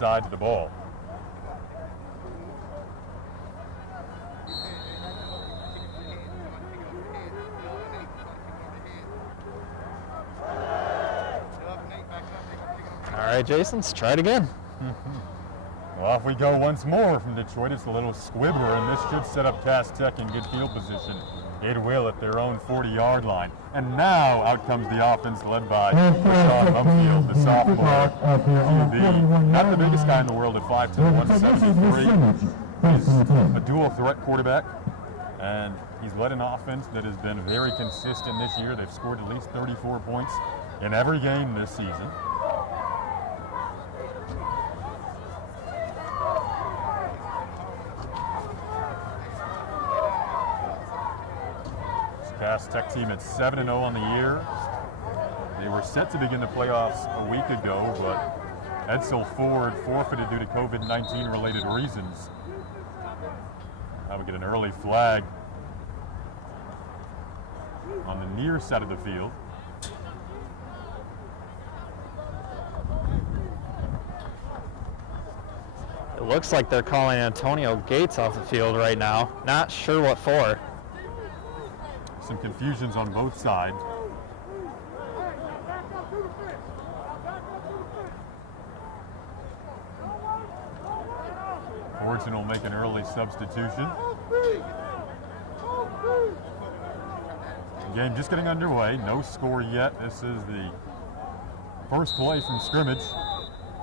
sides of the ball. All right, Jason, let's try it again. Well, off we go once more from Detroit. It's a little squibbler, and this should set up Cass Tech in good field position. It will at their own 40-yard line. And now out comes the offense led by Sean Mumfield, the sophomore QB. Not the biggest guy in the world at 5'10", 173. He's a dual threat quarterback, and he's led an offense that has been very consistent this year. They've scored at least 34 points in every game this season. Cass Tech team at 7-0 on the year. They were set to begin the playoffs a week ago, but Edsel Ford forfeited due to COVID-19 related reasons. Now we get an early flag on the near side of the field. It looks like they're calling Antonio Gates off the field right now. Not sure what for. Some confusions on both sides. Fordson will make an early substitution. The game just getting underway. No score yet. This is the first play from scrimmage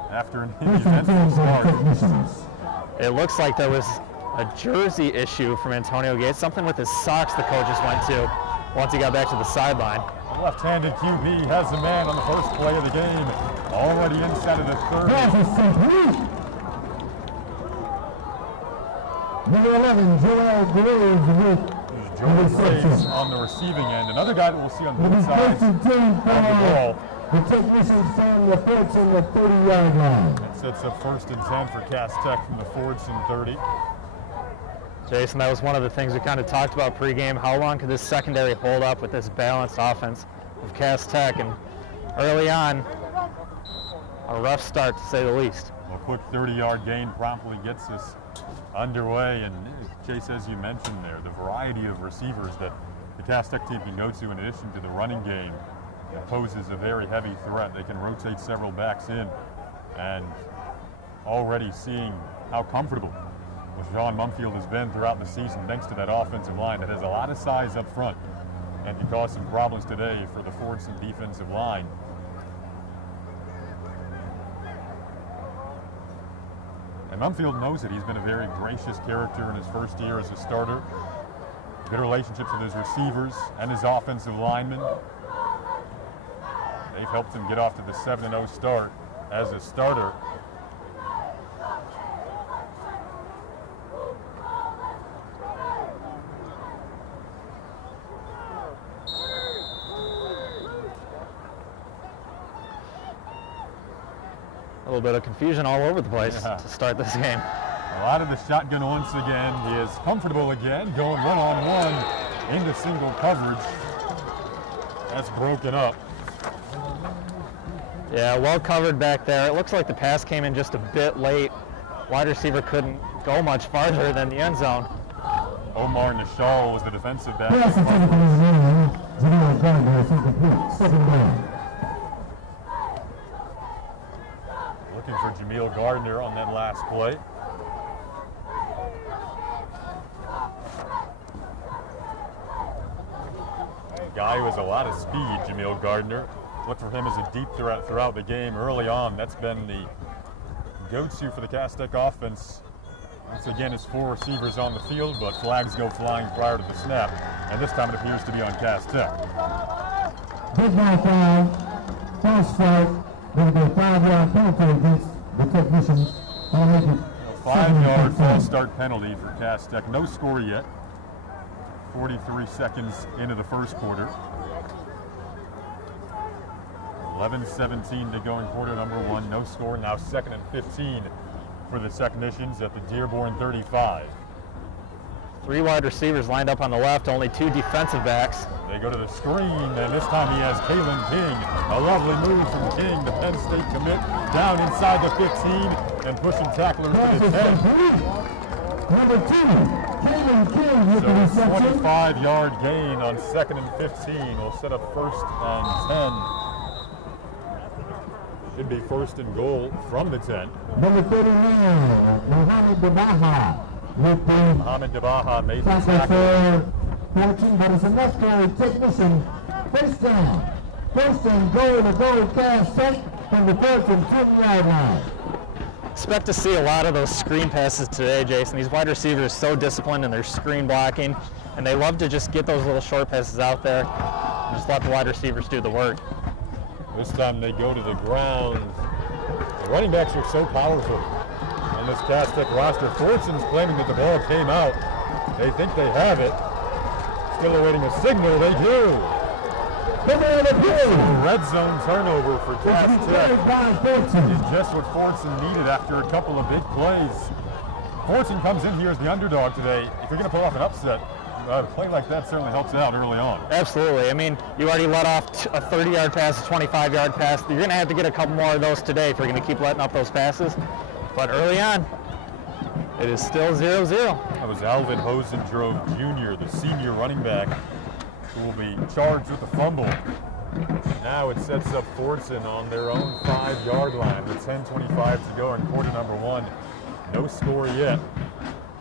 after an eventful start. It looks like there was a jersey issue from Antonio Gates, something with his socks the coaches went to once he got back to the sideline. The left-handed QB has the man on the first play of the game, already inside of the 30. Number 11, Joel Graves on the receiving end. Another guy that we'll see on both sides of the ball. The technicians from the Fordson, the 30-yard line. That sets up 1st and 10 for Cass Tech from the Fordson 30. Jason, that was one of the things we kind of talked about pregame. How long could this secondary hold up with this balanced offense of Cass Tech? And early on, a rough start to say the least. A quick 30-yard gain promptly gets us underway. And Chase, as you mentioned there, the variety of receivers that the Cass Tech team can go to in addition to the running game poses a very heavy threat. They can rotate several backs in, and already seeing how comfortable Sean Mumfield has been throughout the season thanks to that offensive line that has a lot of size up front and can cause some problems today for the Fordson defensive line. And Mumfield knows it. He's been a very gracious character in his first year as a starter. Good relationships with his receivers and his offensive linemen. They've helped him get off to the 7-0 start as a starter. A little bit of confusion all over the place to start this game. A lot of the shotgun once again. He is comfortable again, going one-on-one into single coverage. That's broken up. Yeah, well covered back there. It looks like the pass came in just a bit late. Wide receiver couldn't go much farther than the end zone. Omar Nishal was the defensive back. Looking for Jameel Gardner on that last play. Guy who has a lot of speed, Jameel Gardner. Look for him as a deep threat throughout the game early on. That's been the go-to for the Cass Tech offense. Once again, it's 4 receivers on the field, but flags go flying prior to the snap, and this time it appears to be on Cass Tech. Big ball foul, false start, there'll be a 5-yard penalty against the technicians. A 5-yard false start penalty for Cass Tech. No score yet. 43 seconds into the first quarter. 11:17 to go in quarter number 1. No score. Now 2nd and 15 for the technicians at the Dearborn 35. 3 wide receivers lined up on the left, only 2 defensive backs. They go to the screen, and this time he has Kalen King. A lovely move from King, the Penn State commit, down inside the 15 and pushing tacklers to the 10. Number 2, Kalen King with the So a reception. 25-yard gain on 2nd and 15 will set up 1st and 10. Should be 1st and goal from the 10. Number 39, Mohamed Dabaha with the Mohamed Dabaha made the tackle tackle. for 14, but it's enough for a technician. First down. 1st and goal to goal Cass Tech from the 14 20-yard line. Expect to see a lot of those screen passes today, Jason. These wide receivers are so disciplined in their screen blocking, and they love to just get those little short passes out there and just let the wide receivers do the work. This time they go to the ground. The running backs are so powerful on this Cass Tech roster. Fordson's claiming that the ball came out. They think they have it. Still awaiting a signal. They do. A red zone turnover for Cass Tech is just what Fordson needed after a couple of big plays. Fordson comes in here as the underdog today. If you're going to pull off an upset, a play like that certainly helps out early on. Absolutely. I mean, you already let off a 30-yard pass, a 25-yard pass. You're going to have to get a couple more of those today if you're going to keep letting up those passes. But early on, it is still 0-0. That was Alvin Hosendrove Jr., the senior running back, who will be charged with the fumble. Now it sets up Fordson on their own 5-yard line with 10:25 to go in quarter number 1. No score yet.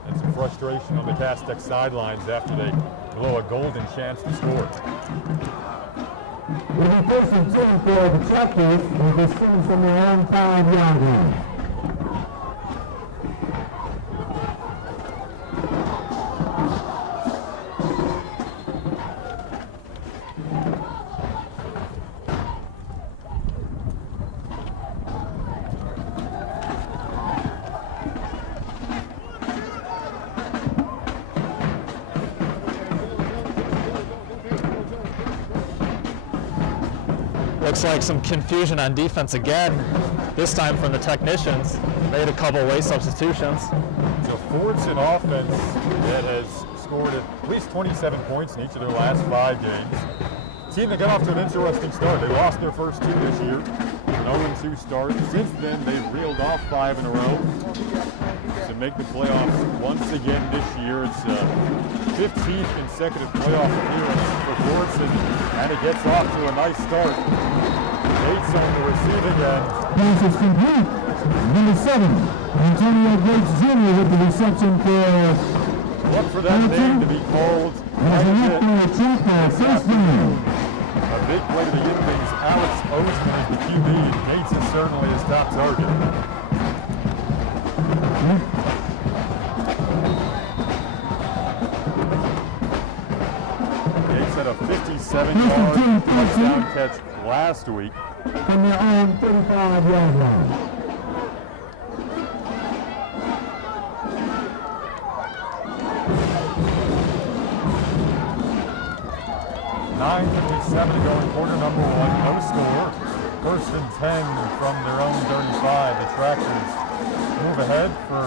And some frustration on the Cass Tech sidelines after they blow a golden chance to score. It'll be 1st and 10 for the Truckers with this coming from their own 5-yard line. Looks like some confusion on defense again, this time from the technicians. Made a couple late substitutions. So Fordson offense that has scored at least 27 points in each of their last 5 games. Team that got off to an interesting start. They lost their first 2 this year. An 0-2 start. Since then, they've reeled off 5 in a row to make the playoffs once again this year. It's 15th consecutive playoff appearance for Fordson, and it gets off to a nice start. Gates on the receiving end. Pass is complete. Number 7, Antonio Gates Jr. with the reception for Look for that name to be called. A big play to begin things. Alex Osman is the QB. Gates is certainly his top target. Gates had a 57-yard touchdown catch last week. From their own 35-yard line. 9:57 to go in quarter number 1. No score. 1st and 10 from their own 35. The Tractors move ahead for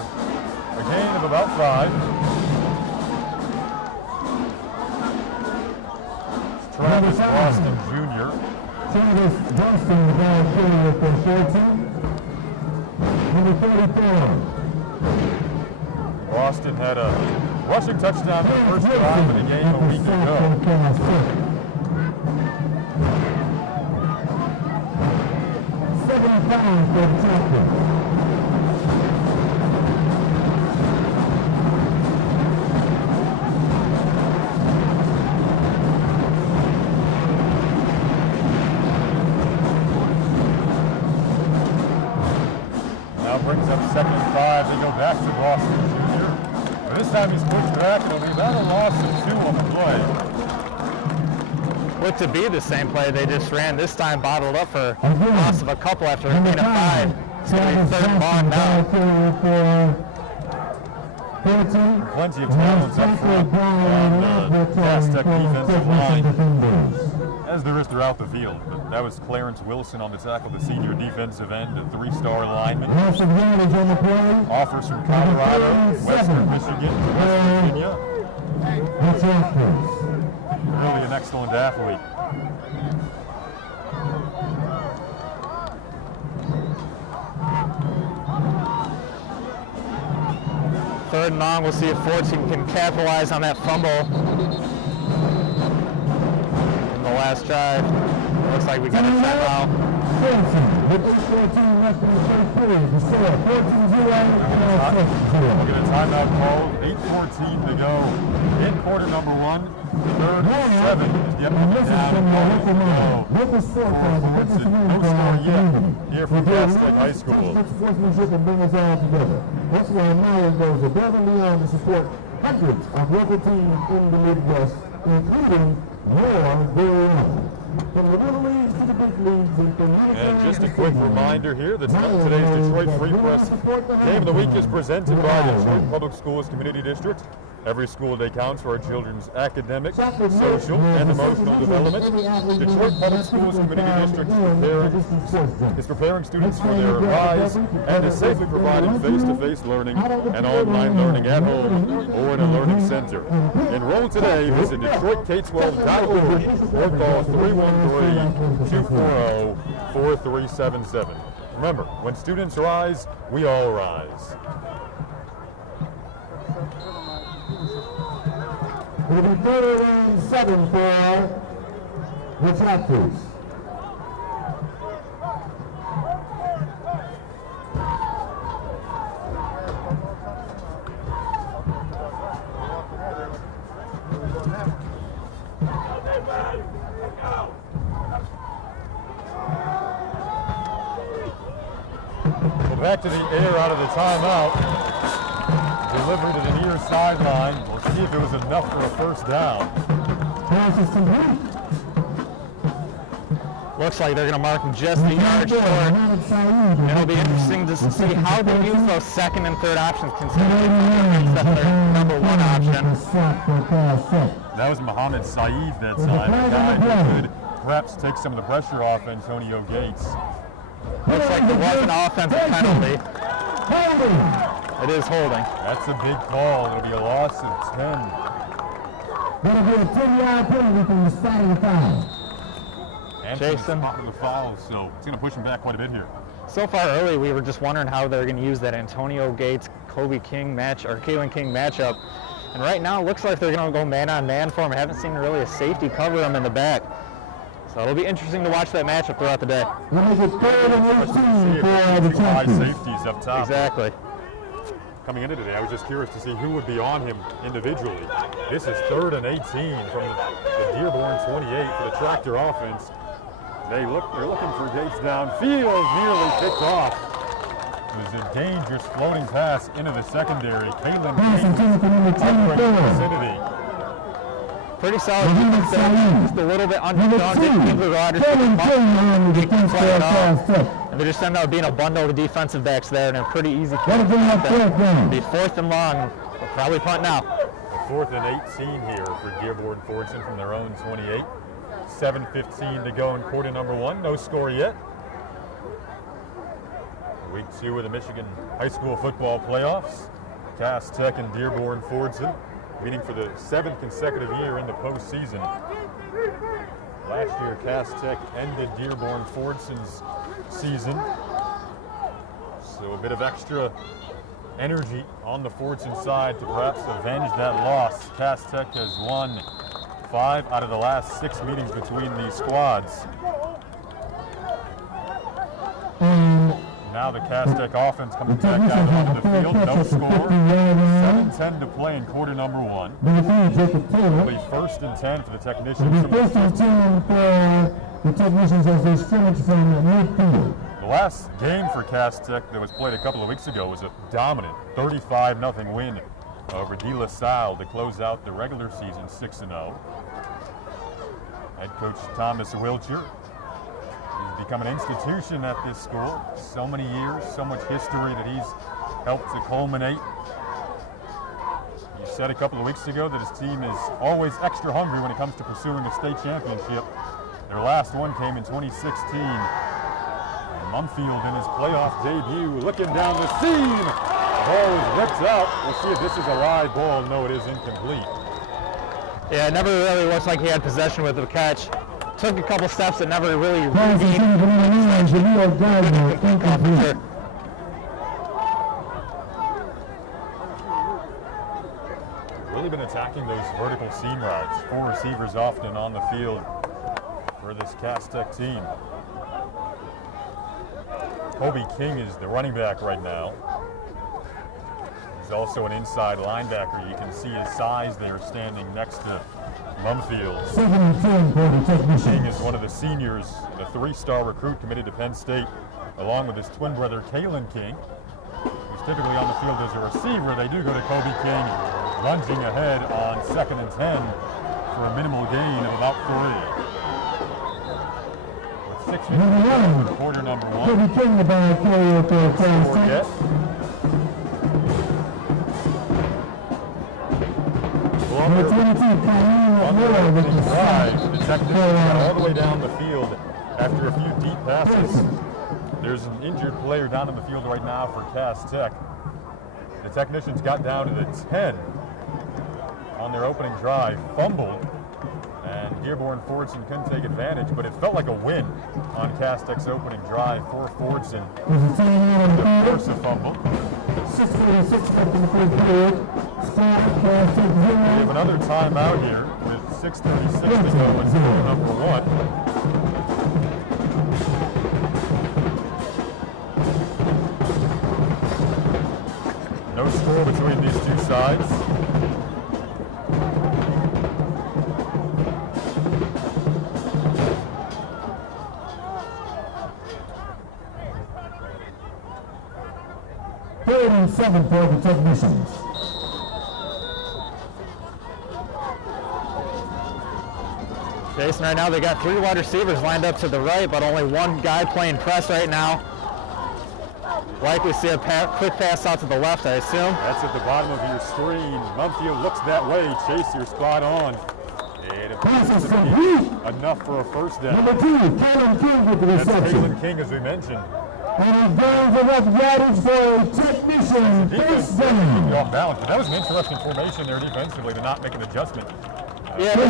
a gain of about 5. Travis Boston Jr. Travis Boston, the ball carrier for 14. Number 34. Boston had a rushing touchdown the first drive of the game a week ago. 75 for the Tractors. Brings up 2nd and 5. They go back to Boston Jr. But this time he's pushed back. It'll be about a loss of 2 on the play. Looked to be the same play they just ran. This time bottled up for a loss of a couple after a gain of 5. It's going to be 3rd and long now. Plenty of talents up front on the Cass Tech defensive line, as there is throughout the field. But that was Clarence Wilson on the tackle, the senior defensive end, a 3-star lineman. Offers from Colorado, Western Michigan, West Virginia. That's Andrews. Really an excellent athlete. Third and long, we'll see if Fordson can capitalize on that fumble in the last drive. Looks like we got a timeout. Fordson with 8:14 left in the first period. The score 14-0. We'll get a timeout call. 8:14 to go in quarter number one. Third and 7 is the upcoming down. No score yet here from Cass Tech High School. Sportsmanship and bring us all together. That's why Meyer goes above and beyond to support hundreds of local teams in the Midwest, including your very own. From the little leagues to the big leagues and from And just a quick reminder here that today's Detroit Free Press Game of the Week is presented by Detroit Public Schools Community District. Every school day counts for our children's academic, social, and emotional development. Detroit Public Schools Community District is preparing students for their rise and is safely providing face-to-face learning and online learning at home or in a learning center. Enroll today. Visit DetroitK12.org or call 313-240-4377. Remember, when students rise, we all rise. It'll be 31-7 for the Tractors. Well, back to the air out of the timeout. Delivery to the near sideline. We'll see if it was enough for a first down. Looks like they're going to mark him just a yard short. And it'll be interesting to see how they use those second and third options, considering that's their number one option. That was Mohammed Saeed that time. A guy who could perhaps take some of the pressure off Antonio Gates. Looks like there was an offensive penalty. It is holding. That's a big call. It'll be a loss of 10. That'll be a 10-yard penalty from the start of the foul. Jason. Top of the foul, so it's going to push him back quite a bit here. So far early, we were just wondering how they're going to use that Antonio Gates, Kalen King matchup. And right now, it looks like they're going to go man-on-man for him. I haven't seen really a safety cover him in the back. So it'll be interesting to watch that matchup throughout the day. We'll make it 3rd and 18 for the High Tractors. safeties up top. Exactly. Coming into today, I was just curious to see who would be on him individually. This is 3rd and 18 from the Dearborn 28 for the Tractor offense. They're looking for Gates downfield, nearly picked off. It was a dangerous floating pass into the secondary. Kalen Gates in the vicinity. Pretty solid defense there. Just a little bit underdone. Didn't give the riders much. And they just ended up being a bundle of defensive backs there, and a pretty easy kick. It'll be 4th and long. We'll probably punt now. 4th and 18 here for Dearborn Fordson from their own 28. 7:15 to go in quarter number one. No score yet. Week 2 of the Michigan High School Football Playoffs. Cass Tech and Dearborn Fordson meeting for the 7th consecutive year in the postseason. Last year, Cass Tech ended Dearborn Fordson's season. So a bit of extra energy on the Fordson side to perhaps avenge that loss. Cass Tech has won 5 out of the last 6 meetings between these squads. Now the Cass Tech offense coming back down onto the field. No score. 7:10 to play in quarter number one. It'll be 1st and 10 for the technicians. First and 10 for the technicians as they scrimmage from midfield. The last game for Cass Tech that was played a couple of weeks ago was a dominant 35-0 win over De La Salle to close out the regular season 6-0. Head coach Thomas Wilcher has become an institution at this school. So many years, so much history that he's helped to culminate. He said a couple of weeks ago that his team is always extra hungry when it comes to pursuing a state championship. Their last one came in 2016. And Mumfield in his playoff debut, looking down the seam. Ball is ripped out. We'll see if this is a live ball. No, it is incomplete. Yeah, it never really looked like he had possession with the catch. Took a couple steps that never really Really been attacking those vertical seam routes. 4 receivers often on the field for this Cass Tech team. Kobe King is the running back right now. He's also an inside linebacker. You can see his size there standing next to Mumfield. King is one of the seniors, the 3-star recruit committed to Penn State, along with his twin brother, Kalen King, who's typically on the field as a receiver. They do go to Kobe King, lunging ahead on 2nd and 10 for a minimal gain of about 3. With 6 minutes for quarter number 1. Kobe King, the ball carrier for Cass Tech. The Technicians got all the way down the field after a few deep passes. There's an injured player down in the field right now for Cass Tech. The Technicians got down to the 10 on their opening drive, fumbled, and Dearborn Fordson couldn't take advantage, but it felt like a win on Cass Tech's opening drive for Fordson. To force a fumble. 6:46 left in the first period. Score, Cass Tech 0. We have another timeout here with 6:36 to go in quarter number 1. No score between these two sides. Third and 7 for the Technicians. Jason, right now they got 3 wide receivers lined up to the right, but only 1 guy playing press right now. Likely see a quick pass out to the left, I assume. That's at the bottom of your screen. Mumfield looks that way. Chase, you're spot on. And it appears to be enough for a first down. Number 2, Kalen King with the That's reception. Kalen King, as we mentioned. And he gains enough yardage for a Technician first down. Off balance. But that was an interesting formation there defensively to not make an adjustment. Yeah, the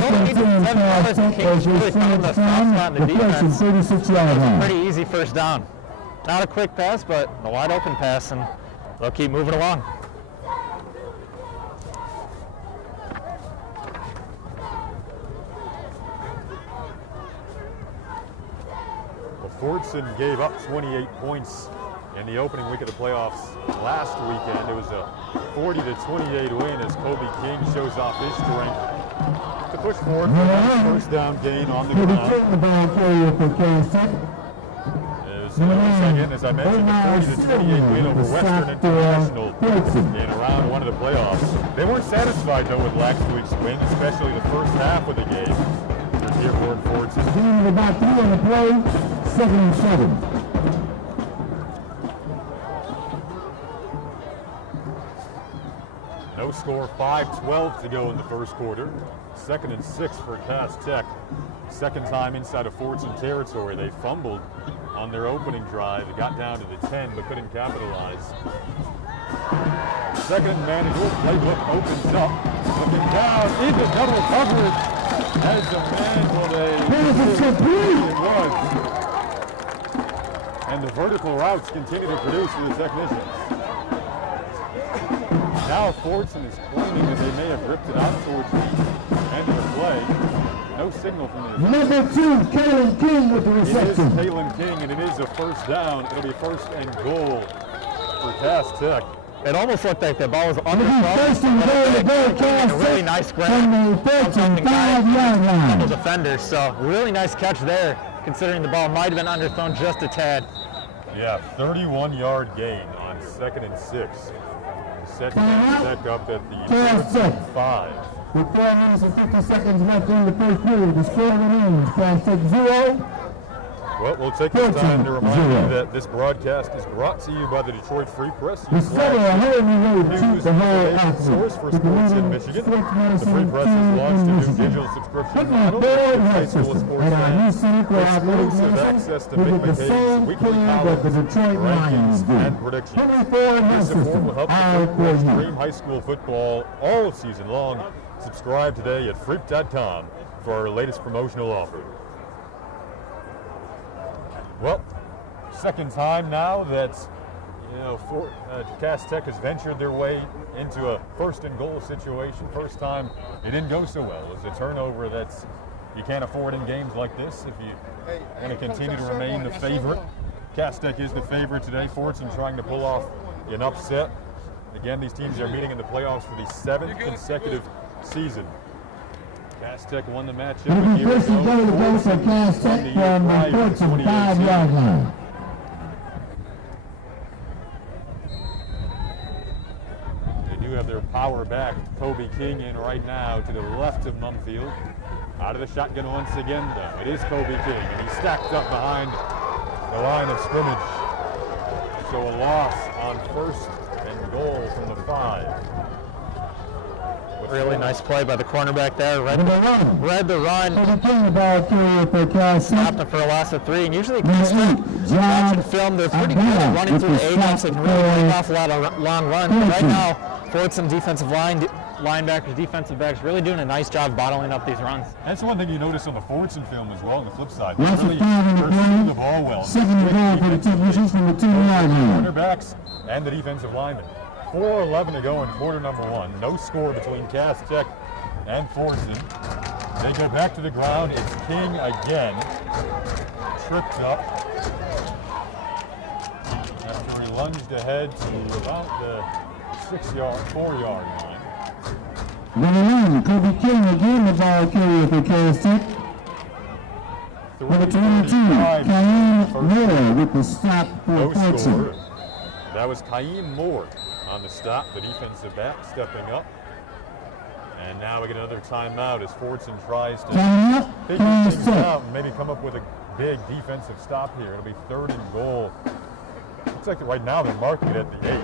King's really found the soft spot in the defense. 36-yard line. Pretty easy first down. Not a quick pass, but a wide open pass, and they'll keep moving along. Well, Fordson gave up 28 points in the opening week of the playoffs last weekend. It was a 40-28 win as Kobe King shows off his strength to push forward for that first down gain on the ground. The ball carrier for Cass Tech. Again, as I mentioned, the 40-28 win over Western International in round 1 of the playoffs. They weren't satisfied, though, with last week's win, especially the first half of the game for Dearborn Fordson. Gain of about 3 on the play, 2nd and 7. No score, 5:12 to go in the first quarter. 2nd and 6 for Cass Tech. Second time inside of Fordson territory. They fumbled on their opening drive. They got down to the 10 but couldn't capitalize. Second and manageable. Playbook opens up. Looking down into double coverage as the man with it was. And the vertical routes continue to produce for the Technicians. Now Fordson is claiming that they may have ripped it out towards the end of the play. No signal from the Number 2, Kalen King with the reception. It is Kalen King, and it is a first down. It'll be 1st and goal for Cass Tech. It almost looked like the ball was under the First and goal to go, Cass a really Tech nice grab from the from something 35-yard line. defenders. So really nice catch there, considering the ball might have been underthrown just a tad. Yeah, 31-yard gain on 2nd and 6. Set Cass Tech up at the 5. With 4 minutes and 50 seconds left in the first period, the score remains Cass Tech 0. Well, we'll take this time to remind you that this broadcast is brought to you by the Detroit Free Press. The center of whole new way to keep the whole outfit. Source for sports in Michigan. The Free Press has launched a new digital subscription model for high school sports at our new fans. center for athletic Exclusive medicine, access to we Mick get the McKay's same weekly care that columns, the Detroit Lions rankings, do. and predictions. Henry Ford Health This support will System, help the our Free for Press you. stream high school football all season long Subscribe today at freak.com for our latest promotional offer. Well, second time now that Cass Tech has ventured their way into a first and goal situation. First time it didn't go so well. It's a turnover that's you can't afford in games like this if you want to continue to remain the favorite. Cass Tech is the favorite today. Fordson trying to pull off an upset. Again, these teams are meeting in the playoffs for the 7th consecutive season. Cass Tech won the matchup a year ago. Fordson Cass Tech from the Fordson 5-yard line. Have their power back. Kobe King in right now to the left of Mumfield. Out of the shotgun once again, though. It is Kobe King, and he's stacked up behind the line of scrimmage. So a loss on first and goal from the 5. Really nice play by the cornerback there. Read the run. Stopped him for a loss of 3. And usually, watching film, they're pretty good at running through the A-gaps. They can really break off a lot of long runs. But right now, Fordson defensive linebackers, defensive backs, really doing a nice job bottling up these runs. That's one thing you notice on the Fordson film as well on the flip side. They really pursue the ball well. Cornerbacks and the defensive linemen. 4:11 to go in quarter number 1. No score between Cass Tech and Fordson. They go back to the ground. It's King again. Tripped up after he lunged ahead to about the 4-yard line. Kobe King again, the ball carrier for Cass Tech. Number 22, Kaim Moore with the stop for Fordson. That was Kaim Moore on the stop, the defensive back stepping up. And now we get another timeout as Fordson tries to figure things out and maybe come up with a big defensive stop here. It'll be 3rd and goal. Looks like right now they're marking it at the 8.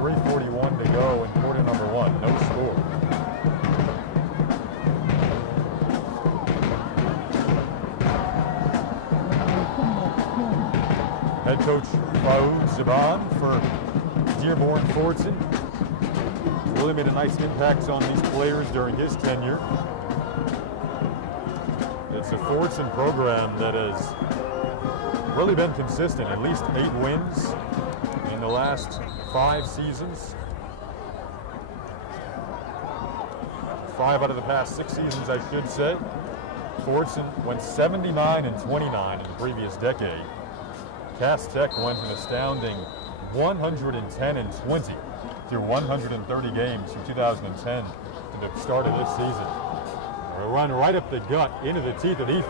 3:41 to go in quarter number 1. No score. Head coach Faoud Zaban for Dearborn Fordson really made a nice impact on these players during his tenure. It's a Fordson program that has really been consistent, at least 8 wins in the last 5 seasons. 5 out of the past 6 seasons, I should say. Fordson went 79-29 in the previous decade. Cass Tech went an astounding 110-20 through 130 games from 2010 to the start of this season. A run right up the gut into the teeth of the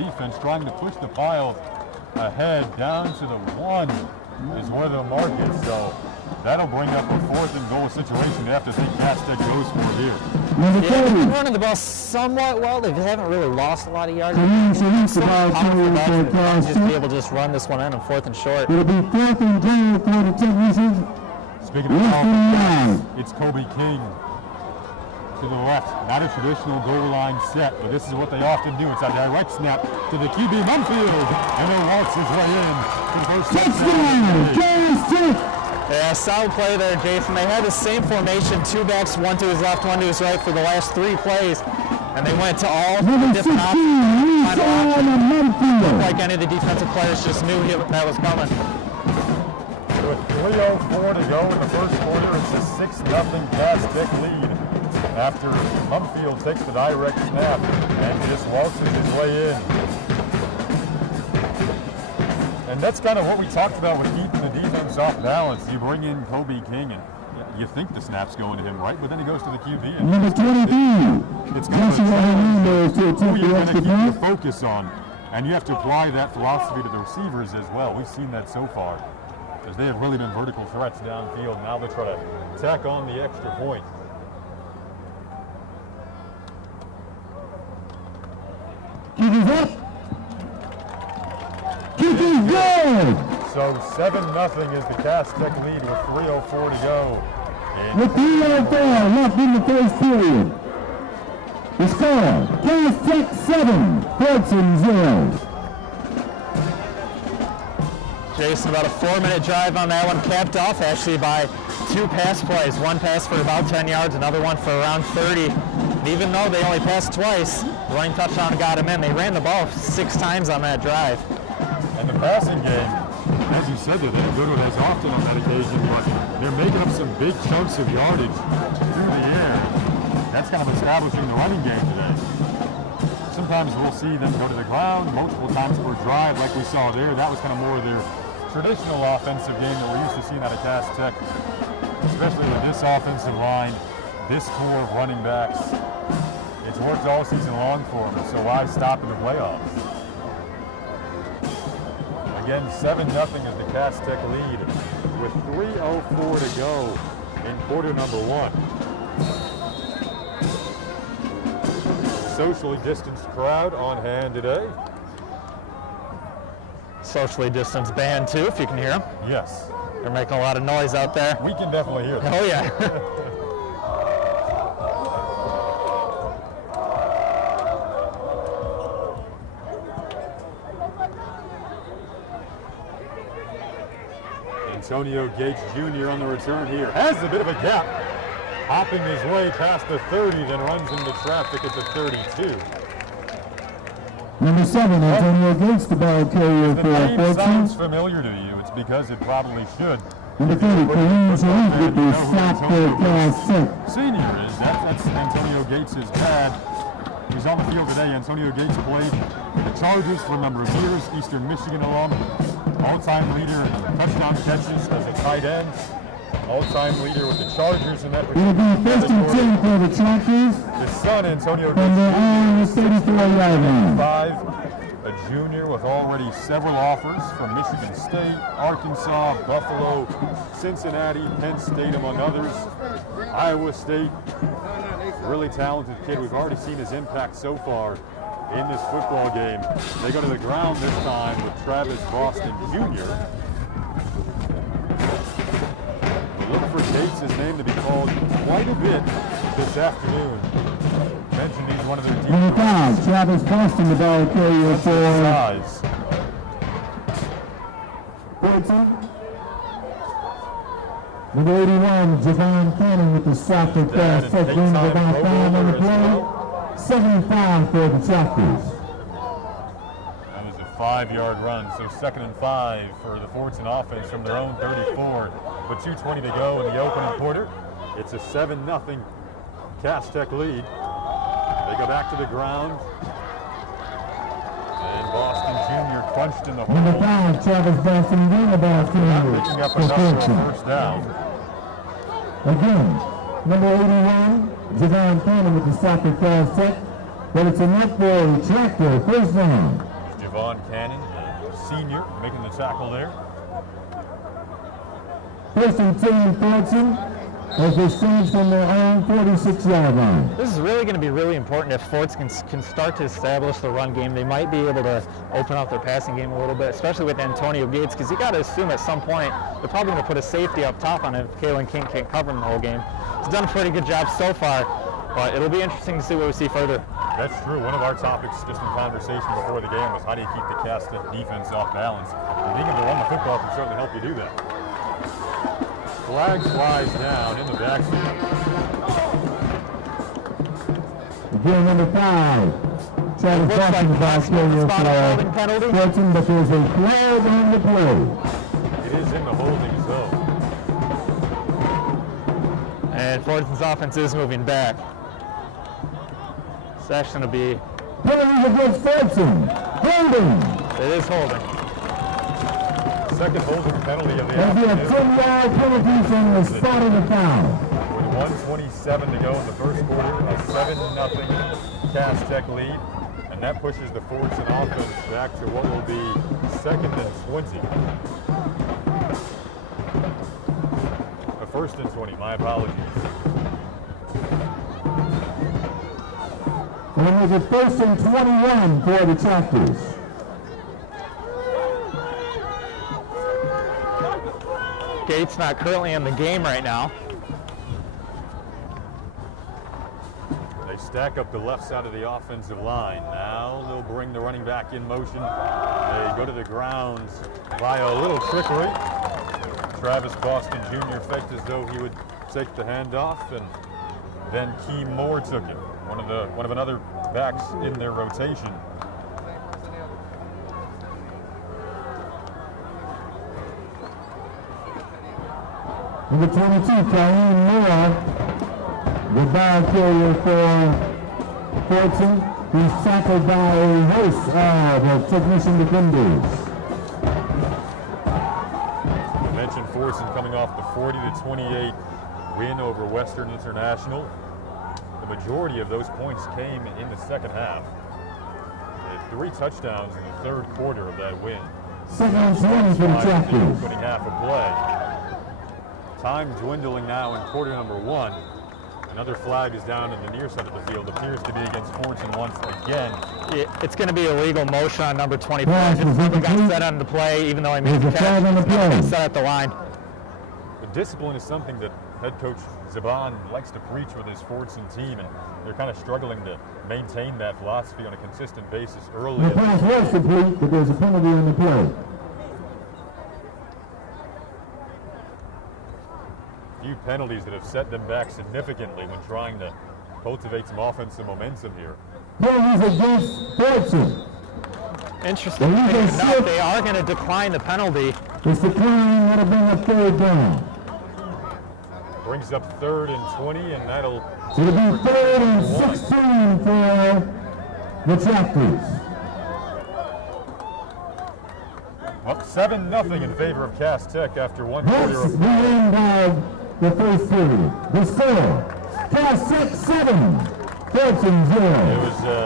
defense, trying to push the pile ahead down to the 1 is where they'll mark it. So that'll bring up a 4th and goal situation they have to think Cass Tech goes for here. Yeah, they've been running the ball somewhat well. They haven't really lost a lot of yards. Just be able to just run this one in on 4th and short. It'll be 4th and goal for the Technicians. Speaking of offense, it's Kobe King to the left. Not a traditional goal line set, but this is what they often do. It's a direct snap to the QB Mumfield, and it walks his way in. Touchdown, Cass Tech! Yeah, solid play there, Jason. They had the same formation, 2 backs, 1 to his left, 1 to his right for the last 3 plays, and they went to all different options. Looked like any of the defensive players just knew that was coming. With 3:04 to go in the first quarter, it's a 6-0 Cass Tech lead after Mumfield takes the direct snap and just waltzes his way in. And that's kind of what we talked about with keeping the defense off balance. You bring in Kobe King, and you think the snap's going to him, right? But then he goes to the QB. And number 22. It's going to who you're going to keep the focus on. And you have to apply that philosophy to the receivers as well. We've seen that so far, as they have really been vertical threats downfield. Now they try to tack on the extra point. Kick is up. Kick is good. So 7-0 is the Cass Tech lead with 3:04 to go. With 3:04 left in the first period. The score, Cass Tech 7, Fordson 0. Jason, about a 4-minute drive on that one, capped off actually by 2 pass plays. One pass for about 10 yards, another one for around 30. And even though they only passed twice, the running touchdown got him in. They ran the ball 6 times on that drive. And the passing game, as you said, they're that good with as often on that occasion, but they're making up some big chunks of yardage through the air. That's kind of establishing the running game today. Sometimes we'll see them go to the ground multiple times per drive like we saw there. That was kind of more of their traditional offensive game that we're used to seeing out of Cass Tech, especially with this offensive line, this core of running backs. It's worked all season long for them, so why stop in the playoffs? Again, 7-0 is the Cass Tech lead with 3:04 to go in quarter number 1. Socially distanced crowd on hand today. Socially distanced band too, if you can hear them. Yes. They're making a lot of noise out there. We can definitely hear them. Oh yeah. Antonio Gates Jr. on the return here. Has a bit of a gap. Hopping his way past the 30, then runs into traffic at the 32. Number 7, Antonio Gates, the ball carrier The for name Fordson. sounds familiar to you. It's because it probably should. Number 30, Kareem Sharif with the stop for Cass Tech. Senior is. That's Antonio Gates' dad. He's on the field today. Antonio Gates played the Chargers for a number of years. Eastern Michigan alum. All-time leader in touchdown catches as a tight end. All-time leader with the Chargers in that It'll be first and 10 for the Chargers. His son, Antonio From their own Gates, 34-yard line. 5, a junior with already several offers from Michigan State, Arkansas, Buffalo, Cincinnati, Penn State, among others. Iowa State, really talented kid. We've already seen his impact so far in this football game. They go to the ground this time with Travis Boston Jr. We look for Gates' name to be called quite a bit this afternoon. Mentioned he's one of their deep Number 5, Travis Boston, the ball carrier for size. Fordson. Number 81, Javon Cannon with the stop for Cass Tech. Gain of about 5 on the play. 7-5 for the Chargers. That was a 5-yard run, so 2nd and 5 for the Fordson offense from their own 34. With 2:20 to go in the opening quarter, it's a 7-0 Cass Tech lead. They go back to the ground, and Boston Jr. crunched in the hole. Number 5, Travis Boston again, the ball carrier Picking up for enough for a Fordson. first down. Again, number 81, Javon Cannon with the stop for Cass Tech. But it's enough for a tractor, first down. Javon Cannon, the senior, making the tackle there. First and 10 Fordson as they change from their own 46-yard line. This is really going to be really important if Fordson can start to establish the run game. They might be able to open up their passing game a little bit, especially with Antonio Gates, because you got to assume at some point they're probably going to put a safety up top on it if Kalen King can't cover him the whole game. He's done a pretty good job so far, but it'll be interesting to see what we see further. That's true. One of our topics just in conversation before the game was how do you keep the Cass Tech defense off balance? And being able to run the football can certainly help you do that. Flag flies down in the backfield. Again, number 5, Travis Boston, the ball carrier for Fordson, but there's a flag on the play. It is in the holding zone. And Fordson's offense is moving back. It's actually going to be... Penalty against Fordson. Holding. It is holding. Second holding penalty of the There'll be a afternoon. 10-yard penalty from the spot of the foul. With 1:27 to go in the first quarter, a 7-0 Cass Tech lead. And that pushes the Fordson offense back to what will be 2nd and 20. A 1st and 20, my apologies. And there's a 1st and 21 for the Tractors. Gates not currently in the game right now. They stack up the left side of the offensive line. Now they'll bring the running back in motion. They go to the ground By a little trickery, Travis Boston Jr. faked as though he would take the handoff, and then Keem Moore took it. One of another backs in their rotation. Number 22, Colleen Moore, the ball carrier for Fordson, who's tackled by a host of technician defenders. I mentioned Fordson coming off the 40-28 win over Western International. The majority of those points came in the second half. They had 3 touchdowns in the third quarter of that win. Second and 20 for the Tractors. Opening half of play. Time dwindling now in quarter number 1. Another flag is down in the near side of the field. Appears to be against Fordson once again. It's going to be a legal motion on number 24. Just never got set on the play, even though I made the catch. Never got set at the line. The discipline is something that head coach Zaban likes to preach with his Fordson team, and they're kind of struggling to maintain that philosophy on a consistent basis early. The pass was complete, but there's a penalty on the play. Few penalties that have set them back significantly when trying to cultivate some offensive momentum here. Penalties against Fordson. Interesting thing enough, they are going to decline the penalty. It's declining, that'll bring up third down. Brings up 3rd and 20, and that'll... It'll be 3rd and 16 for the Tractors. Up 7-0 in favor of Cass Tech after one That's quarter of the end of the first period. The score, Cass Tech 7, Fordson 0. It was a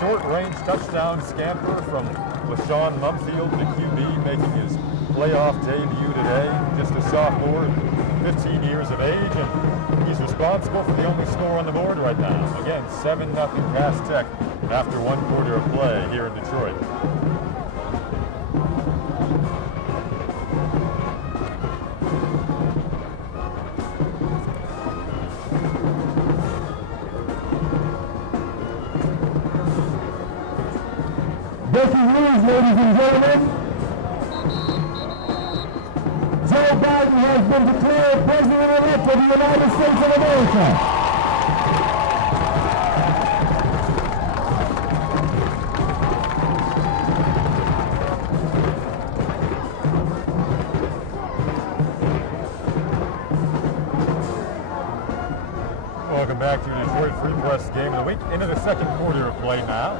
short-range touchdown scamper from LaShawn Mumfield, the QB, making his playoff debut today. Just a sophomore, 15 years of age, and he's responsible for the only score on the board right now. Again, 7-0 Cass Tech after one quarter of play here in Detroit. Breaking news, ladies and gentlemen. Joe Biden has been declared President-elect of the United States of America. Welcome back to the Detroit Free Press game of the week. Into the second quarter of play now.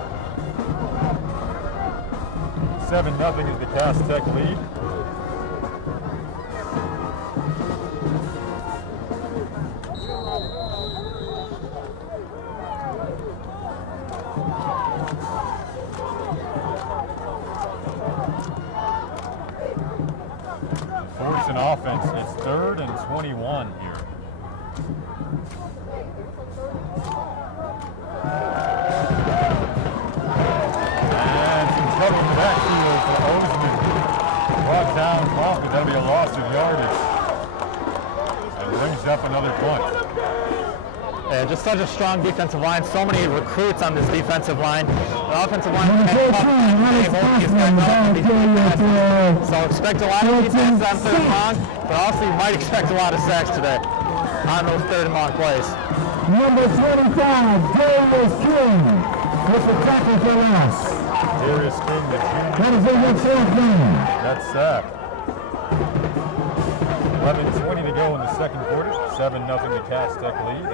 7-0 is the Cass Tech lead. Fordson offense, it's 3rd and 21 here. And some trouble in the backfield for Osman. Brought down off, but that'll be a loss of yardage. And brings up another punt. Yeah, just such a strong defensive line. So many recruits on this defensive line. The offensive line can't so expect a lot of defense on 3rd and long, but also you might expect a lot of sacks today on those 3rd and long plays. Number 25, Darius King, with the tackle for loss. Darius King, the junior. That is a good fourth down. That's sack. 11:20 to go in the second quarter. 7-0 the Cass Tech lead.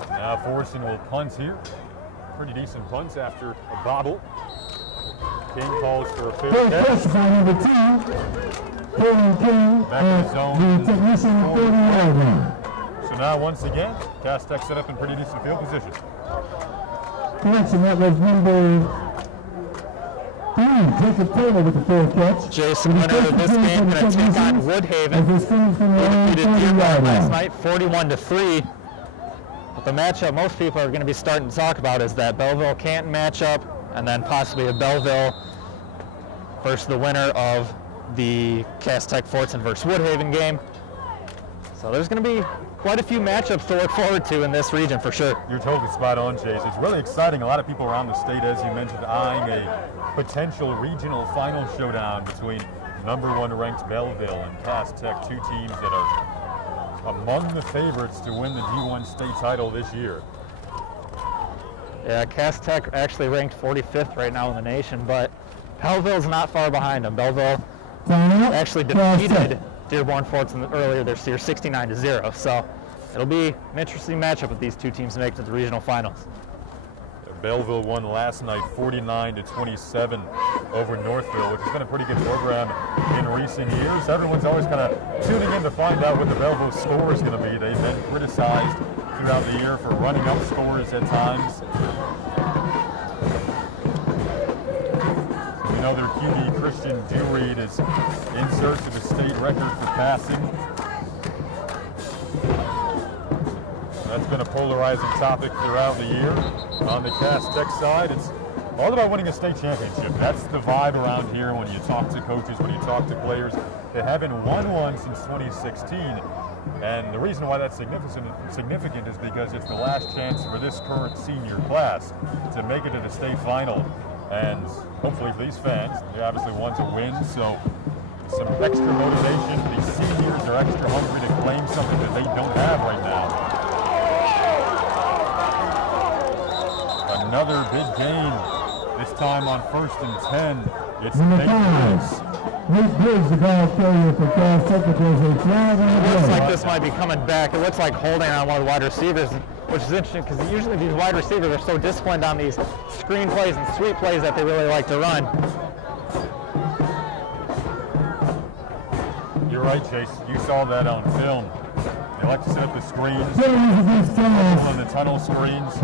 And now Fordson will punt here. Pretty decent punts after a bobble. King calls for a fair catch. By number 2, King Back in the zone. the technician 30-yard line. So now once again, Cass Tech set up in pretty decent field position. Correction, that was number 3, Jacob Taylor with the fair catch. Jason winner of this game going to take on Woodhaven. Defeated Dearborn last night, 41-3. But the matchup most people are going to be starting to talk about is that Belleville-Canton matchup, and then possibly a Belleville versus the winner of the Cass Tech Fordson versus Woodhaven game. So there's going to be quite a few matchups to look forward to in this region for sure. You're totally spot on, Chase. It's really exciting. A lot of people around the state, as you mentioned, eyeing a potential regional final showdown between #1 ranked Belleville and Cass Tech, two teams that are among the favorites to win the D1 state title this year. Yeah, Cass Tech actually ranked 45th right now in the nation, but Belleville's not far behind them. Belleville actually defeated Dearborn Fordson earlier this year, 69-0. So it'll be an interesting matchup with these two teams to make it to the regional finals. Belleville won last night 49-27 over Northville, which has been a pretty good program in recent years. Everyone's always kind of tuning in to find out what the Belleville score is going to be. They've been criticized throughout the year for running up scores at times. We know their QB, Christian Dewreed, is in search of a state record for passing. That's been a polarizing topic throughout the year. On the Cass Tech side, it's all about winning a state championship. That's the vibe around here when you talk to coaches, when you talk to players. They haven't won one since 2016. And the reason why that's significant is because it's the last chance for this current senior class to make it to the state final. And hopefully for these fans, they obviously want to win, so some extra motivation. These seniors are extra hungry to claim something that they don't have right now. Another big gain, this time on 1st and 10. It's Nate Briggs, the ball carrier for Cass Tech. There's a flag on the play. It looks like this might be coming back. It looks like holding on one of the wide receivers, which is interesting because usually these wide receivers are so disciplined on these screen plays and sweep plays that they really like to run. You're right, Chase. You saw that on film. They like to set up the screens on the tunnel screens.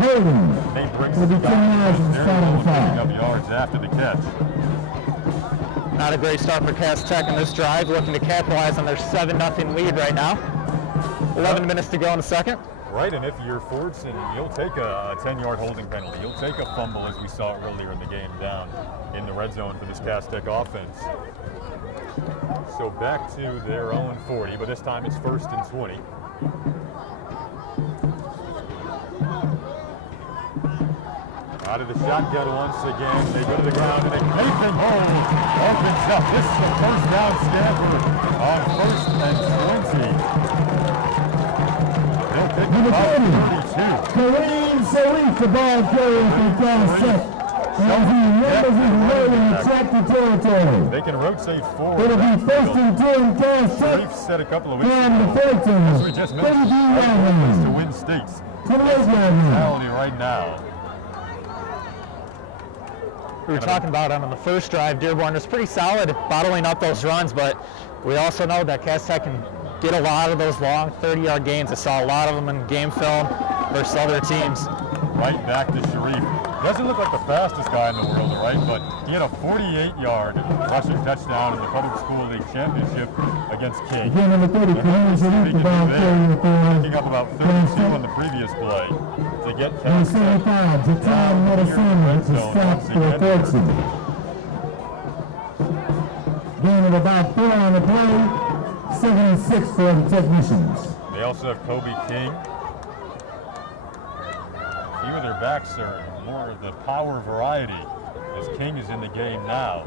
Nate Briggs is picking up yards after the catch. Not a great start for Cass Tech in this drive, looking to capitalize on their 7-0 lead right now. 11 minutes to go in the second. Right, and if you're Fordson, you'll take a 10-yard holding penalty. You'll take a fumble, as we saw earlier in the game, down in the red zone for this Cass Tech offense. So back to their own 40, but this time it's 1st and 20. Out of the shotgun once again. They go to the ground and Nathan Hole opens up. This is a first down scamper on 1st and 20. They'll pick up 32. Kareem Salif, the ball carrier for Cass Tech. As he runs his way in attractive territory. They can rotate forward. It'll be 1st and 10, Cass Tech. We've said a couple of weeks And the ago, 14. as we just mentioned, to win states. 28 Mentality right now. We were talking about on the first drive, Dearborn was pretty solid bottling up those runs, but we also know that Cass Tech can get a lot of those long 30-yard gains. I saw a lot of them in game film versus other teams. Right back to Sharif. Doesn't look like the fastest guy in the world, right? But he had a 48-yard rushing touchdown in the Public School League Championship against King. Again, number 30, Kareem Salif, the ball carrier for Picking up about 32 on the previous play to get Cass Tech 75, Jatan Medicine, it's a stop for Fordson. Gain of about 4 on the play, 76 for the technicians. They also have Kobe King. A few of their backs are more of the power variety as King is in the game now.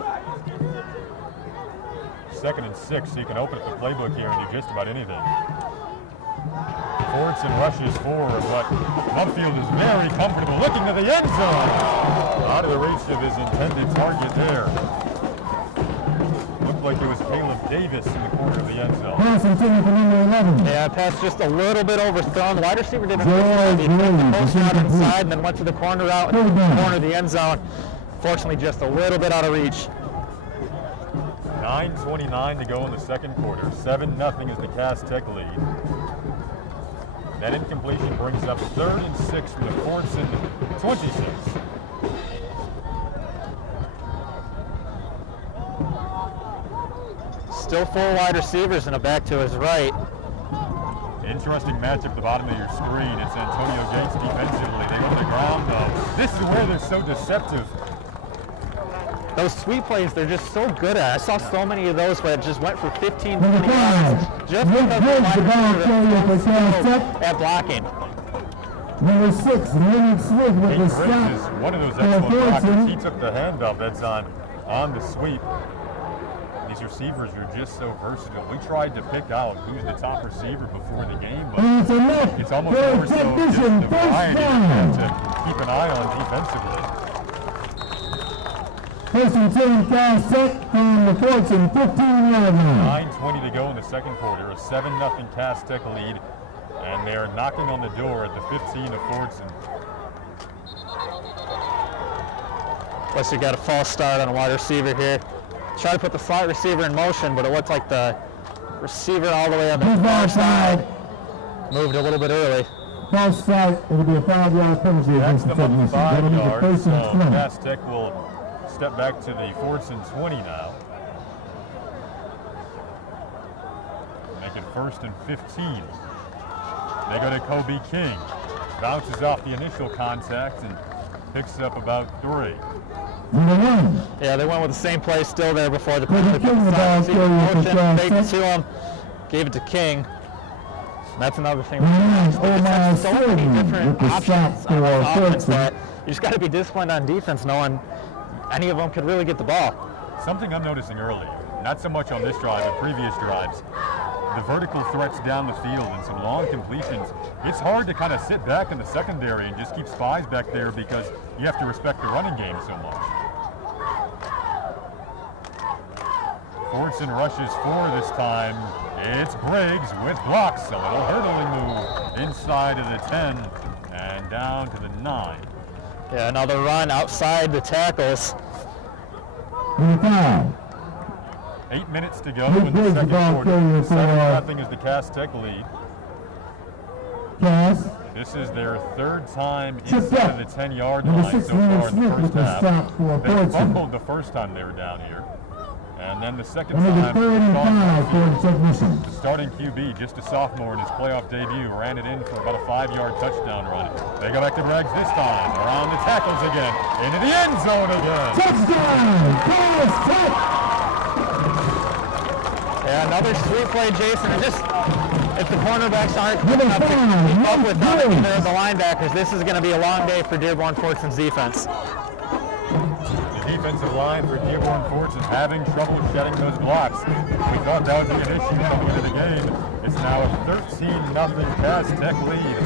2nd and 6, so you can open up the playbook here and do just about anything. Fordson rushes forward, but Mumfield is very comfortable looking to the end zone. Out of the reach of his intended target there. Looked like it was Caleb Davis in the corner of the end zone. Pass intended for number 11. Yeah, pass just a little bit overthrown. The wide receiver didn't post out inside and then went to the corner route in the corner of the end zone. Fortunately, just a little bit out of reach. 9:29 to go in the second quarter. 7-0 is the Cass Tech lead. That incompletion brings up 3rd and 6 from the Fordson 26. Still 4 wide receivers and a back to his right. Interesting matchup at the bottom of your screen. It's Antonio Gates defensively. They go to the ground though. This is where they're so deceptive. those sweep plays, they're just so good at. I saw so many of those where it just went for 15, 20 yards just because the wide receiver at blocking. Number 6, Leonard Smith with the stop. Is one of those excellent blockers. He took the handoff that's on the sweep. These receivers are just so versatile. We tried to pick out who's the top receiver before the game, but it's almost more so just the variety to keep an eye on defensively. First and 10, Cass Tech from the Fordson 15-yard line. 9:20 to go in the second quarter. A 7-0 Cass Tech lead, and they're knocking on the door at the 15 of Fordson. Plus, you got a false start on a wide receiver here. Try to put the slot receiver in motion, but it looked like the receiver all the way on the far side moved a little bit early. False start, it'll be a 5-yard penalty against the technician. 5 yards, so Cass Tech will step back to the Fordson 20 now. Make it 1st and 15. They go to Kobe King. Bounces off the initial contact and picks up about 3. Yeah, they went with the same play still there before the motion, faked it to him, gave it to King. And that's another thing. There's so many different options on offense that you just got to be disciplined on defense, knowing any of them could really get the ball. Something I'm noticing earlier, not so much on this drive, but previous drives, the vertical threats down the field and some long completions. It's hard to kind of sit back in the secondary and just keep spies back there because you have to respect the running game so much. Fordson rushes 4 this time. It's Briggs with blocks. A little hurdling move inside of the 10 and down to the 9. Yeah, another run outside the tackles. 8 minutes to go in the second quarter. 7-0 is the Cass Tech lead. This is their 3rd time inside of the 10-yard line so far in the first half. They fumbled the first time they were down here. And then the second time, the starting QB, just a sophomore in his playoff debut, ran it in for about a 5-yard touchdown run. They go back to Braggs this time, around the tackles again, into the end zone again. Touchdown! Yeah, another sweet play, Jason. And just, if the cornerbacks aren't quick enough to keep up with either of the linebackers, this is going to be a long day for Dearborn Fordson's defense. Defensive line for Dearborn Fordson having trouble shedding those blocks. We thought that would be an issue coming into the game. It's now a 13-0 Cass Tech lead.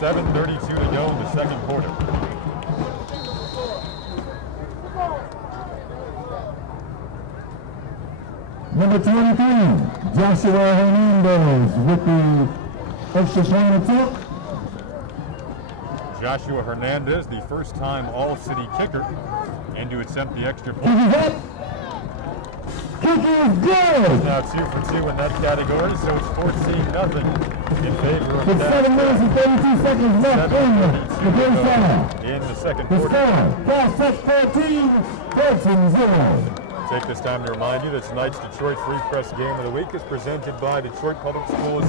7:32 to go in the second quarter. Number 23, Joshua Hernandez with the extra point attempt. Joshua Hernandez, the first-time All-City kicker, and to attempt the extra point. Kicker is good! Now 2 for 2 in that category, so it's 14-0 in favor of With 7 minutes and 32 seconds left in the first half. In the second The quarter. score, Cass Tech 14, Fordson 0. Take this time to remind you that tonight's Detroit Free Press Game of the Week is presented by Detroit Public Schools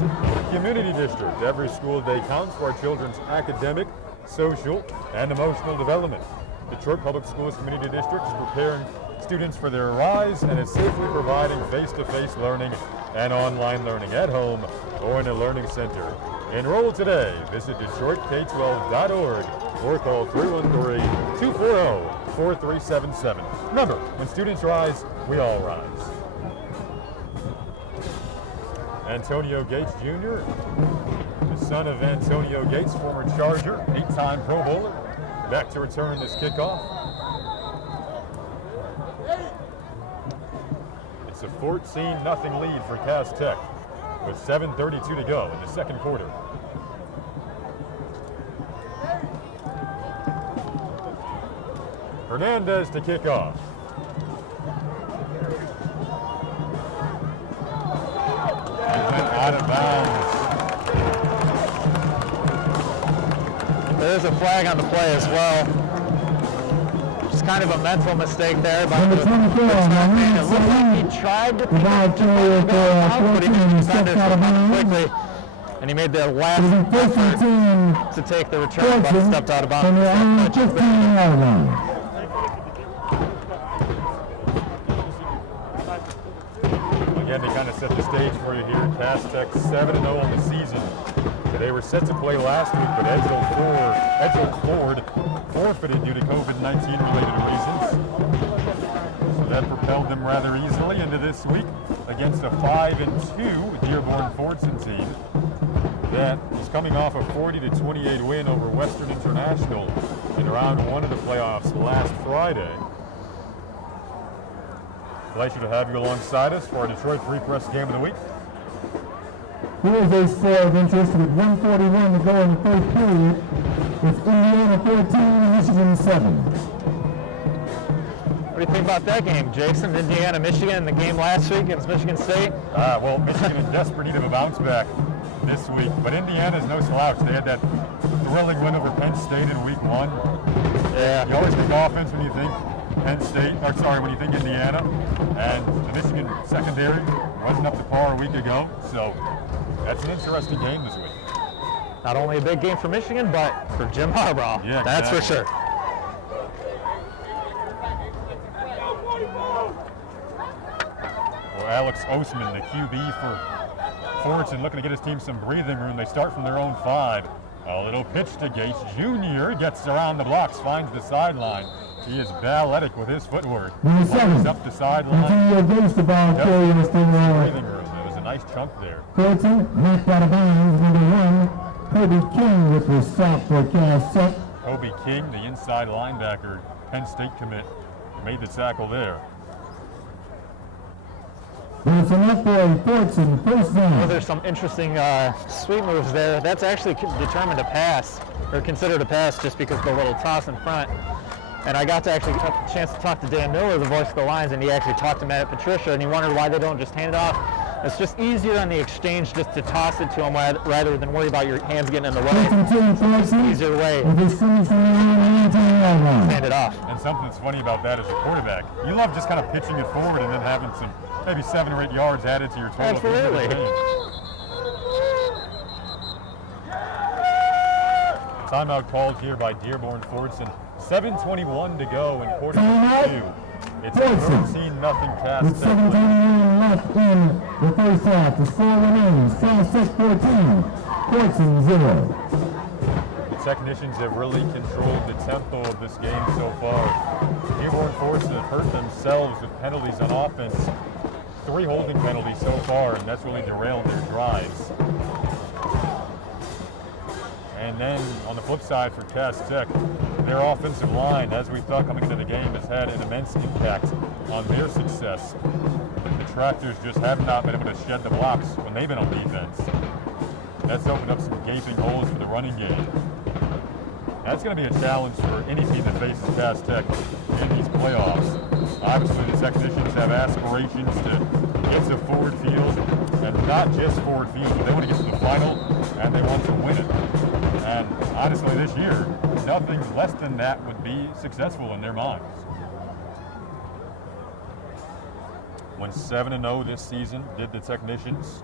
Community District. Every school day counts for our children's academic, social, and emotional development. Detroit Public Schools Community District is preparing students for their rise and is safely providing face-to-face learning and online learning at home or in a learning center. Enroll today. Visit DetroitK12.org or call 313-240-4377. Remember, when students rise, we all rise. Antonio Gates Jr., the son of Antonio Gates, former Charger, 8-time Pro Bowler, back to return this kickoff. It's a 14-0 lead for Cass Tech with 7:32 to go in the second quarter. Hernandez to kick off. And went out of bounds. There's a flag on the play as well. Just kind of a mental mistake there by the man. It looked like he tried to pick up but he just decided to come quickly. And he made the last effort to take the return, but stepped out of bounds. Again, to kind of set the stage for you here, Cass Tech 7-0 on the season. They were set to play last week, but Edsel Ford forfeited due to COVID-19 related reasons. So that propelled them rather easily into this week against a 5-2 Dearborn Fordson team that is coming off a 40-28 win over Western International in round 1 of the playoffs last Friday. Pleasure to have you alongside us for our Detroit Free Press Game of the Week. Here's a score of interest with 1:41 to go in the first period. It's Indiana 14, Michigan 7. What do you think about that game, Jason? Indiana, Michigan, the game last week against Michigan State? Well, Michigan in desperate need of a bounce back this week, but Indiana's no slouch. They had that thrilling win over Penn State in week 1. Yeah. You always think offense when you think when you think Indiana, and the Michigan secondary wasn't up to par a week ago, so that's an interesting game this week. Not only a big game for Michigan, but for Jim Harbaugh. Yeah, that's exactly. for sure. Well, Alex Osman, the QB for Fordson, looking to get his team some breathing room. They start from their own 5. A little pitch to Gates Jr. Gets around the blocks, finds the sideline. He is balletic with his footwork. He's up the sideline. Against the ball carrier is still breathing room. There was a nice chunk there. Fordson knocked out of bounds. Number 1, Kobe King with the stop for Cass Tech. Kobe King, the inside linebacker, Penn State commit, made the tackle there. There's enough for a Fordson first down. Well, there's some interesting sweep moves there. That's actually determined to pass, or considered a pass, just because of the little toss in front. And I got to actually get a chance to talk to Dan Miller, the voice of the Lions, and he actually talked to Matt Patricia, and he wondered why they don't just hand it off. It's just easier on the exchange just to toss it to him rather than worry about your hands getting in the way. It's an easier way. Hand it off. And something that's funny about that as a quarterback, you love just kind of pitching it forward and then having some maybe 7 or 8 yards added to your total. Absolutely. Timeout called here by Dearborn Fordson. 7:21 to go in quarter 2. It's 13-0 Cass With Tech. 7:21 left in the first half. The score remains Cass Tech 14, Fordson 0. The technicians have really controlled the tempo of this game so far. Dearborn Fordson have hurt themselves with penalties on offense. 3 holding penalties so far, and that's really derailed their drives. And then on the flip side for Cass Tech, their offensive line, as we thought coming into the game, has had an immense impact on their success. The Tractors just have not been able to shed the blocks when they've been on defense. That's opened up some gaping holes for the running game. That's going to be a challenge for any team that faces Cass Tech in these playoffs. Obviously, the technicians have aspirations to get to Ford Field, and not just Ford Field, but they want to get to the final, and they want to win it. And honestly, this year, nothing less than that would be successful in their minds. Went 7-0 this season, did the technicians.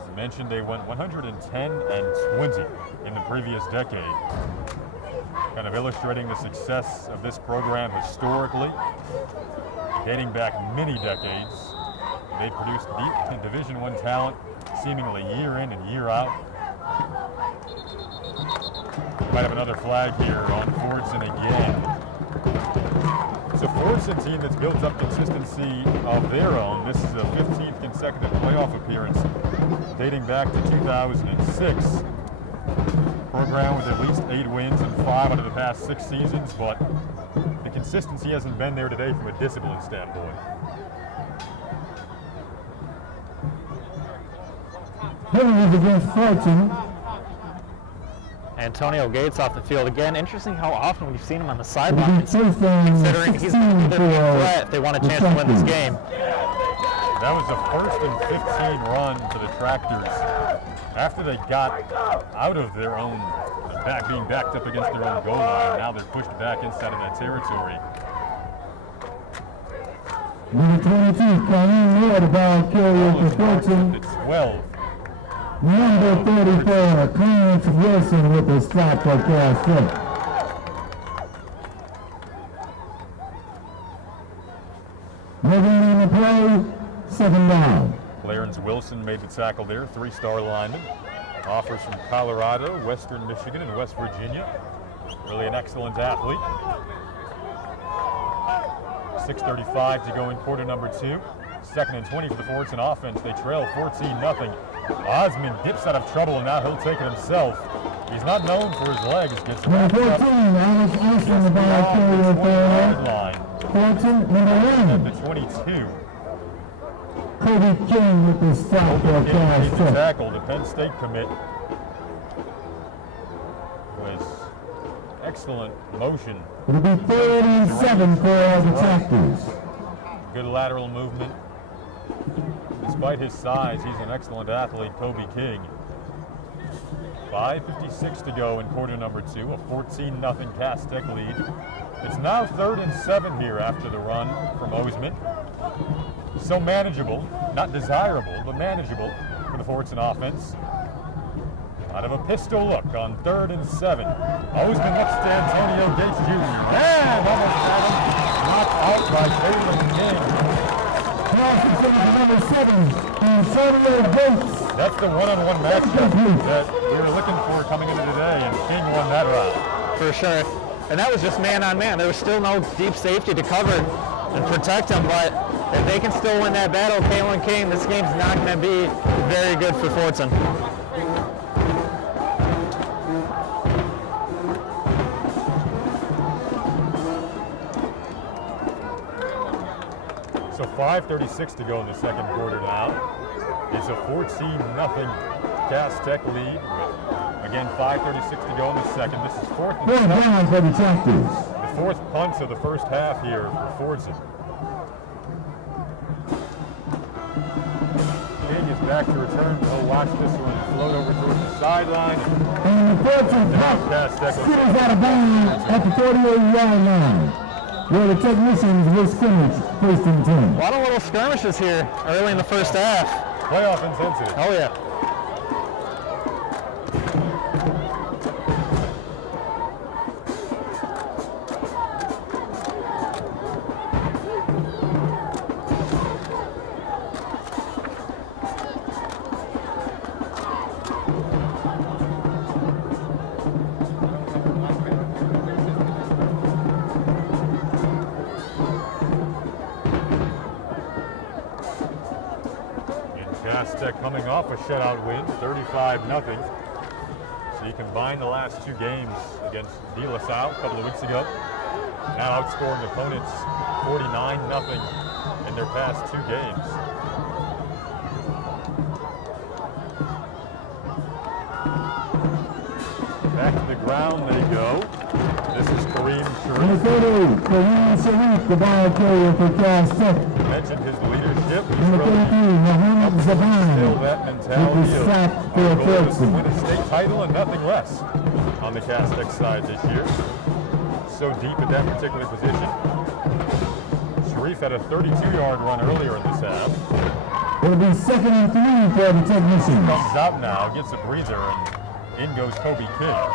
As I mentioned, they went 110-20 in the previous decade. Kind of illustrating the success of this program historically, dating back many decades. They produced deep Division I talent seemingly year in and year out. We might have another flag here on Fordson again. It's a Fordson team that's built up consistency of their own. This is a 15th consecutive playoff appearance dating back to 2006. Program with at least 8 wins and 5 out of the past 6 seasons, but the consistency hasn't been there today from a discipline standpoint. Penalties against Fordson. Antonio Gates off the field again. Interesting how often we've seen him on the sideline, considering he's going to be their threat if they want a chance to win this game. That was the 1st and 15 run for the Tractors after they got out of their own, being backed up against their own goal line. Now they're pushed back inside of that territory. Number 22, Colleen Moore, the ball carrier for Fordson. 12. Number 34, Clarence Wilson with the stop for Cass Tech. Moving in the play, second down. Clarence Wilson made the tackle there, three-star lineman. Offers from Colorado, Western Michigan, and West Virginia. Really an excellent athlete. 6:35 to go in quarter number 2. 2nd and 20 for the Fordson offense. They trail 14-0. Osmond dips out of trouble, and now he'll take it himself. He's not known for his legs. Gets Number 14, Alex Ashton, the ball carrier for line. Fordson. Number 1. The 22. Kobe King with the stop for a pass The tackle, the Penn State commit. Was excellent motion. It'll be 37 for the Tractors. Good lateral movement. Despite his size, he's an excellent athlete, Kobe King. 5:56 to go in quarter number 2, a 14-0 Cass Tech lead. It's now 3rd and 7 here after the run from Osman. So manageable, not desirable, but manageable for the Fordson offense. Out of a pistol look on 3rd and 7. Osman next to Antonio Gates Jr. And almost had him knocked out by Taylor King. Number 7, Antonio Gates. That's the one-on-one matchup that we were looking for coming into today, and King won that round. For sure. And that was just man-on-man. There was still no deep safety to cover and protect him, but if they can still win that battle, Kalen King, this game's not going to be very good for Fordson. So 5:36 to go in the second quarter now. It's a 14-0 Cass Tech lead. Again, 5:36 to go in the second. This is 4th and 7. Down for the Tractors. The 4th punt of the first half here for Fordson. King is back to return. He'll watch this one float over towards the sideline. And the Fordson punt steals out of bounds at the 48-yard line, where the technicians will scrimmage first and 10. A lot of little skirmishes here early in the first half. Playoff intensity. Oh, yeah. Cass Tech coming off a shutout win, 35-0. So you combine the last 2 games against De La Salle a couple of weeks ago. Now outscoring opponents 49-0 in their past 2 games. Back to the ground they go. This is Kareem Number Sharif. 30, Kareem Sharif, the ball carrier for Cass Tech. Mentioned his leadership. He's Number really 33, Mohammed still Zaban. that With mentality the of sack for our goal is to Fordson. win a state title and nothing less on the Cass Tech side this year. So deep at that particular position. Sharif had a 32-yard run earlier in this half. It'll be 2nd and 3 for the technicians. Comes out now, gets a breather, and in goes Kobe King.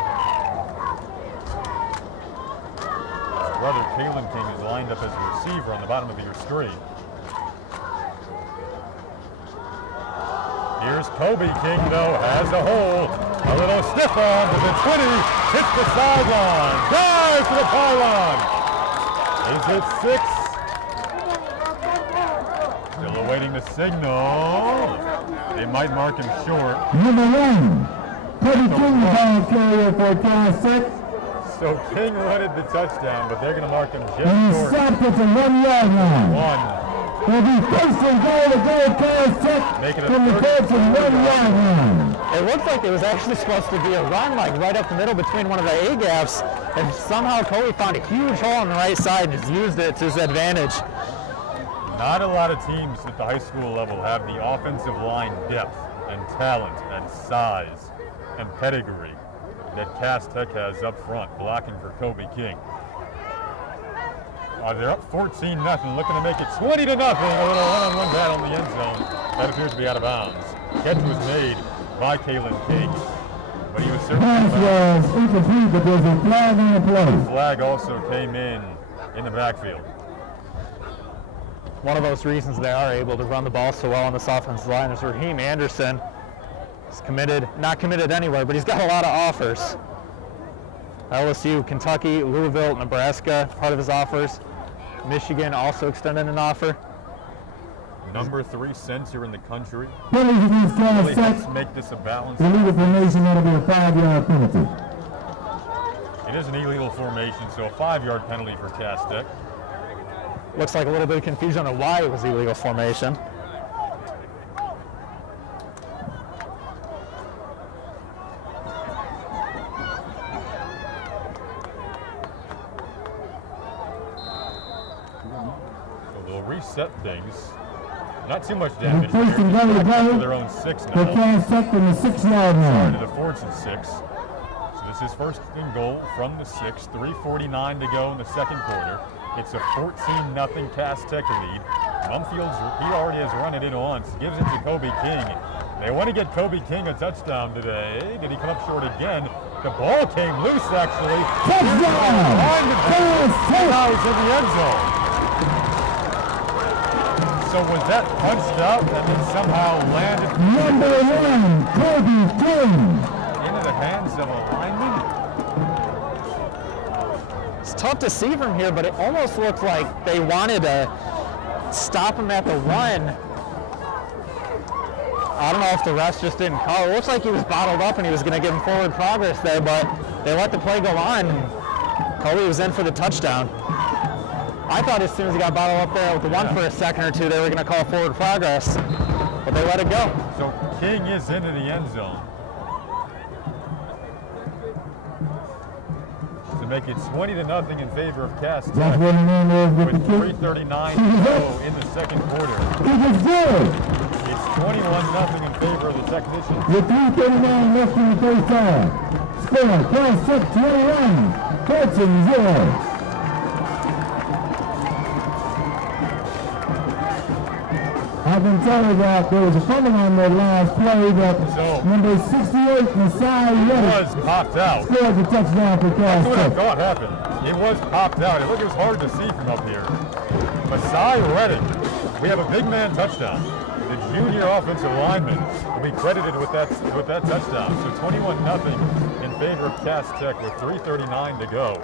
His brother Kalen King is lined up as a receiver on the bottom of your screen. Here's Kobe King, though, has a hole. A little stiff arm to the 20, hits the sideline, dives to the pylon. He's hit 6. Still awaiting the signal. They might mark him short. Number 1, Kobe King, the ball carrier for Cass Tech. So King wanted the touchdown, but they're going to mark him just And he short. stopped at the 1-yard line. 1. It'll be first and goal to go Cass Tech Make it a from the 30. 1-yard line. It looked like it was actually supposed to be a run, like right up the middle between one of the A-gaps, and somehow Kobe found a huge hole on the right side and just used it to his advantage. Not a lot of teams at the high school level have the offensive line depth and talent and size and pedigree that Cass Tech has up front, blocking for Kobe King. They're up 14-0, looking to make it 20-0. A little one-on-one battle in the end zone. That appears to be out of bounds. Catch was made by Kalen King, but he was certainly. Pass was incomplete, but there's a flag on the play. Flag also came in the backfield. one of those reasons they are able to run the ball so well on this offensive line is Raheem Anderson. He's not committed anywhere, but he's got a lot of offers. LSU, Kentucky, Louisville, Nebraska, part of his offers. Michigan also extended an offer. Number 3 center in the country. Penalty against Cass Really Tech. helps make this a balance. Illegal formation, that'll be a 5-yard penalty. It is an illegal formation, so a 5-yard penalty for Cass Tech. Looks like a little bit of confusion on why it was illegal formation. So they'll reset things. Not too much damage First and goal to here. go To their own 6 for now. Cass Tech from the 6-yard line. To the Fordson 6. So this is first and goal from the 6. 3:49 to go in the second quarter. It's a 14-0 Cass Tech lead. Mumfield's, he already has run it in once. Gives it to Kobe King. They want to get Kobe King a touchdown today. Did he come up short again? The ball came loose, actually. Touchdown! Cass Tech! Now he's in the end zone. So was that punched out and then somehow landed Number 1, Kobe King. into the hands of a lineman? It's tough to see from here, but it almost looked like they wanted to stop him at the run. I don't know if the refs just didn't call. It looks like he was bottled up and he was going to give him forward progress there, but they let the play go on. Kobe was in for the touchdown. I thought as soon as he got bottled up there with the run for a second or two, they were going to call forward progress, but they let it go. So King is into the end zone. To make it 20-0 in favor of Cass That's Tech what the name is with with the kick. 3:39 to go in the second quarter. It is good. It's 21-0 in favor of the Technicians. With 3:39 left in the first half. Score, Cass Tech 21, Fordson 0. I've been telegraphed there was a fumble on that last play, but So- number 68, Masai It Reddick, was popped out. scores a touchdown for Cass That's what I Tech. thought happened. It was popped out. It was hard to see from up here. Masai Reddick. We have a big man touchdown. The junior offensive lineman will be credited with that touchdown. So 21-0 in favor of Cass Tech with 3:39 to go.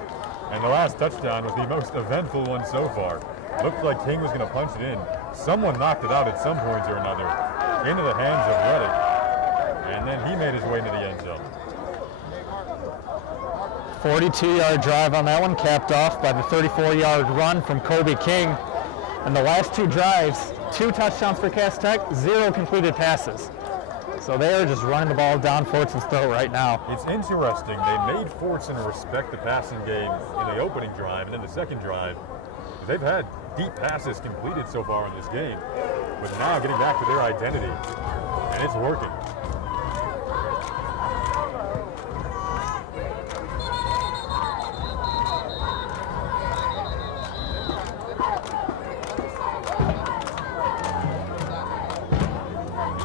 And the last touchdown was the most eventful one so far. Looked like King was going to punch it in. Someone knocked it out at some point or another into the hands of Reddick. And then he made his way into the end zone. 42-yard drive on that one, capped off by the 34-yard run from Kobe King. And the last 2 drives, 2 touchdowns for Cass Tech, 0 completed passes. So they are just running the ball down Fordson's throat right now. It's interesting. They made Fordson respect the passing game in the opening drive, and then the second drive, they've had deep passes completed so far in this game, but now getting back to their identity, and it's working.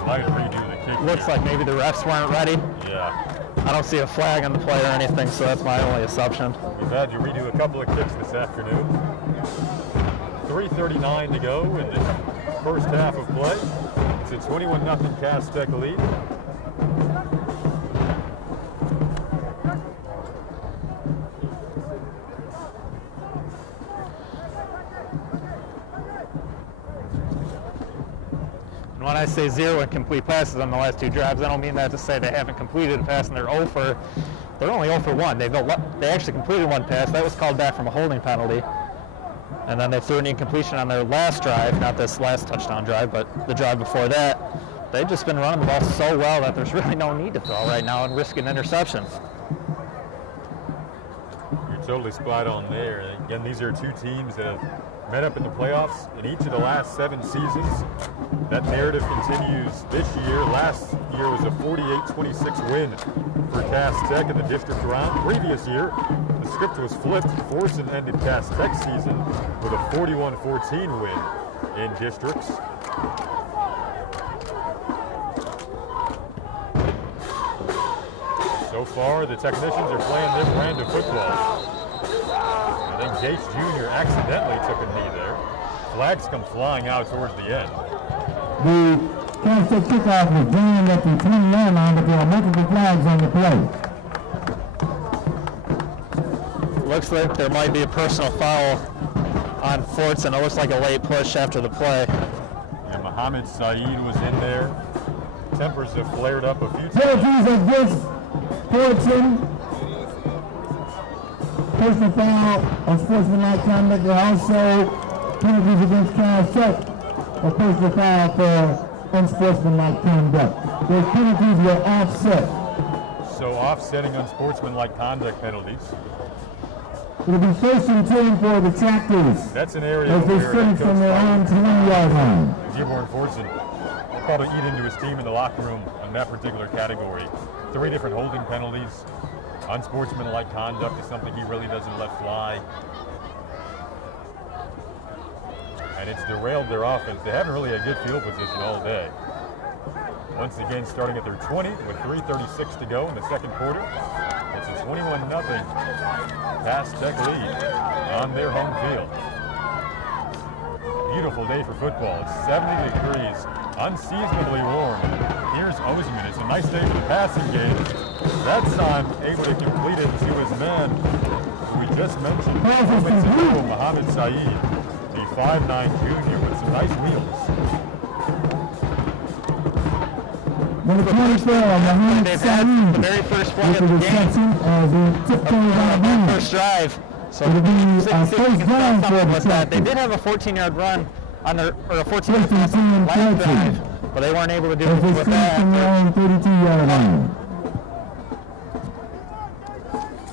Might redo the kick. Looks like maybe the refs weren't ready. Yeah. I don't see a flag on the play or anything, so that's my only assumption. We've had to redo a couple of kicks this afternoon. 3:39 to go in the first half of play. It's a 21-0 Cass Tech lead. And when I say 0 incomplete passes on the last 2 drives, I don't mean that to say they haven't completed a pass and they're only 0 for 1. They actually completed 1 pass. That was called back from a holding penalty. And then they threw an incompletion on their last drive, not this last touchdown drive, but the drive before that. They've just been running the ball so well that there's really no need to throw right now and risk an interception. You're totally spot on there. Again, these are 2 teams that have met up in the playoffs in each of the last 7 seasons. That narrative continues this year. Last year was a 48-26 win for Cass Tech in the district round. Previous year, the script was flipped. Fordson ended Cass Tech's season with a 41-14 win in districts. So far, the Technicians are playing their brand of football. I think Gates Jr. accidentally took a knee there. Flags come flying out towards the end. The Kansas State kickoff was jammed at the 20-yard line, but there are multiple flags on the play. Looks like there might be a personal foul on Fordson. It looks like a late push after the play. And Mohammed Saeed was in there. Tempers have flared up a few times. Penalties against Fordson. Personal foul on sportsmanlike conduct. There are also penalties against Cal Tech. A personal foul for unsportsmanlike conduct. Those penalties were offset. So offsetting unsportsmanlike conduct penalties. It'll be 1st and 10 for the Tractors That's an area as they where finish from their own 20-yard line. Dearborn Fordson will probably eat into his team in the locker room in that particular category. 3 different holding penalties. Unsportsmanlike conduct is something he really doesn't let fly. And it's derailed their offense. They haven't really had good field position all day. Once again, starting at their 20 with 3:36 to go in the second quarter. It's a 21-0 Cass Tech lead on their home field. Beautiful day for football. It's 70 degrees, unseasonably warm. Here's Osman. It's a nice day for the passing game. That time able to complete it to his man, who we just mentioned, Mohammed Saeed, the 5'9" junior with some nice wheels. Number 24, Mohammed Saeed. The very first play of the game. First drive. So it'll be a first down for the that. They did have a 14-yard run on their, or a 14-yard pass on the last drive, but they weren't able to do anything with that. 32-yard line.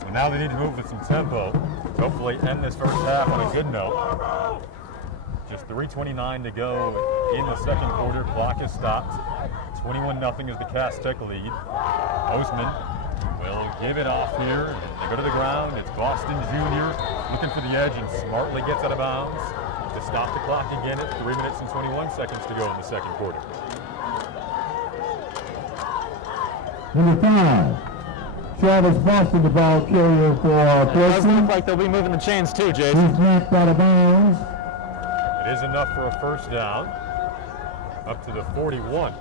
Well, now they need to move with some tempo. Hopefully end this first half on a good note. Just 3:29 to go in the second quarter. Clock is stopped. 21-0 is the Cass Tech lead. Osman will give it off here. They go to the ground. It's Boston Jr. looking for the edge and smartly gets out of bounds to stop the clock again at 3 minutes and 21 seconds to go in the second quarter. Number 5, Travis Boston, the ball carrier for It does Fordson. look like they'll be moving the chains too, Jason. He's knocked out of bounds. It is enough for a first down up to the 41.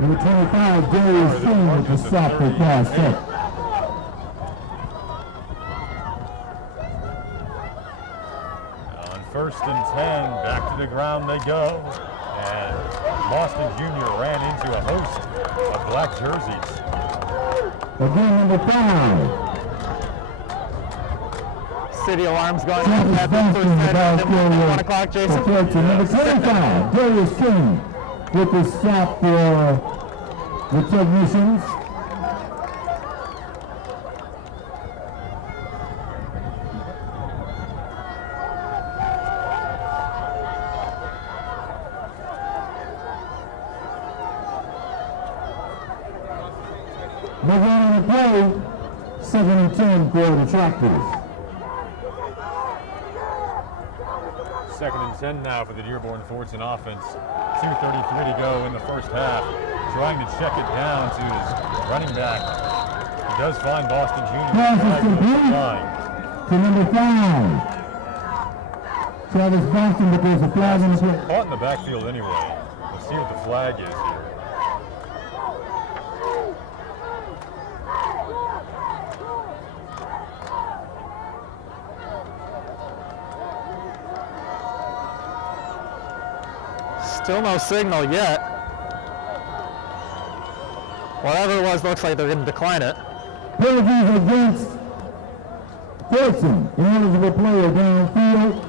Number 25, Darius King with the stop for Cass Tech. On 1st and 10, back to the ground they go. And Boston Jr. ran into a host of black jerseys. Again, number 5. City alarms going Travis off at Boston, the the ball first carrier 1 o'clock, for Jason. Fordson. Number 25, Darius King with the stop for the technicians. They're going to play 2nd and 10 for the Tractors. 2nd and 10 now for the Dearborn Fordson offense. 2:33 to go in the first half. Trying to check it down to his running back. He does find Boston Jr. Pass is complete to number 5. Travis Boston, but there's a flag in the play. Caught in the backfield anyway. Let's see what the flag is here. Still no signal yet. Whatever it was, looks like they're going to decline it. Penalties against Fordson. Ineligible player downfield.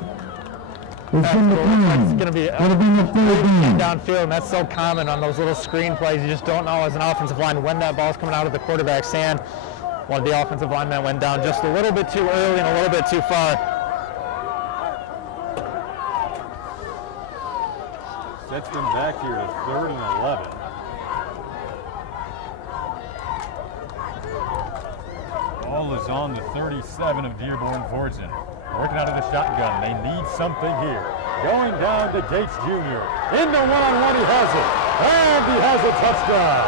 It's been declined. It's going to be It'll be the 3rd down. downfield, and that's so common on those little screen plays. You just don't know as an offensive line when that ball's coming out of the quarterback's hand. One of the offensive linemen went down just a little bit too early and a little bit too far. Sets them back here to 3rd and 11. Ball is on the 37 of Dearborn Fordson. Working out of the shotgun. They need something here. Going down to Gates Jr. Into one-on-one, he has it. And he has a touchdown.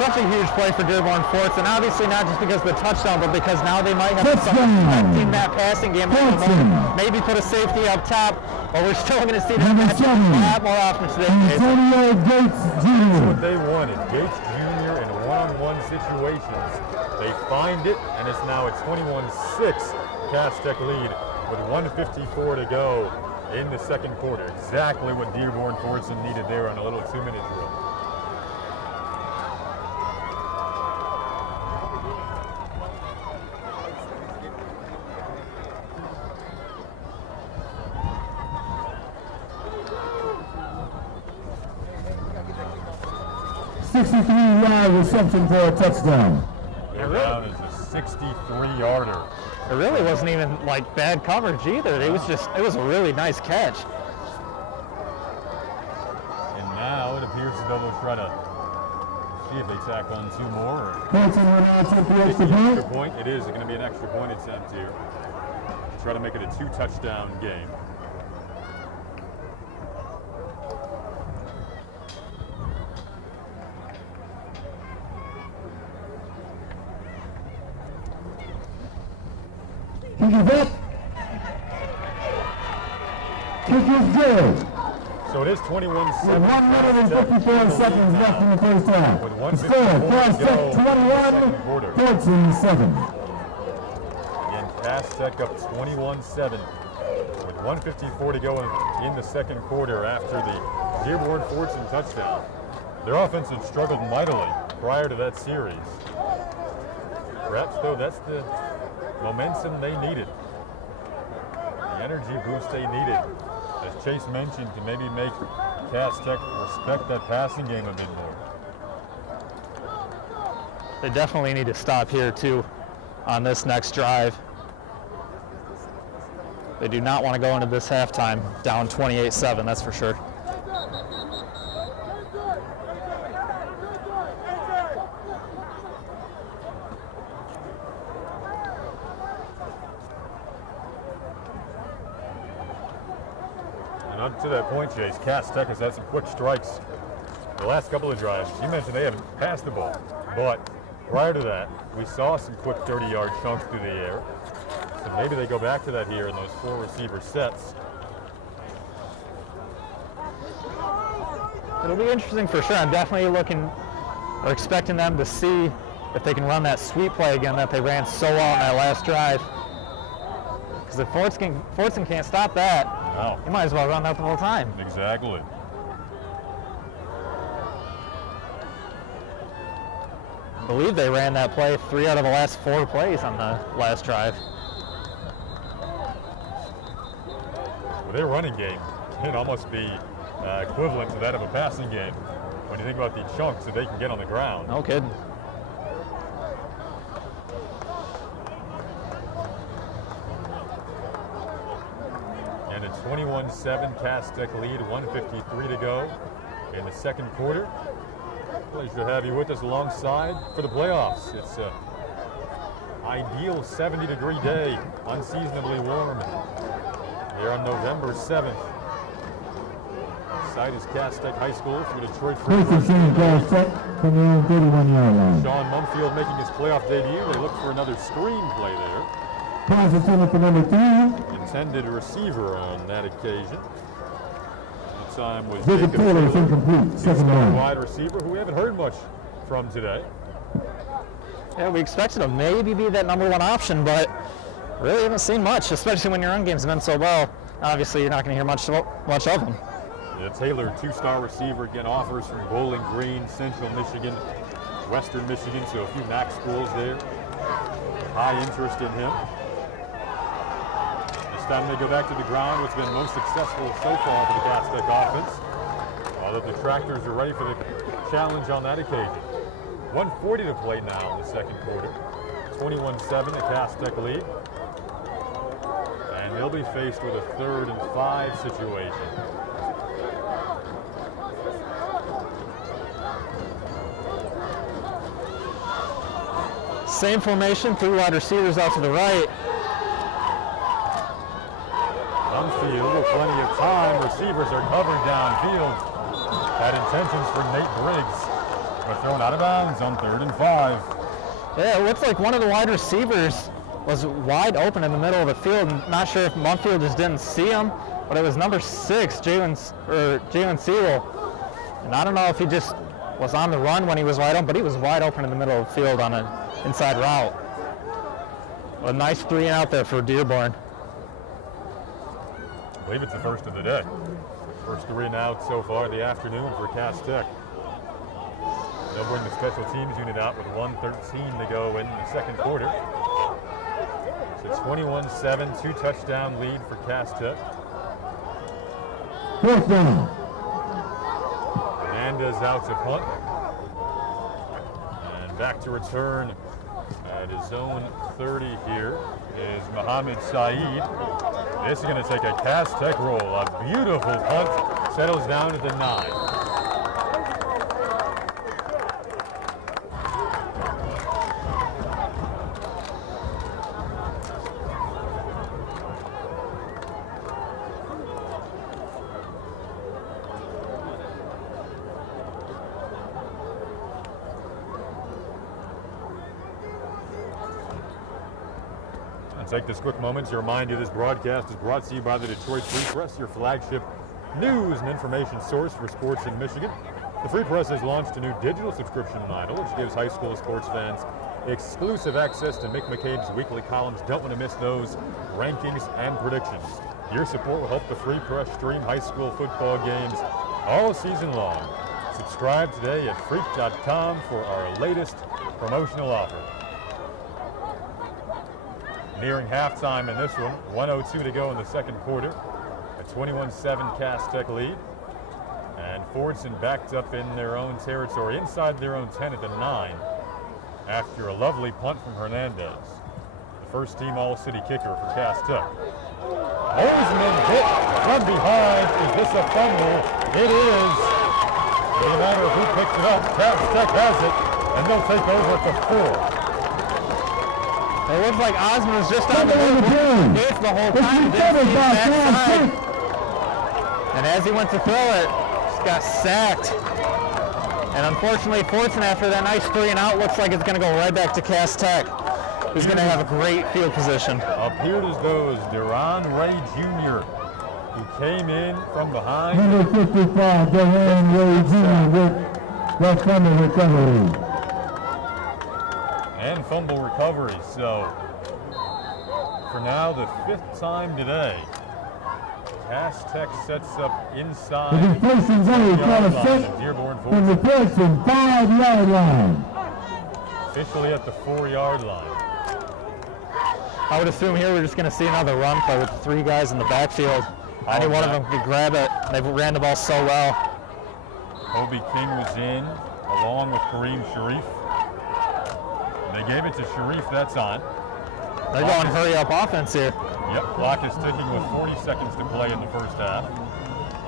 such a huge play for Dearborn Fordson. Obviously not just because of the touchdown, but because now they might have to start affecting that passing game. Maybe put a safety up top, but we're still going to see that match a lot more often today. That's what they wanted. Gates Jr. in one-on-one situations. They find it, and it's now a 21-6 Cass Tech lead with 1:54 to go in the second quarter. Exactly what Dearborn Fordson needed there on a little 2-minute drill. .63-yard reception for a touchdown. Down is a 63-yarder. It really wasn't even like bad coverage either. It was a really nice catch. And now it appears as though they'll try to see if they tack on 2 more. Fordson will now take the extra Extra point. point. It is going to be an extra point attempt here. Try to make it a 2-touchdown game. Kick is up. Kick is good. So it is 21-7. With 1 minute and 54 seconds left in the first half. With The score, Cass Tech 21, Fordson 7. Again, Cass Tech up 21-7 with 1:54 to go in the second quarter after the Dearborn Fordson touchdown. Their offense had struggled mightily prior to that series. Perhaps, though, that's the momentum they needed. The energy boost they needed, as Chase mentioned, to maybe make Cass Tech respect that passing game a bit more. They definitely need to stop here too on this next drive. They do not want to go into this halftime down 28-7, that's for sure. And up to that point, Chase, Cass Tech has had some quick strikes the last couple of drives. You mentioned they haven't passed the ball, but prior to that, we saw some quick 30-yard chunks through the air. So maybe they go back to that here in those 4 receiver sets. It'll be interesting for sure. I'm definitely looking or expecting them to see if they can run that sweep play again that they ran so well in that last drive. Because if Fordson can't stop that, Wow. you might as well run that the whole time. Exactly. I believe they ran that play 3 out of the last 4 plays on the last drive. Well, their running game can almost be equivalent to that of a passing game when you think about the chunks that they can get on the ground. No kidding. And a 21-7 Cass Tech lead, 1:53 to go in the second quarter. Pleasure to have you with us alongside for the playoffs. It's an ideal 70-degree day, unseasonably warm here on November 7th. Site is Cass Tech High School for Detroit Free. Cass Tech from the 31-yard line. Sean Mumfield making his playoff debut. They look for another screen play there. Pass intended for number 3. Intended receiver on that occasion. The time was Jacob Taylor is incomplete. Second down. wide receiver who we haven't heard much from today. Yeah, we expected him maybe be that number 1 option, but really haven't seen much, especially when your run game's been so well. Obviously, you're not going to hear much of him. Yeah, Taylor, 2-star receiver, again, offers from Bowling Green, Central Michigan, Western Michigan, so a few MAC schools there. High interest in him. This time they go back to the ground, what's been most successful so far for the Cass Tech offense. Although the Tractors are ready for the challenge on that occasion. 1:40 to play now in the second quarter. 21-7, the Cass Tech lead. And they'll be faced with a 3rd and 5 situation. Same formation, 3 wide receivers out to the right. Mumfield with plenty of time. Receivers are covered downfield. Had intentions for Nate Briggs. but thrown out of bounds on 3rd and 5. Yeah, it looks like one of the wide receivers was wide open in the middle of the field. Not sure if Mumfield just didn't see him, but it was number 6, Jalen Sewell. And I don't know if he just was on the run when he was wide open, but he was wide open in the middle of the field on an inside route. A nice 3 and out there for Dearborn. I believe it's the first of the day. First 3 and out so far the afternoon for Cass Tech. They'll bring the special teams unit out with 1:13 to go in the second quarter. So 21-7, 2-touchdown lead for Cass Tech. Fourth down. Hernandez out to punt. And back to return at his own 30 here is Mohamed Saeed. This is going to take a Cass Tech roll. A beautiful punt, settles down at the 9. Take this quick moment to remind you this broadcast is brought to you by the Detroit Free Press, your flagship news and information source for sports in Michigan. The Free Press has launched a new digital subscription model, which gives high school sports fans exclusive access to Mick McCabe's weekly columns. Don't want to miss those rankings and predictions. Your support will help the Free Press stream high school football games all season long. Subscribe today at freak.com for our latest promotional offer. Nearing halftime in this one, 1:02 to go in the second quarter. A 21-7 Cass Tech lead. And Fordson backed up in their own territory, inside their own 10 at the 9, after a lovely punt from Hernandez. The first team All-City kicker for Cass Tech. Bozeman hit from behind. Is this a fumble? It is. No matter who picks it up, Cass Tech has it, and they'll take over at the 4. It looks like Osmond was just on the move. Gates the whole time. Didn't see backside. And as he went to throw it, just got sacked. And unfortunately, Fordson, after that nice 3 and out, looks like it's going to go right back to Cass Tech, who's going to have a great field position. Appeared as though it was Deron Ray Jr. who came in from behind. Number 55, Deron Ray Jr. with the fumble recovery. And fumble recovery. So for now, the 5th time today, Cass Tech sets up inside The defensive zone trying to set Dearborn from the Fordson 5-yard line. Officially at the 4-yard line. I would assume here we're just going to see another run play with 3 guys in the backfield. Any one of them could grab it. They ran the ball so well. Kobe King was in, along with Kareem Sharif. They gave it to Sharif, that's on. They're going hurry-up offense here. Yep, clock is ticking with 40 seconds to play in the first half.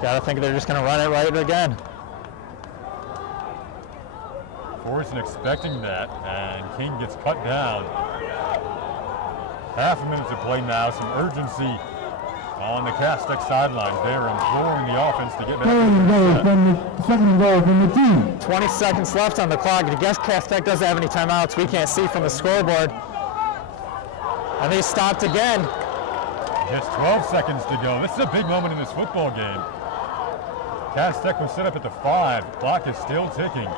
Gotta think they're just gonna run it right again. Fordson expecting that, and King gets cut down. Half a minute to play now, some urgency on the Cass Tech sidelines. They're imploring the offense to get back. Second goal from the team. 20 seconds left on the clock. I guess Cass Tech doesn't have any timeouts. We can't see from the scoreboard. And they stopped again. Just 12 seconds to go. This is a big moment in this football game. Cass Tech was set up at the 5. Clock is still ticking.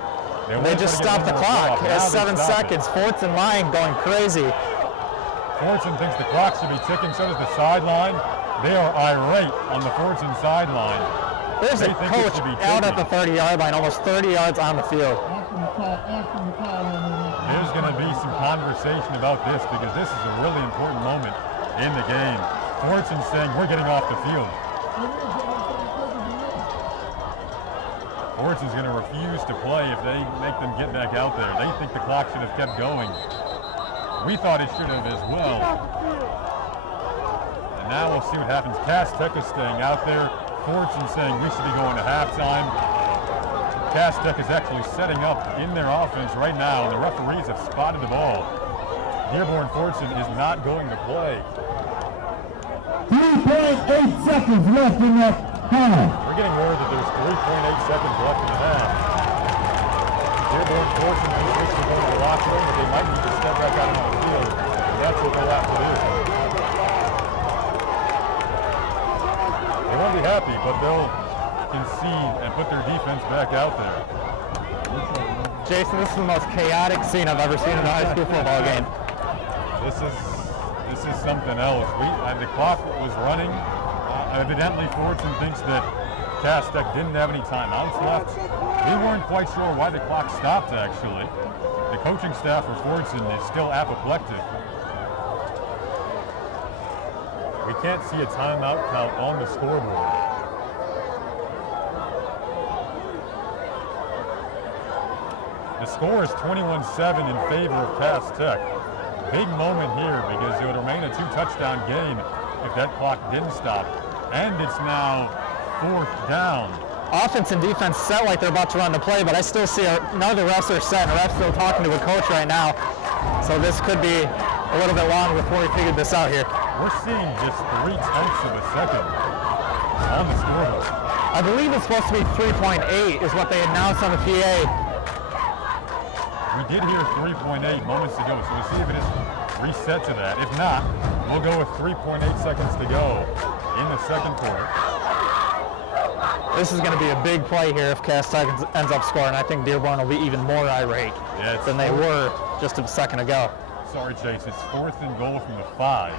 They just stopped the clock. It's 7 seconds. Fordson line going crazy. Fordson thinks the clock should be ticking, so does the sideline. They are irate on the Fordson sideline. There's a coach out at the 30-yard line, almost 30 yards on the field. There's going to be some conversation about this because this is a really important moment in the game. Fordson saying, we're getting off the field. Fordson's going to refuse to play if they make them get back out there. They think the clock should have kept going. We thought it should have as well. And now we'll see what happens. Cass Tech is staying out there. Fordson saying we should be going to halftime. Cass Tech is actually setting up in their offense right now, and the referees have spotted the ball. Dearborn Fordson is not going to play. 3.8 seconds left in that half. We're getting word that there's 3.8 seconds left in the half. Dearborn Fordson just switched to go to the locker room, but they might need to step back out on the field, and that's what they'll have to do. They won't be happy, but they'll concede and put their defense back out there. Jason, this is the most chaotic scene I've ever seen in a high school football game. This is something else. The clock was running. Evidently, Fordson thinks that Cass Tech didn't have any timeouts left. We weren't quite sure why the clock stopped, actually. The coaching staff for Fordson is still apoplectic. We can't see a timeout count on the scoreboard. The score is 21-7 in favor of Cass Tech. Big moment here because it would remain a 2-touchdown game if that clock didn't stop. And it's now 4th down. Offense and defense set like they're about to run the play, but I still see none of the refs are set, and the ref's still talking to a coach right now. So this could be a little bit longer before we figure this out here. We're seeing just 3/10 of a second on the scoreboard. I believe it's supposed to be 3.8 is what they announced on the PA. We did hear 3.8 moments ago, so we'll see if it is reset to that. If not, we'll go with 3.8 seconds to go in the second quarter. This is going to be a big play here if Cass Tech ends up scoring. I think Dearborn will be even more irate than they were just a second ago. Sorry, Chase. It's 4th and goal from the 5.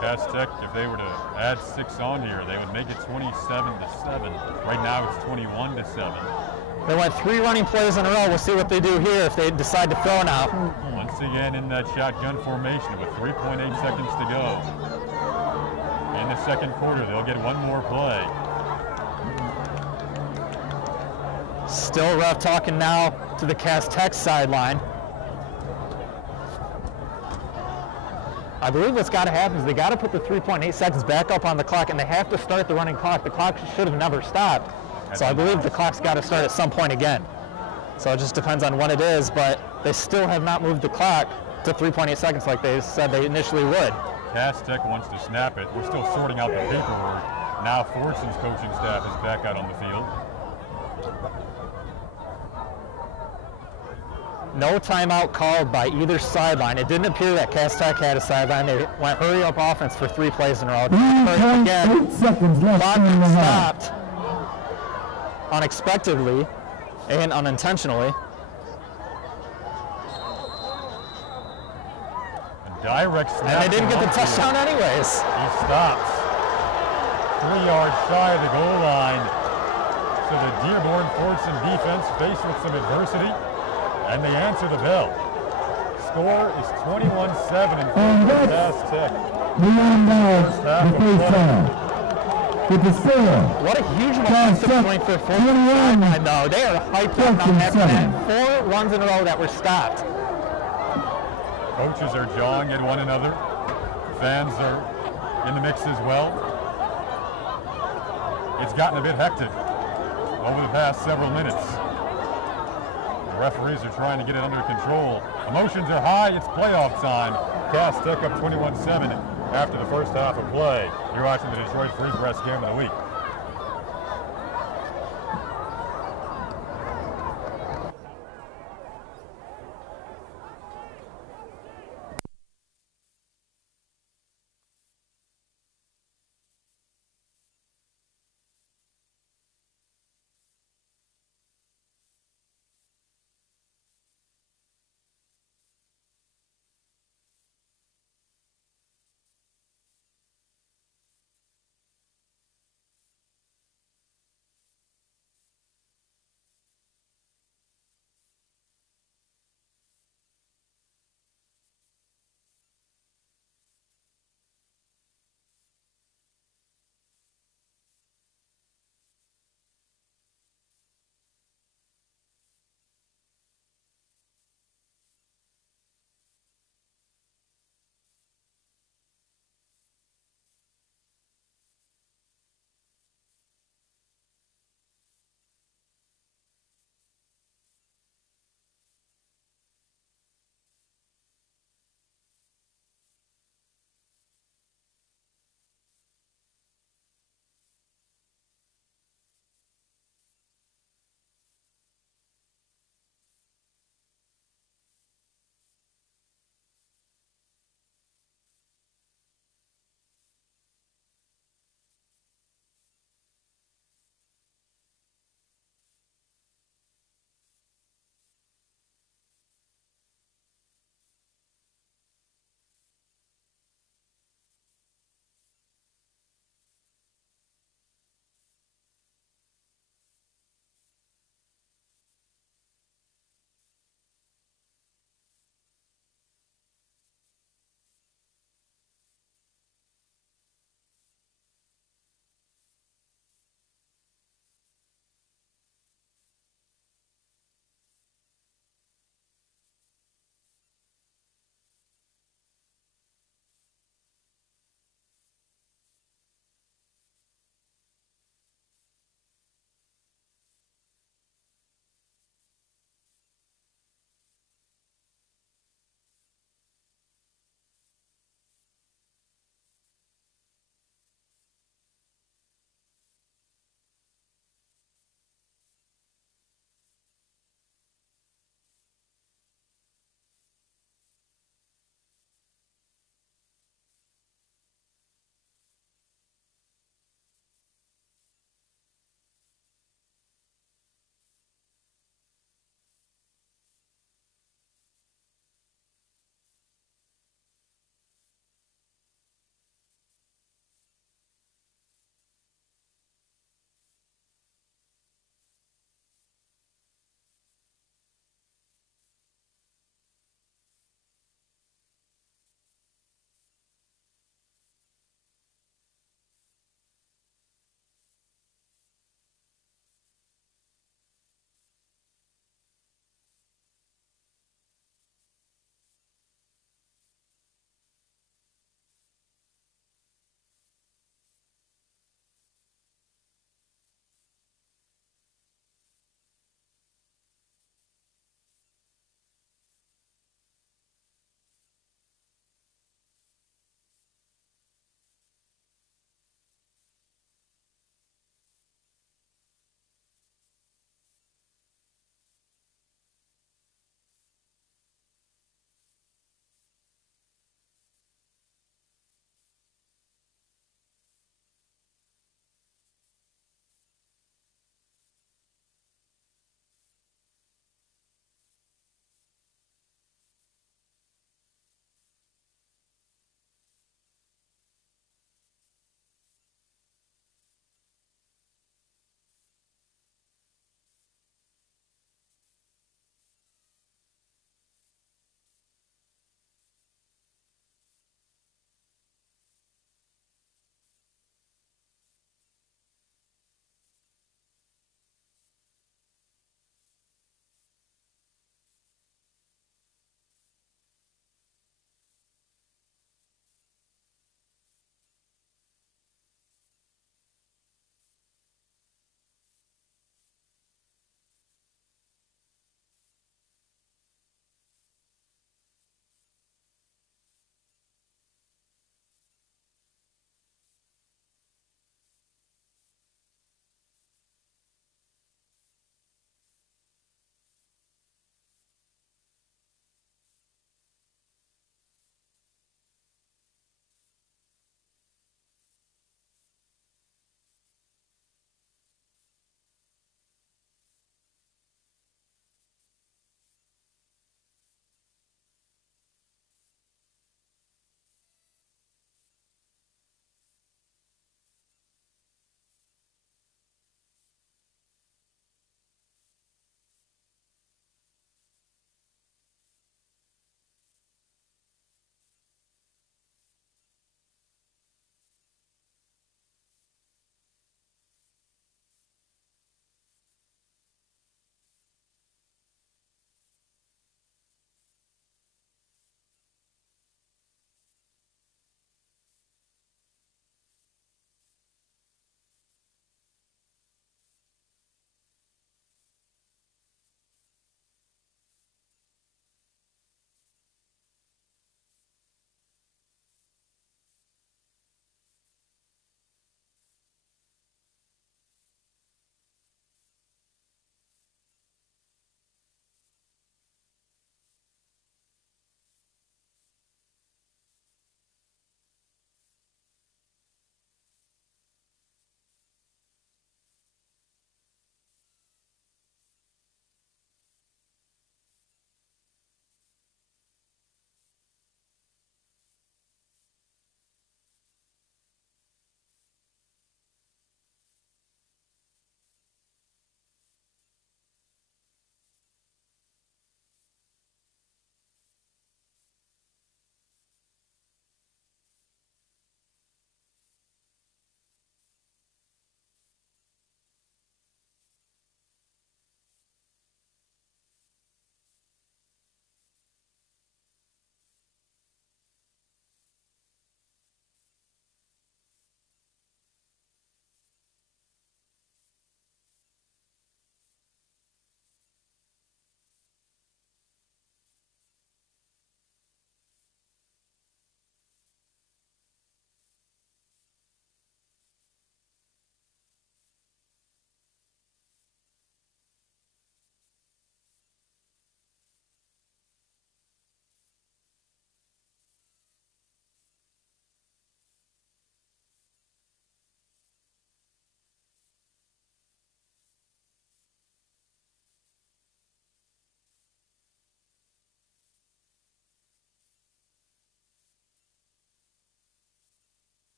Cass Tech, if they were to add 6 on here, they would make it 27-7. Right now, it's 21-7. They went 3 running plays in a row. We'll see what they do here if they decide to throw now. Once again in that shotgun formation with 3.8 seconds to go. In the second quarter, they'll get one more play. Still ref talking now to the Cass Tech sideline. I believe what's got to happen is they got to put the 3.8 seconds back up on the clock, and they have to start the running clock. The clock should have never stopped. So I believe the clock's got to start at some point again. So it just depends on when it is, but they still have not moved the clock to 3.8 seconds like they said they initially would. Cass Tech wants to snap it. We're still sorting out the paperwork. Now Fordson's coaching staff is back out on the field. No timeout called by either sideline. It didn't appear that Cass Tech had a sideline. They went hurry up offense for 3 plays in a row. 3.8 seconds left Clock in the half. stopped unexpectedly and unintentionally. Direct snap. And they didn't get the touchdown anyways. He stops 3 yards shy of the goal line. So the Dearborn Fordson defense faced with some adversity, and they answer the bell. Score is 21-7 in favor of Cass Tech. Leon Dodds, the first half. With the score. What a huge momentum point for Fordson sideline, though. They are hyped up now after that 4 runs in a row that were stopped. Coaches are jawing at one another. Fans are in the mix as well. It's gotten a bit hectic over the past several minutes. The referees are trying to get it under control. Emotions are high. It's playoff time. Cass Tech up 21-7 after the first half of play. You're watching the Detroit Free Press Game of the Week.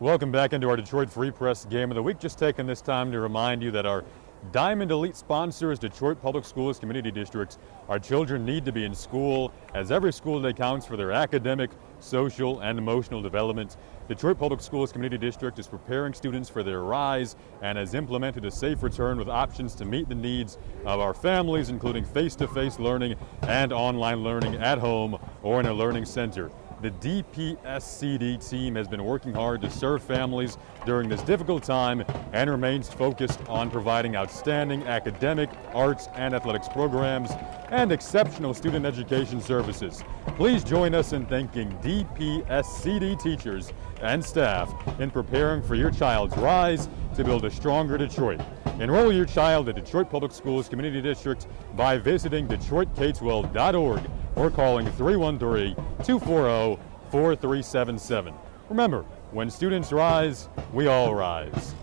Welcome back into our Detroit Free Press Game of the Week. Just taking this time to remind you that our Diamond Elite sponsor is Detroit Public Schools Community Districts. Our children need to be in school, as every school day counts for their academic, social, and emotional development. Detroit Public Schools Community District is preparing students for their rise and has implemented a safe return with options to meet the needs of our families, including face-to-face learning and online learning at home or in a learning center. The DPSCD team has been working hard to serve families during this difficult time and remains focused on providing outstanding academic, arts, and athletics programs and exceptional student education services. Please join us in thanking DPSCD teachers and staff in preparing for your child's rise to build a stronger Detroit. Enroll your child at Detroit Public Schools Community District by visiting DetroitK12.org or calling 313-240-4377. Remember, when students rise, we all rise.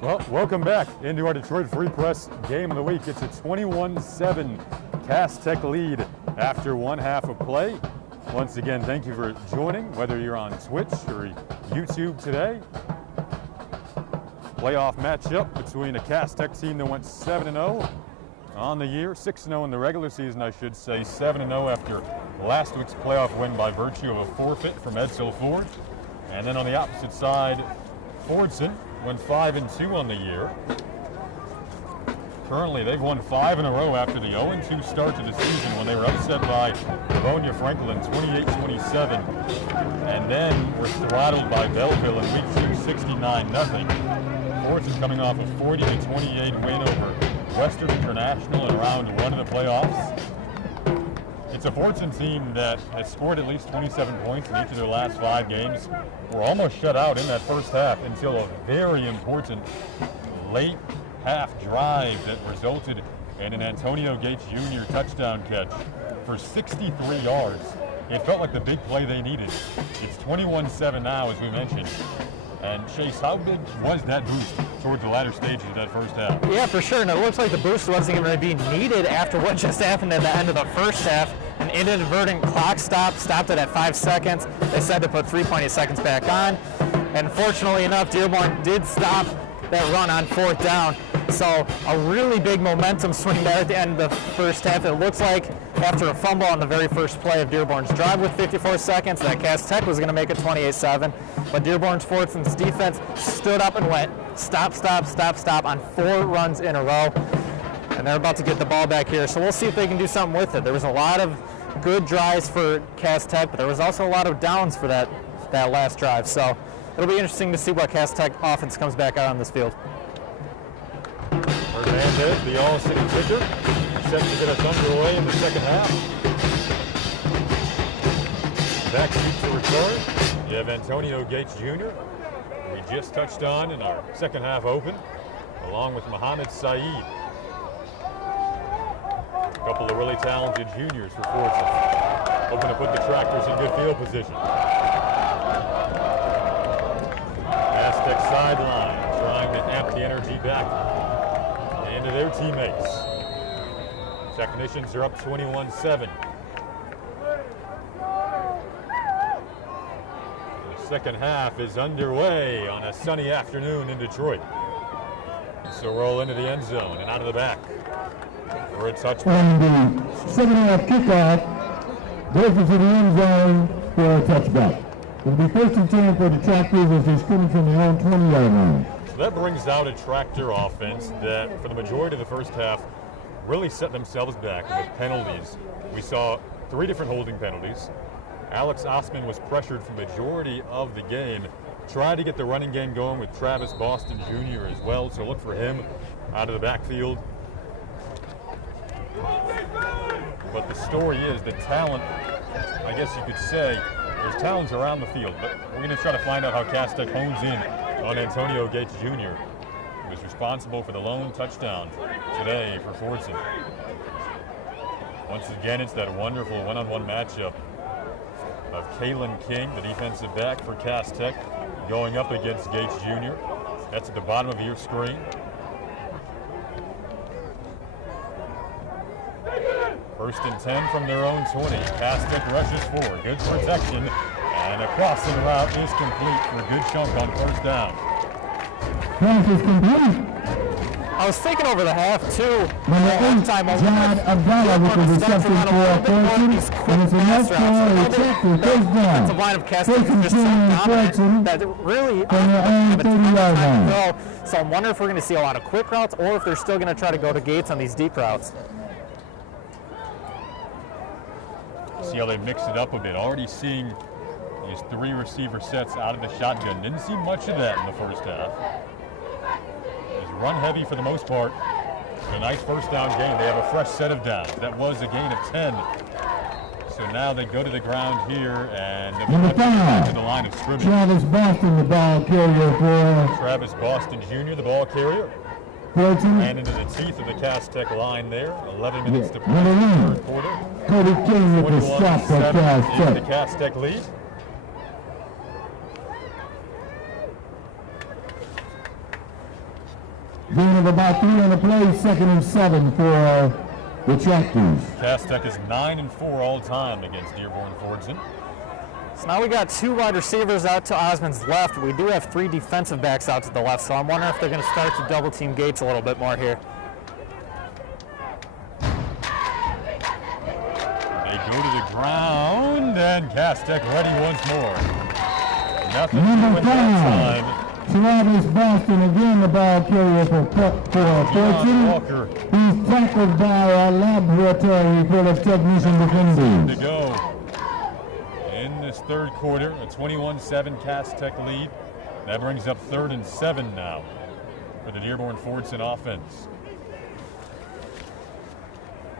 Well, welcome back into our Detroit Free Press Game of the Week. It's a 21-7 Cass Tech lead after one half of play. Once again, thank you for joining, whether you're on Twitch or YouTube today. Playoff matchup between a Cass Tech team that went 7-0 on the year, 6-0 in the regular season, I should say, 7-0 after last week's playoff win by virtue of a forfeit from Edsel Ford. And then on the opposite side, Fordson went 5-2 on the year. Currently, they've won 5 in a row after the 0-2 start to the season when they were upset by Livonia Franklin 28-27, and then were throttled by Belleville in week 2, 69-0. Fordson coming off a 40-28 win over Western International in round 1 of the playoffs. It's a Fordson team that has scored at least 27 points in each of their last 5 games. Were almost shut out in that first half until a very important late half drive that resulted in an Antonio Gates Jr. touchdown catch for 63 yards. It felt like the big play they needed. It's 21-7 now, as we mentioned. And Chase, how big was that boost towards the latter stages of that first half? Yeah, for sure. And it looks like the boost wasn't even going to be needed after what just happened at the end of the first half. An inadvertent clock stopped it at 5 seconds. They said to put 3.8 seconds back on. And fortunately enough, Dearborn did stop that run on 4th down. So a really big momentum swing there at the end of the first half. It looks like after a fumble on the very first play of Dearborn's drive with 54 seconds, that Cass Tech was going to make it 28-7. But Dearborn's Fordson's defense stood up and went stop on 4 runs in a row. And they're about to get the ball back here. So we'll see if they can do something with it. There was a lot of good drives for Cass Tech, but there was also a lot of downs for that last drive. So it'll be interesting to see what Cass Tech offense comes back out on this field. Hernandez, the all-city kicker, set to get us underway in the second half. Back seat to return. You have Antonio Gates Jr., we just touched on in our second half open, along with Muhammad Saeed. A couple of really talented juniors for Fordson, hoping to put the Tractors in good field position. Aztec sideline, trying to amp the energy back into their teammates. Technicians are up 21-7. The second half is underway on a sunny afternoon in Detroit. So roll into the end zone and out of the back for a touchback. On the second half kickoff, goes into the end zone for a touchback. It'll be 1st and 10 for the Tractors as they scream from their own 20-yard line. So that brings out a Tractor offense that, for the majority of the first half, really set themselves back with penalties. We saw 3 different holding penalties, Alex Osman was pressured for majority of the game. Tried to get the running game going with Travis Boston Jr. as well, so look for him out of the backfield. But the story is the talent, I guess you could say, there's talents around the field, but we're going to try to find out how Cass Tech hones in on Antonio Gates Jr., who was responsible for the lone touchdown today for Fordson. Once again, it's that wonderful one-on-one matchup of Kalen King, the defensive back for Cass Tech, going up against Gates Jr. That's at the bottom of your screen. First and 10 from their own 20. Cass Tech rushes forward. Good protection. And a crossing route is complete for a good chunk on first down. Pass is complete. I was thinking over the half, too. Number 8, John Abdallah with the reception for Fordson. And it's enough for a check for first down. The line of Cass Tech is just so dominant that really from their own 30-yard line. So I'm wondering if we're going to see a lot of quick routes or if they're still going to try to go to Gates on these deep routes. See how they mix it up a bit. Already seeing these 3 receiver sets out of the shotgun. Didn't see much of that in the first half. Run heavy for the most part. A nice first down gain. They have a fresh set of downs. That was a gain of 10. So now they go to the ground here and number 5, to the line of scrimmage. Travis Boston, the ball carrier for Travis Boston Jr., the ball carrier. Fordson. And into the teeth of the Cass Tech line there. 11 minutes to play Number in the 1, third quarter. Cody King with the stop for Cass The Tech. Cass Tech lead. Gain of about 3 on the play, 2nd and 7 for the Tractors. Cass Tech is 9-4 all time against Dearborn Fordson. So now we got 2 wide receivers out to Osman's left. We do have 3 defensive backs out to the left, so I'm wondering if they're going to start to double team Gates a little bit more here. They go to the ground, and Cass Tech ready once more. Nothing Number doing that 5. time. Travis Boston, again the ball carrier for Fordson. Walker He's tackled by a laboratory full of technician to defenders. go in this third quarter. A 21-7 Cass Tech lead. That brings up 3rd and 7 now for the Dearborn Fordson offense.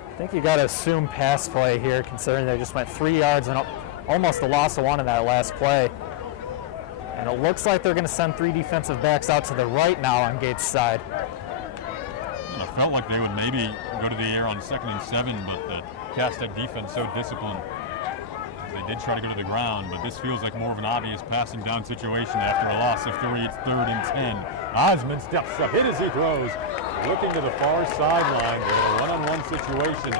I think you got to assume pass play here, considering they just went 3 yards and almost a loss of 1 in that last play. And it looks like they're going to send 3 defensive backs out to the right now on Gates' side. I felt like they would maybe go to the air on 2nd and 7, but the Cass Tech defense so disciplined. They did try to go to the ground, but this feels like more of an obvious passing down situation after a loss of 3. It's 3rd and 10. Osman steps up, hit as he throws, looking to the far sideline. They're in a one-on-one situation,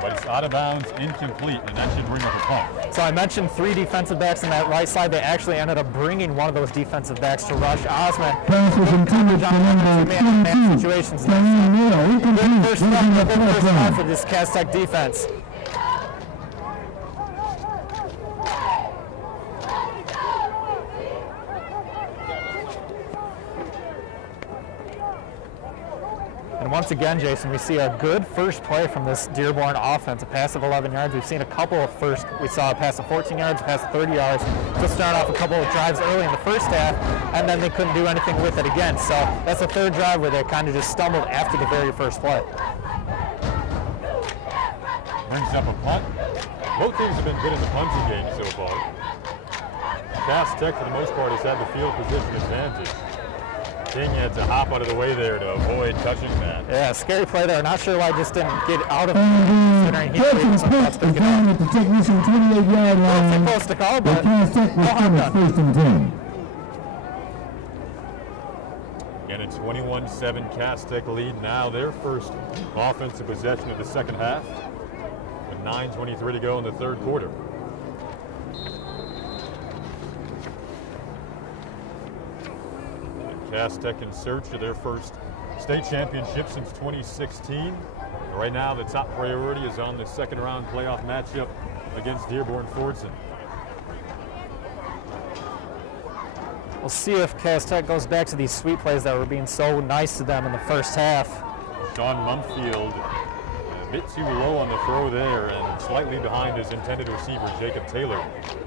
but it's out of bounds, incomplete, and that should bring up a punt. So I mentioned 3 defensive backs on that right side. They actually ended up bringing one of those defensive backs to rush Osman. Pass was intended for number 22. Situations. Diane Miller, incomplete. First down for this Cass Tech defense. And once again, Jason, we see a good first play from this Dearborn offense, a pass of 11 yards. We've seen a couple of we saw a pass of 14 yards, a pass of 30 yards to start off a couple of drives early in the first half, and then they couldn't do anything with it again. So that's the 3rd drive where they kind of just stumbled after the very first play. Brings up a punt. Both teams have been good in the punting game so far. Cass Tech, for the most part, has had the field position advantage. King had to hop out of the way there to avoid touching that. Yeah, scary play there. Not sure why I just didn't get out of And the Fordson punt is down at the technician 28-yard line. Close to call, The but Cass Tech will finish 1st and 10. Again, a 21-7 Cass Tech lead now. Their first offensive possession of the second half with 9:23 to go in the third quarter. Cass Tech in search of their first state championship since 2016. Right now, the top priority is on the second round playoff matchup against Dearborn Fordson. we'll see if Cass Tech goes back to these sweep plays that were being so nice to them in the first half. Sean Mumfield bit too low on the throw there and slightly behind his intended receiver, Jacob Taylor.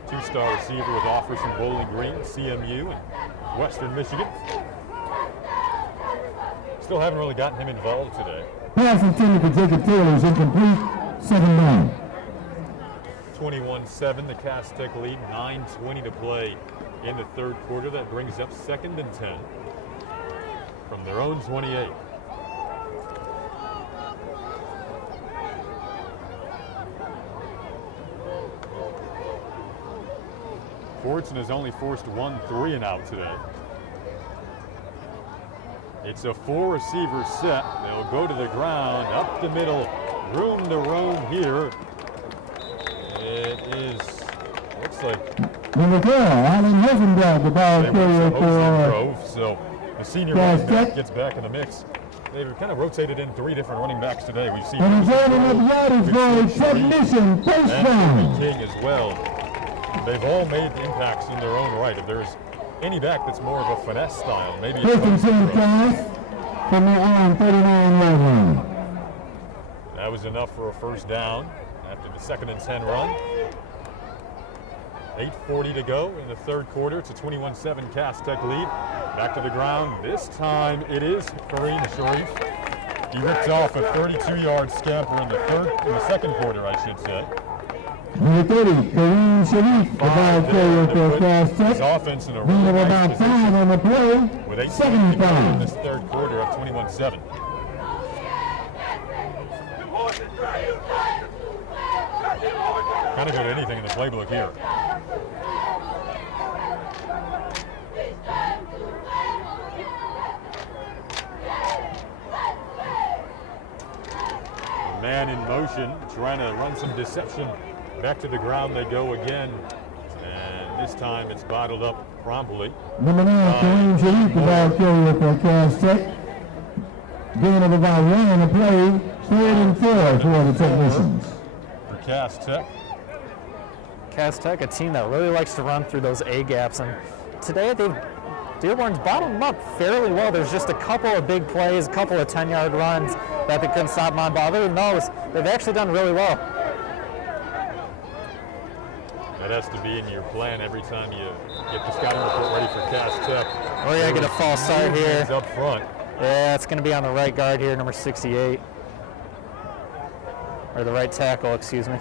Two-star receiver with offers from Bowling Green, CMU, and Western Michigan. Still haven't really gotten him involved today. Pass intended for Jacob Taylor is incomplete. 7 down. 21-7, the Cass Tech lead, 9:20 to play in the third quarter. That brings up 2nd and 10 from their own 28. Fordson has only forced 1 3-and-out today. It's a 4-receiver set. They'll go to the ground, up the middle, room to roam here. It is, looks like Number 4, Alan Rosenberg, the ball carrier for so the senior running back gets back in the mix. They've kind of rotated in 3 different running backs today. We've seen and joining up yardage for a technician, first down. King as well. They've all made impacts in their own right. If there's any back that's more of a finesse style, maybe it's First and 10 pass from their own 39-yard line. That was enough for a first down after the 2nd and 10 run. 8:40 to go in the third quarter. It's a 21-7 Cass Tech lead. Back to the ground. This time it is Kareem Sharif. He ripped off a 32-yard scamper in the second quarter, I should say. Number 30, Kareem Sharif, the ball carrier for Cass Tech. His offense in a Gain really of nice about 5 position on the play. with 8 Second to go in down. this third quarter of 21-7. Kind of go to anything in the playbook here. Man in motion, trying to run some deception. Back to the ground they go again. And this time it's bottled up promptly. Number 9, Kareem Sharif, the ball carrier for Cass Tech. Gain of about 1 on the play. 3rd and 4 for the technicians. For Cass Tech. Cass Tech, a team that really likes to run through those A gaps, and today Dearborn's bottomed them up fairly well. There's just a couple of big plays, a couple of 10-yard runs that they couldn't stop them on. But other than those, they've actually done really well. That has to be in your plan every time you get the scouting report ready for Cass Tech. We're going to get a false start here. Up front. Yeah, it's going to be on the right guard here, number 68. Or the right tackle, excuse me.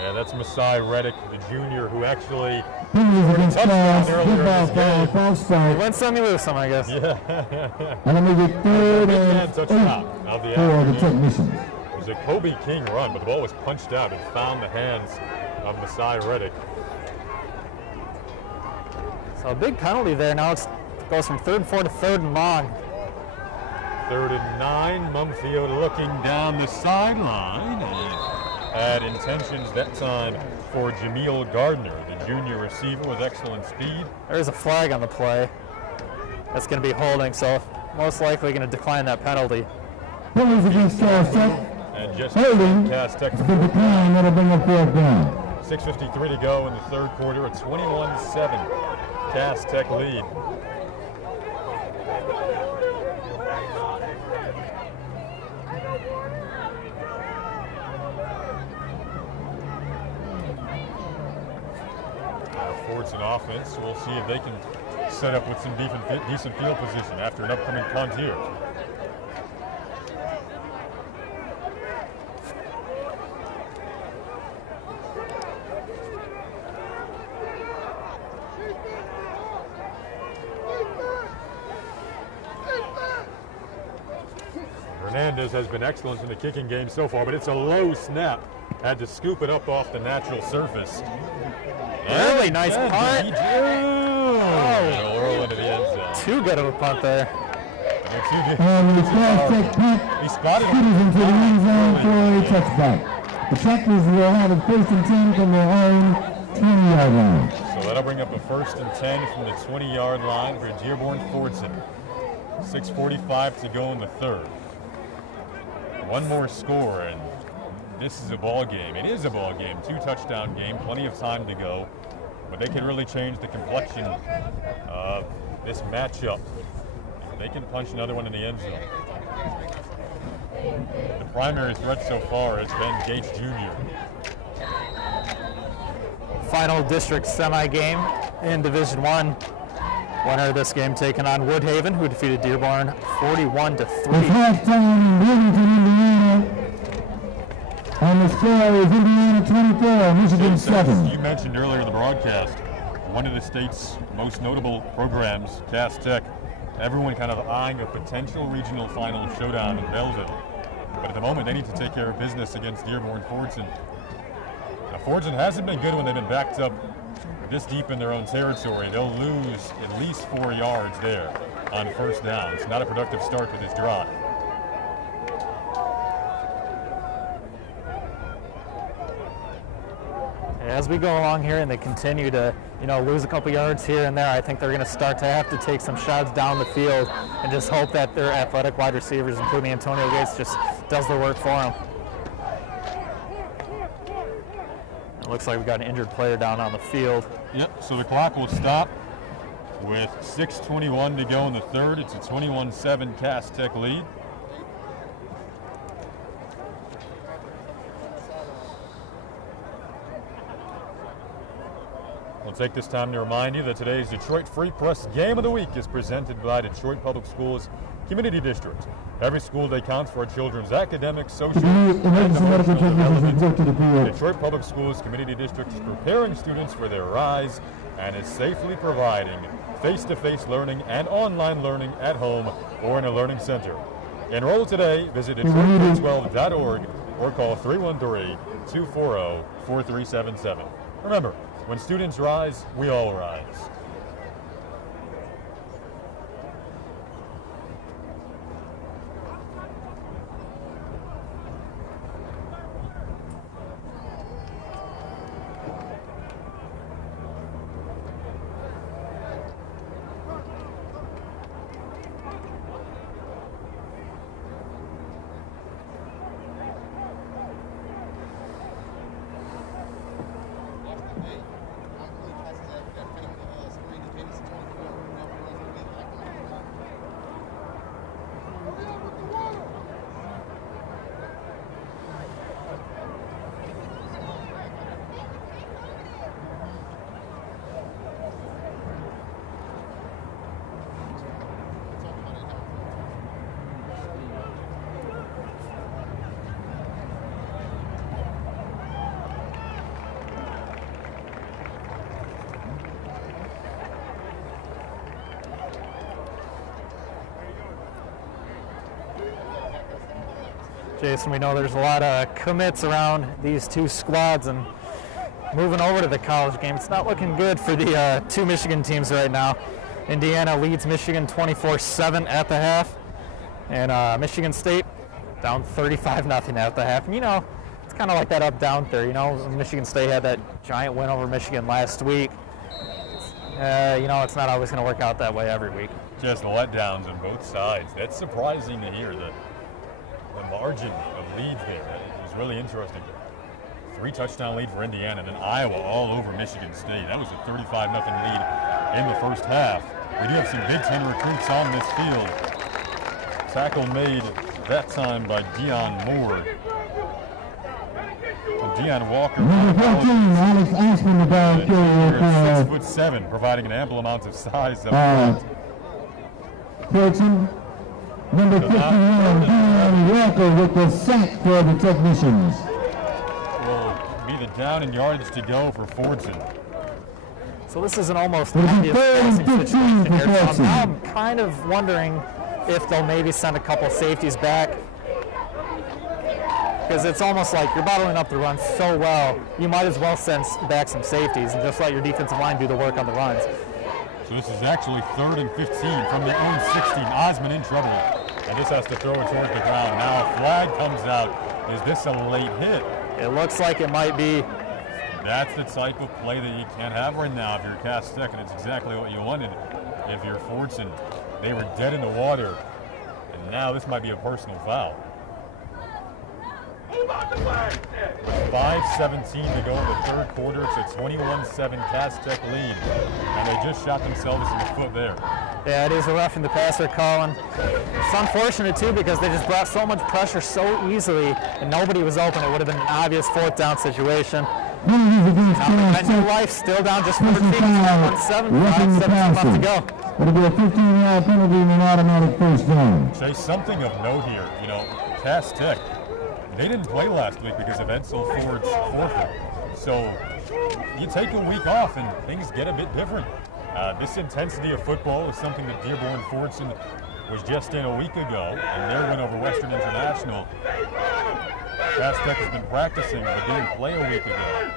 Yeah, that's Masai Reddick, the junior, who actually He was against Cass. earlier Good in ball this for a game. false You start. win some, you lose some, I guess. Yeah. And then we get 3rd Man and 8 touchdown of the for the afternoon. technicians. It was a Kobe King run, but the ball was punched out and found the hands of Masai Reddick. So a big penalty there. Now it goes from 3rd and 4 to 3rd and long. 3rd and 9, Mumfield looking down the sideline and had intentions that time for Jameel Gardner, the junior receiver with excellent speed. There's a flag on the play. That's going to be holding, so most likely going to decline that penalty. Penalties against Cass Tech. And just Holding. Cass Tech's It's been declined. That'll bring up 4th down. 6:53 to go in the third quarter, a 21-7 Cass Tech lead. Fordson offense, we'll see if they can set up with some decent field position after an upcoming punt here. Hernandez has been excellent in the kicking game so far, but it's a low snap. Had to scoop it up off the natural surface. Really nice punt. It'll roll into the end zone. Too good of a punt there. And the Cass Tech punt He spotted scooters into the end zone for a him. touchback. The Checkers will have a 1st and 10 from their own 20-yard line. So that'll bring up a 1st and 10 from the 20-yard line for Dearborn Fordson. 6:45 to go in the third. One more score, and this is a ball game. It is a ball game, 2-touchdown game, plenty of time to go, but they can really change the complexion of this matchup. They can punch another one in the end zone. The primary threat so far has been Gates Jr. Final district semi-game in Division I. Winner of this game taking on Woodhaven, who defeated Dearborn 41-3. It's halftime in Bloomington, Indiana. And the score is Indiana 24, Michigan 7. You mentioned earlier in the broadcast, one of the state's most notable programs, Cass Tech, everyone kind of eyeing a potential regional final showdown in Belleville. But at the moment, they need to take care of business against Dearborn Fordson. Now, Fordson hasn't been good when they've been backed up this deep in their own territory. They'll lose at least 4 yards there on first down. It's not a productive start to this drive. As we go along here and they continue to, lose a couple yards here and there, I think they're going to start to have to take some shots down the field and just hope that their athletic wide receivers, including Antonio Gates, just does the work for them. It looks like we've got an injured player down on the field. Yep, so the clock will stop with 6:21 to go in the third. It's a 21-7 Cass Tech lead. We'll take this time to remind you that today's Detroit Free Press Game of the Week is presented by Detroit Public Schools Community District. Every school day counts for our children's academic, social, and emotional development. Detroit Public Schools Community District is preparing students for their rise and is safely providing face-to-face learning and online learning at home or in a learning center. Enroll today. Visit DetroitK12.org or call 313-240-4377. Remember, when students rise, we all rise. Jason, we know there's a lot of commits around these two squads, and moving over to the college game, it's not looking good for the two Michigan teams right now. Indiana leads Michigan 24-7 at the half, and Michigan State down 35-0 at the half. And it's kind of like that up-down there. Michigan State had that giant win over Michigan last week. It's not always going to work out that way every week. Just letdowns on both sides. That's surprising to hear. The margin of leads there is really interesting. 3-touchdown lead for Indiana, and then Iowa all over Michigan State. That was a 35-0 lead in the first half. We do have some Big Ten recruits on this field. Tackle made that time by Deion Moore. And Deion Walker, 6'7", providing an ample amount of size up front. Number 51, Deion Walker with the sack for the technicians. Will be the down and yardage to go for Fordson. So this is an almost obvious passing situation here. So now I'm kind of wondering if they'll maybe send a couple safeties back, because it's almost like you're bottling up the runs so well, you might as well send back some safeties and just let your defensive line do the work on the runs. So this is actually 3rd and 15 from their own 16. Osman in trouble. And this has to throw it towards the ground. Now a flag comes out. Is this a late hit? It looks like it might be. That's the type of play that you can't have right now if you're Cass Tech, and it's exactly what you wanted if you're Fordson. They were dead in the water, and now this might be a personal foul. With 5:17 to go in the third quarter, it's a 21-7 Cass Tech lead, and they just shot themselves in the foot there. Yeah, it is a roughing the passer call, and it's unfortunate too because they just brought so much pressure so easily, and nobody was open. It would have been an obvious 4th down situation. Now the life still down just 14, 1-7, 5-17 left to go. It'll be a 15-yard penalty and an automatic first down. Chase, something of note here. You know, Cass Tech, they didn't play last week because of Edsel Ford's forfeit. So you take a week off and things get a bit different. This intensity of football is something that Dearborn Fordson was just in a week ago, and their win over Western International. Cass Tech has been practicing, but didn't play a week ago.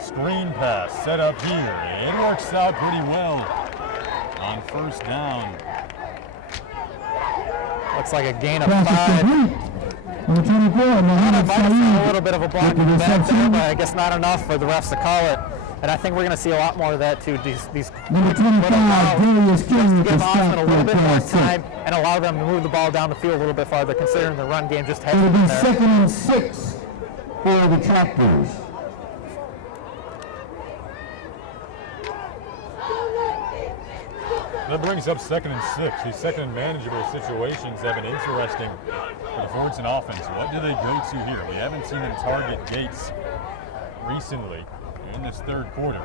Screen pass set up here. It works out pretty well on first down. Looks like a gain of 5. Number 24, Might have been a little bit of a block in the back there, but I guess not enough for the refs to call it. And I think we're going to see a lot more of that too. These number 25, Darius King, give Austin a little bit more time and allow them to move the ball down the field a little bit farther, considering the run game just hasn't been there. It'll be 2nd and 6 for the Tractors. That brings up 2nd and 6. These second and manageable situations have been interesting for the Fordson offense. What do they go to here? We haven't seen them target Gates recently in this 3rd quarter.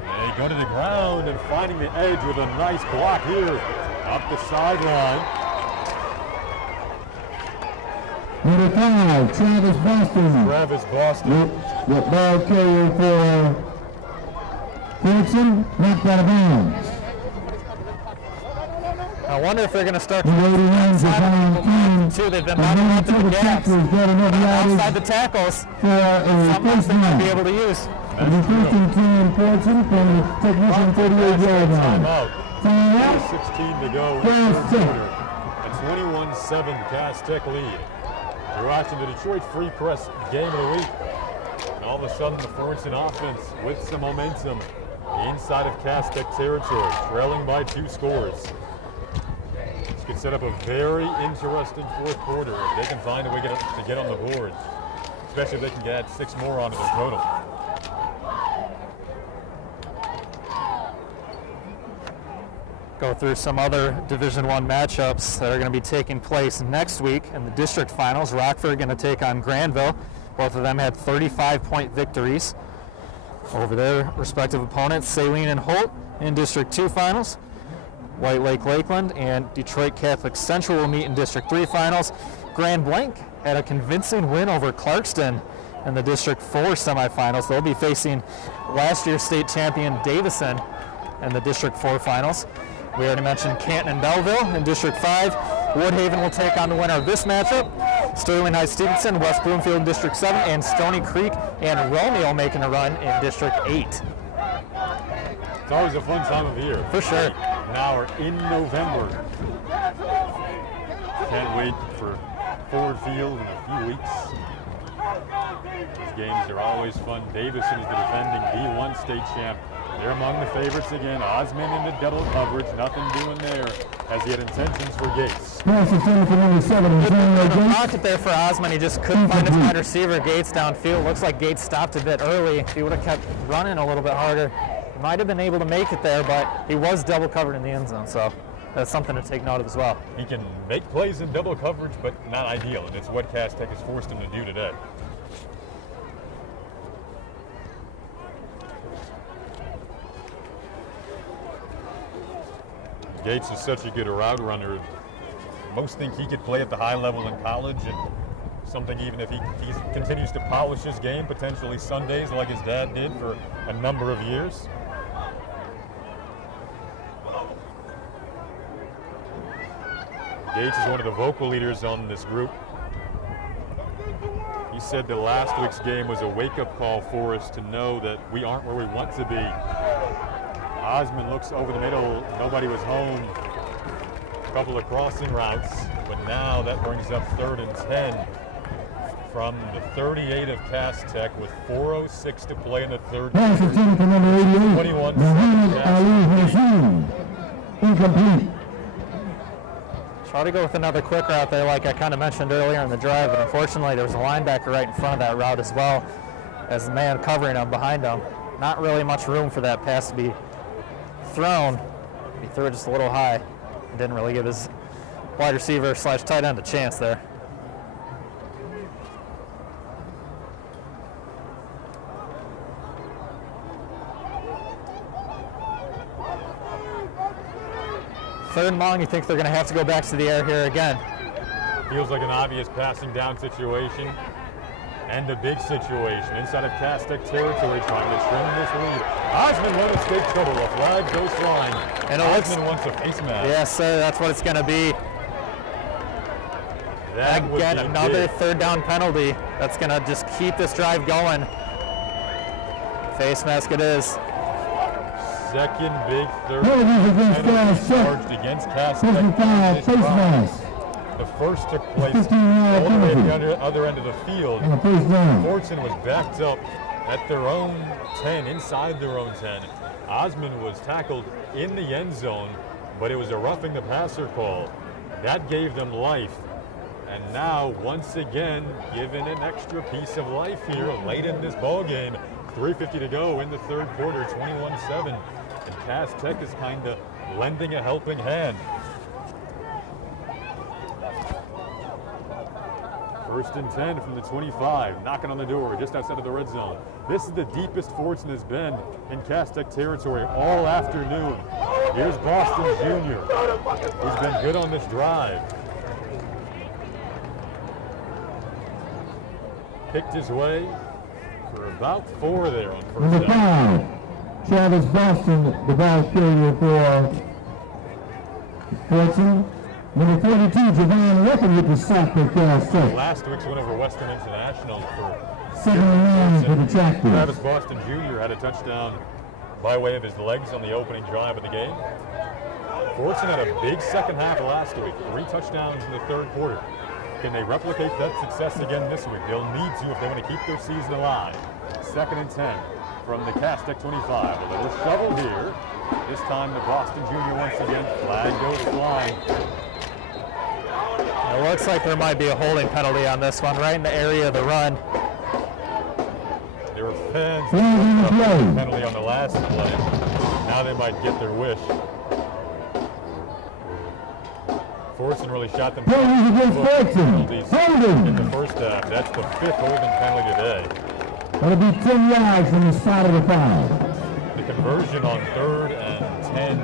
They go to the ground and finding the edge with a nice block here up the sideline. Number 5, Travis Boston. Travis Boston. The ball carrier for Fordson, knocked out of bounds. I wonder if they're going to start to too. They've been running into the gaps outside the tackles. Sometimes they might be able to use. It'll be 1st and 10 Fordson from the technician 38-yard line. Timeout. 16 to go in the 3rd quarter. A 21-7 Cass Tech lead. You're watching the Detroit Free Press game of the week. And all of a sudden the Fordson offense with some momentum inside of Cass Tech territory, trailing by 2 scores. This could set up a very interesting 4th quarter if they can find a way to get on the board, especially if they can add 6 more onto their total. Go through some other Division I matchups that are going to be taking place next week in the district finals. Rockford going to take on Granville. Both of them had 35-point victories over their respective opponents. Saline and Holt in District 2 finals. White Lake Lakeland and Detroit Catholic Central will meet in District 3 finals. Grand Blanc had a convincing win over Clarkston in the District 4 semifinals. They'll be facing last year's state champion Davison in the District 4 finals. We already mentioned Canton and Belleville in District 5. Woodhaven will take on the winner of this matchup. Sterling High Stevenson, West Bloomfield in District 7, and Stony Creek and Romeo making a run in District 8. It's always a fun time of year. For sure. Now we're in November. Can't wait for Ford Field in a few weeks. These games are always fun. Davison is the defending D1 state champ. They're among the favorites again. Osmond into double coverage. Nothing doing there as he had intentions for Gates. Pass intended for number 7. Good pocket there for Osmond. He just couldn't find his wide receiver. Gates downfield. Looks like Gates stopped a bit early. If he would have kept running a little bit harder, he might have been able to make it there, but he was double covered in the end zone. So that's something to take note of as well. He can make plays in double coverage, but not ideal. And it's what Cass Tech has forced him to do today. Gates is such a good route runner. Most think he could play at the high level in college, and something even if he continues to polish his game, potentially Sundays like his dad did for a number of years. Gates is one of the vocal leaders on this group. He said that last week's game was a wake-up call for us to know that we aren't where we want to be. Osmond looks over the middle, nobody was home. A couple of crossing routes, but now that brings up 3rd and 10 from the 38 of Cass Tech with 4:06 to play in the 3rd Pass intended for number 88. 21. Mohamed Ali Hashim. Incomplete. Try to go with another quick route there like I kind of mentioned earlier in the drive, but unfortunately there was a linebacker right in front of that route as well as the man covering him behind him. not really much room for that pass to be thrown. He threw it just a little high and didn't really give his wide receiver / tight end a chance there. Third and long, you think they're going to have to go back to the air here again. Feels like an obvious passing down situation and a big situation inside of Cass Tech territory trying to trim this lead. Osmond won't escape trouble. A flag goes flying. And Osmond wants a face mask. Yes, sir, that's what it's going to be. Again, another third down penalty. That's going to just keep this drive going. Face mask it is. Second big third penalty charged against Cass Tech. The first took place all the way at the other end of the field. Fordson was backed up at their own 10, inside their own 10. Osmond was tackled in the end zone, but it was a roughing the passer call. That gave them life. And now, once again, given an extra piece of life here late in this ball game. 3:50 to go in the third quarter, 21-7. And Cass Tech is kind of lending a helping hand. First and 10 from the 25, knocking on the door just outside of the red zone. This is the deepest Fordson has been in Cass Tech territory all afternoon. Here's Boston Jr., who's been good on this drive. Picked his way for about 4 there on first down. Travis Boston, the ball carrier for Fordson. Number 42, Javon Ruffin with the sack for Cass Tech. Last week's win over Western International for 7-9 for the Tractors. Travis Boston Jr. had a touchdown by way of his legs on the opening drive of the game. Fordson had a big second half last week, 3 touchdowns in the third quarter. Can they replicate that success again this week? They'll need to if they want to keep their season alive. Second and 10 from the Cass Tech 25. A little shovel here. This time the Boston Jr. once again. Flag goes flying. It looks like there might be a holding penalty on this one, right in the area of the run. There were fans that put up a penalty on the last play. Now they might get their wish. Fordson really shot them penalties in the first half. That's the 5th holding penalty today. That'll be 10 yards from the side of the 5. The conversion on 3rd and 10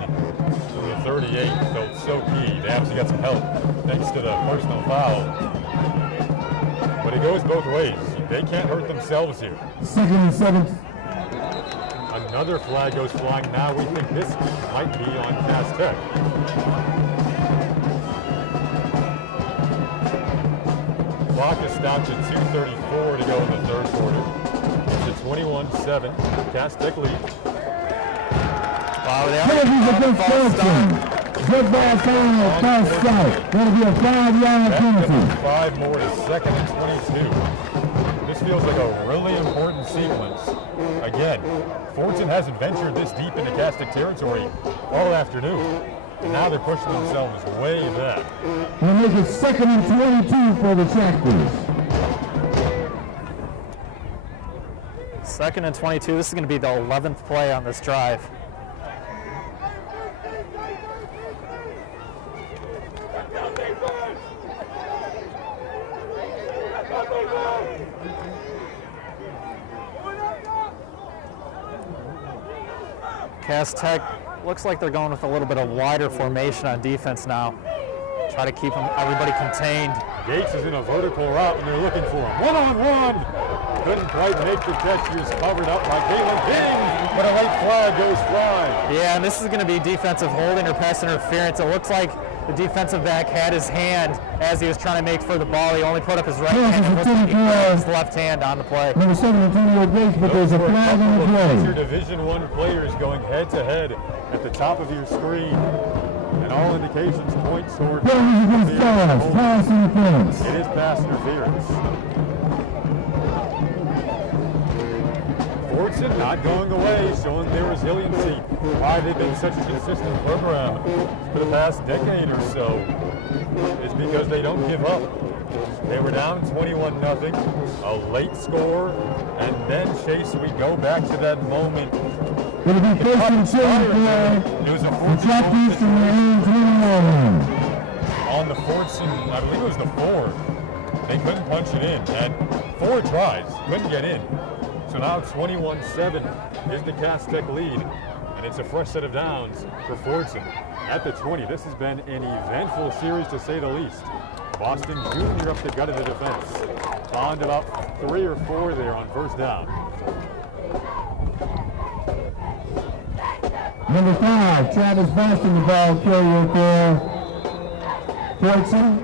from the 38 felt so key. They obviously got some help thanks to the personal foul. But it goes both ways. They can't hurt themselves here. 2nd and 7. Another flag goes flying. Now we think this might be on Cass Tech. Clock is stopped at 2:34 to go in the third quarter. It's a 21-7 Cass Tech lead. Wow, Good ball foul, false start. That'll be a 5-yard penalty. 5 more to 2nd and 22. This feels like a really important sequence. Again, Fordson hasn't ventured this deep into Cass Tech territory all afternoon. Now they're pushing themselves way back. We'll make it 2nd and 22 for the Tractors. 2nd and 22. This is going to be the 11th play on this drive. Cass Tech looks like they're going with a little bit of wider formation on defense now. Try to keep everybody contained. Gates is in a vertical route and they're looking for him. One-on-one. Couldn't quite make the catch. He was covered up by Galen King, but a late flag goes flying. Yeah, and this is going to be defensive holding or pass interference. It looks like the defensive back had his hand as he was trying to make for the ball. He only put up his right hand and looked like he put his left hand on the play. Number 7, Antonio Gates, but there's a flag on the play. Your Division I players going head-to-head at the top of your screen. And all indications point toward pass interference. It is pass interference. Fordson not going away, showing their resiliency. Why they've been such a consistent program for the past decade or so is because they don't give up. They were down 21-0, a late score, and then Chase, we go back to that moment. It'll be first and 10 It was a 14 on the Fordson, I believe it was the 4. They couldn't punch it in. Had 4 tries, couldn't get in. So now 21-7 is the Cass Tech lead, and it's a fresh set of downs for Fordson at the 20. This has been an eventful series to say the least. Boston Junior up the gut of the defense. Found about 3 or 4 there on first down. Number 5, Travis Boston, the ball carrier for Fordson.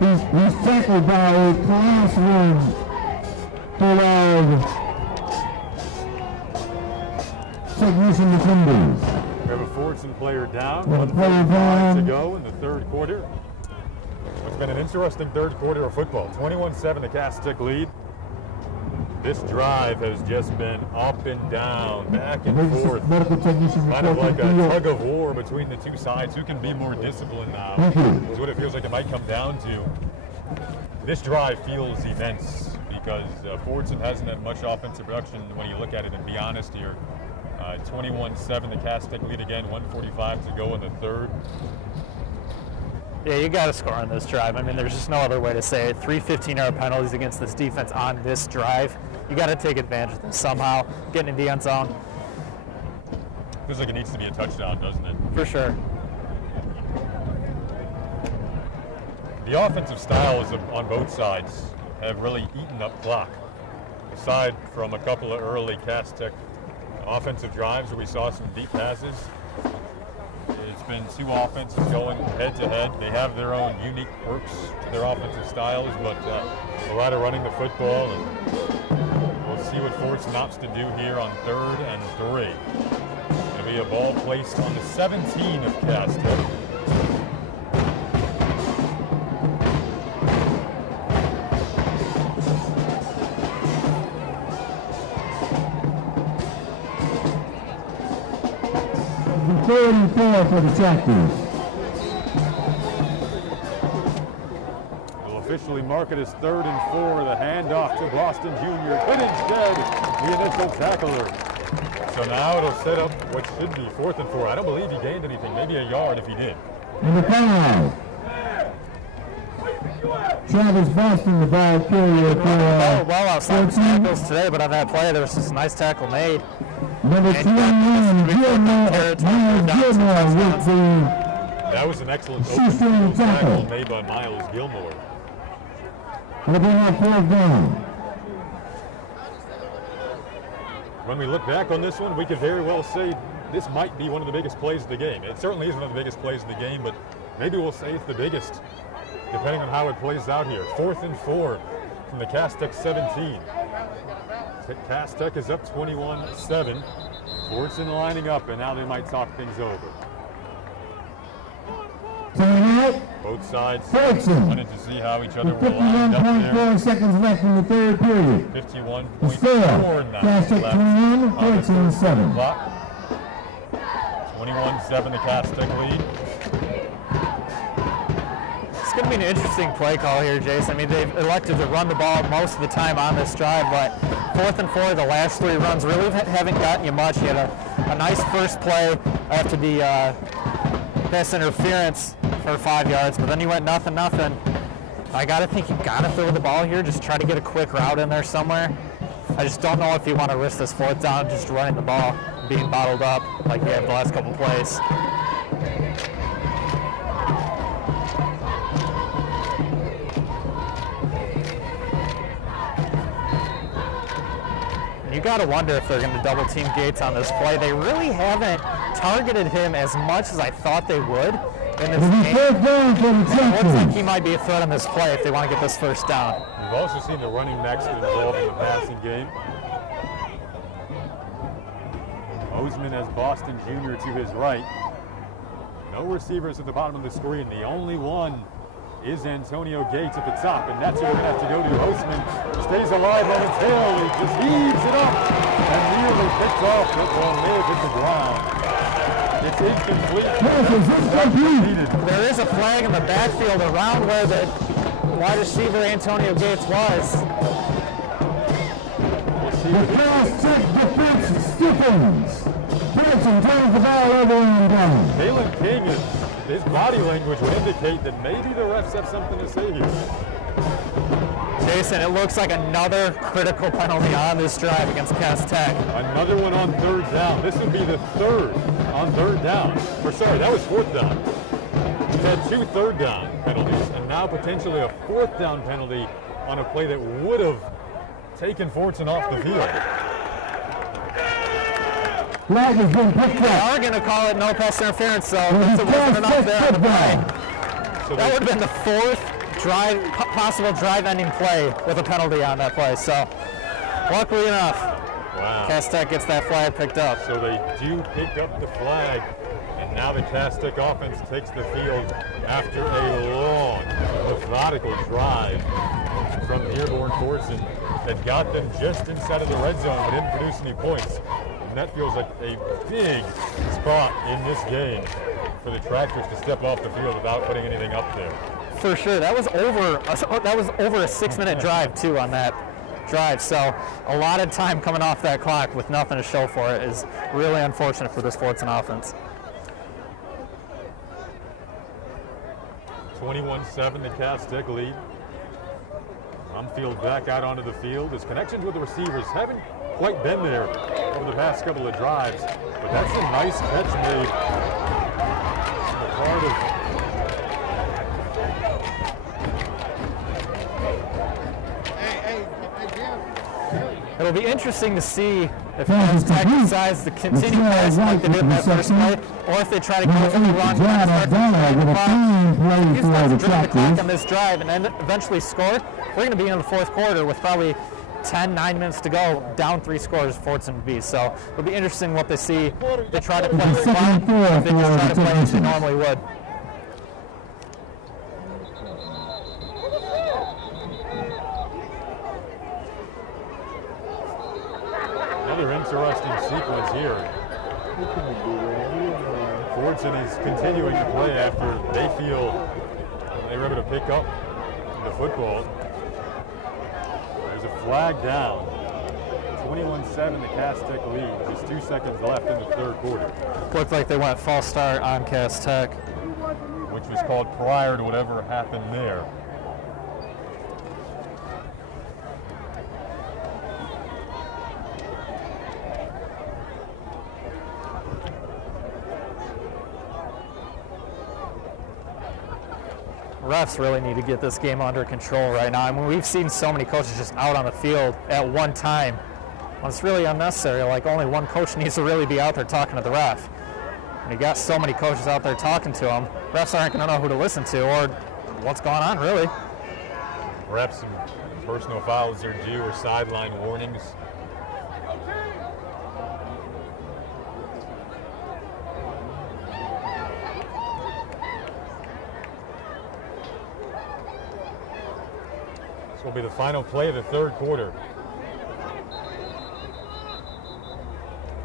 He's tackled by a classroom full of technician defenders. We have a Fordson player down. 1:45 to go in the third quarter. It's been an interesting third quarter of football. 21-7 the Cass Tech lead. This drive has just been up and down, back and forth. Kind of like a tug of war between the two sides. Who can be more disciplined now is what it feels like it might come down to. This drive feels immense because Fordson hasn't had much offensive production when you look at it, and be honest here. 21-7 the Cass Tech lead again, 1:45 to go in the third. Yeah, you got to score on this drive. I mean, there's just no other way to say it. 3 15-yard penalties against this defense on this drive. You got to take advantage of this somehow, getting in the end zone. Feels like it needs to be a touchdown, doesn't it? For sure. The offensive styles on both sides have really eaten up clock. Aside from a couple of early Cass Tech offensive drives where we saw some deep passes, it's been 2 offenses going head-to-head. They have their own unique quirks to their offensive styles, but a lot of running the football, and we'll see what Fordson opts to do here on 3rd and 3. It'll be a ball placed on the 17 of Cass Tech. Third and 4 for the Tractors. We'll officially mark it as 3rd and 4. The handoff to Boston Jr. But instead, the initial tackler. So now it'll set up what should be 4th and 4. I don't believe he gained anything. Maybe a yard if he did. Number 5. Travis Boston, the ball carrier for well outside the tackles today, but on that play, there was just a nice tackle made. Number 21, Gilmore with the... That was an excellent open tackle made by Miles Gilmore. It'll be on 4th down. When we look back on this one, we could very well say this might be one of the biggest plays of the game. It certainly is one of the biggest plays of the game, but maybe we'll say it's the biggest, depending on how it plays out here. 4th and 4 from the Cass Tech 17. Cass Tech is up 21-7. Fordson lining up, and now they might talk things over. Both sides wanted to see how each other were lined up there. 51.4 seconds left in the third period. 51.4 now. Cass Tech 21, Fordson 7. 21-7 the Cass Tech lead. It's going to be an interesting play call here, Jason. I mean, they've elected to run the ball most of the time on this drive, but 4th and 4, the last 3 runs really haven't gotten you much. You had a nice first play after the pass interference for 5 yards, but then you went nothing. I got to think you got to throw the ball here, just try to get a quick route in there somewhere. I just don't know if you want to risk this 4th down just running the ball, being bottled up like you have the last couple plays. You got to wonder if they're going to double team Gates on this play. They really haven't targeted him as much as I thought they would in this game. It looks like he might be a threat on this play if they want to get this 1st down. We've also seen the running backs get involved in the passing game. Osman has Boston Jr. to his right. No receivers at the bottom of the screen. The only one is Antonio Gates at the top, and that's who we're going to have to go to. Osman stays alive momentarily, just heaves it up, and nearly picked off. That ball may have hit the ground. It's incomplete. There is a flag in the backfield around where the wide receiver Antonio Gates was. The Cass Tech defense stiffens. Fordson turns the ball over and down. Kalen King, his body language would indicate that maybe the refs have something to say here. Jason, it looks like another critical penalty on this drive against Cass Tech. Another one on third down. This would be the third on third down. Or sorry, that was fourth down. We've had 2 third down penalties and now potentially a fourth down penalty on a play that would have taken Fordson off the field. Flag has been picked They up. are going to call it no pass interference, so it wasn't enough there on the play. So That would have been the fourth possible drive-ending play with a penalty on that play. So, luckily enough, wow. Cass Tech gets that flag picked up. So they do pick up the flag, and now the Cass Tech offense takes the field after a long, methodical drive from Dearborn Fordson that got them just inside of the red zone but didn't produce any points. And that feels like a big spot in this game for the Tractors to step off the field without putting anything up there. For sure, that was over a 6-minute drive too on that drive. So a lot of time coming off that clock with nothing to show for it is really unfortunate for this Fordson offense. 21-7, the Cass Tech lead. Rumfield back out onto the field. His connections with the receivers haven't quite been there over the past couple of drives, but that's a nice catch made on the part of It'll be interesting to see if Cass Tech decides to continue passing like they did in that first play, or if they try to go for the run and start to drain the clock on this drive and then eventually score. We're going to be in the fourth quarter with probably 9 minutes to go, down 3 scores Fordson would be. So it'll be interesting what they see. If they try to play the clock, or if they just try to play as they normally would. Another interesting sequence here. Fordson is continuing to play after they feel they were able to pick up the football. There's a flag down. 21-7, the Cass Tech lead. Just 2 seconds left in the third quarter. Looked like they went false start on Cass Tech, which was called prior to whatever happened there. refs really need to get this game under control right now. I mean, we've seen so many coaches just out on the field at one time. Well, it's really unnecessary. Like, only one coach needs to really be out there talking to the ref. And you got so many coaches out there talking to them, refs aren't going to know who to listen to or what's going on, really. Perhaps some personal fouls are due or sideline warnings. This will be the final play of the third quarter.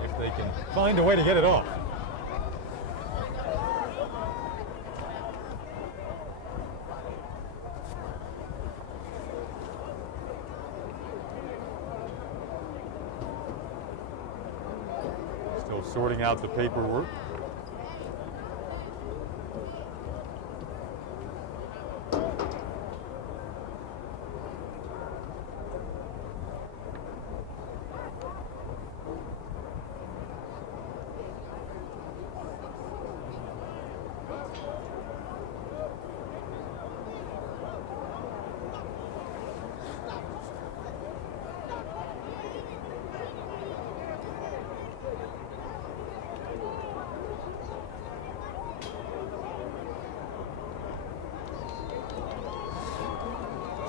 If they can find a way to get it off. Still sorting out the paperwork.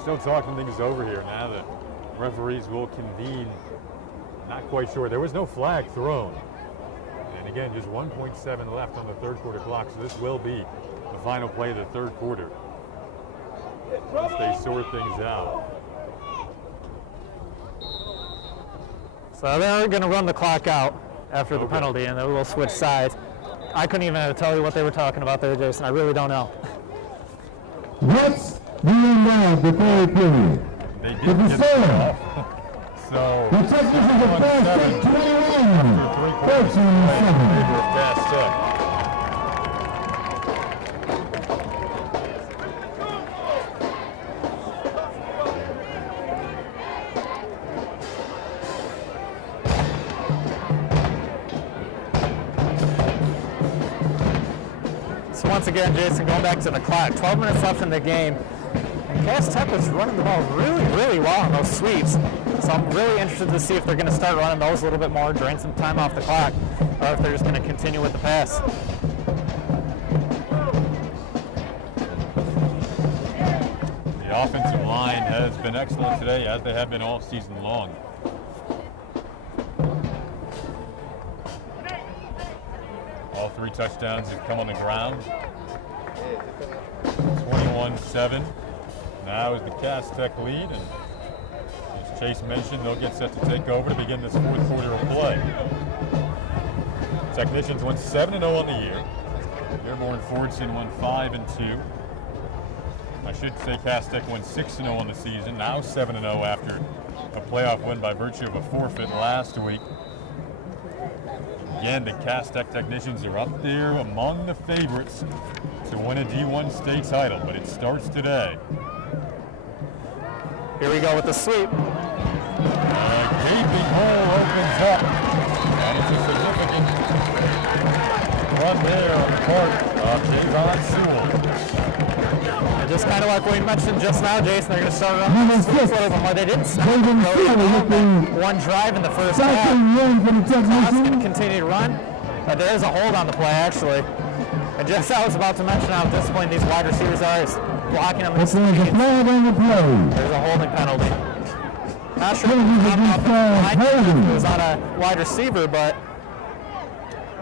Still talking things over here now. The referees will convene. Not quite sure. There was no flag thrown. And again, just 1.7 left on the third quarter clock, so this will be the final play of the third quarter as they sort things out. So they're going to run the clock out after the penalty, and then we'll switch sides. I couldn't even tell you what they were talking about there, Jason. I really don't know. Let's the end of the third period. They To did the get score, off. So, the Technicians of Cass Tech 21, after 3 quarters 13-7. in favor of Cass Tech. So once again, Jason, going back to the clock, 12 minutes left in the game. And Cass Tech was running the ball really, really well on those sweeps. So I'm really interested to see if they're going to start running those a little bit more, drain some time off the clock, or if they're just going to continue with the pass. The offensive line has been excellent today, as they have been all season long. All 3 touchdowns have come on the ground. 21-7. Now is the Cass Tech lead, and as Chase mentioned, they'll get set to take over to begin this 4th quarter of play. Technicians went 7-0 on the year. Dearborn Fordson won 5-2. I should say Cass Tech went 6-0 on the season, now 7-0 after a playoff win by virtue of a forfeit last week. Again, the Cass Tech Technicians are up there among the favorites to win a D1 state title, but it starts today. Here we go with the sweep. A gaping hole opens up, and it's a significant run there on the part of Javon Sewell. And just kind of like we mentioned just now, Jason, they're going to start running the sweeps a little bit more. They didn't stop one drive in the first half. That's going to continue to run, but there is a hold on the play, actually. And just I was about to mention how disciplined these wide receivers are, is blocking them. There's a flag on the play. There's a holding penalty. Not sure if it was on a wide receiver, but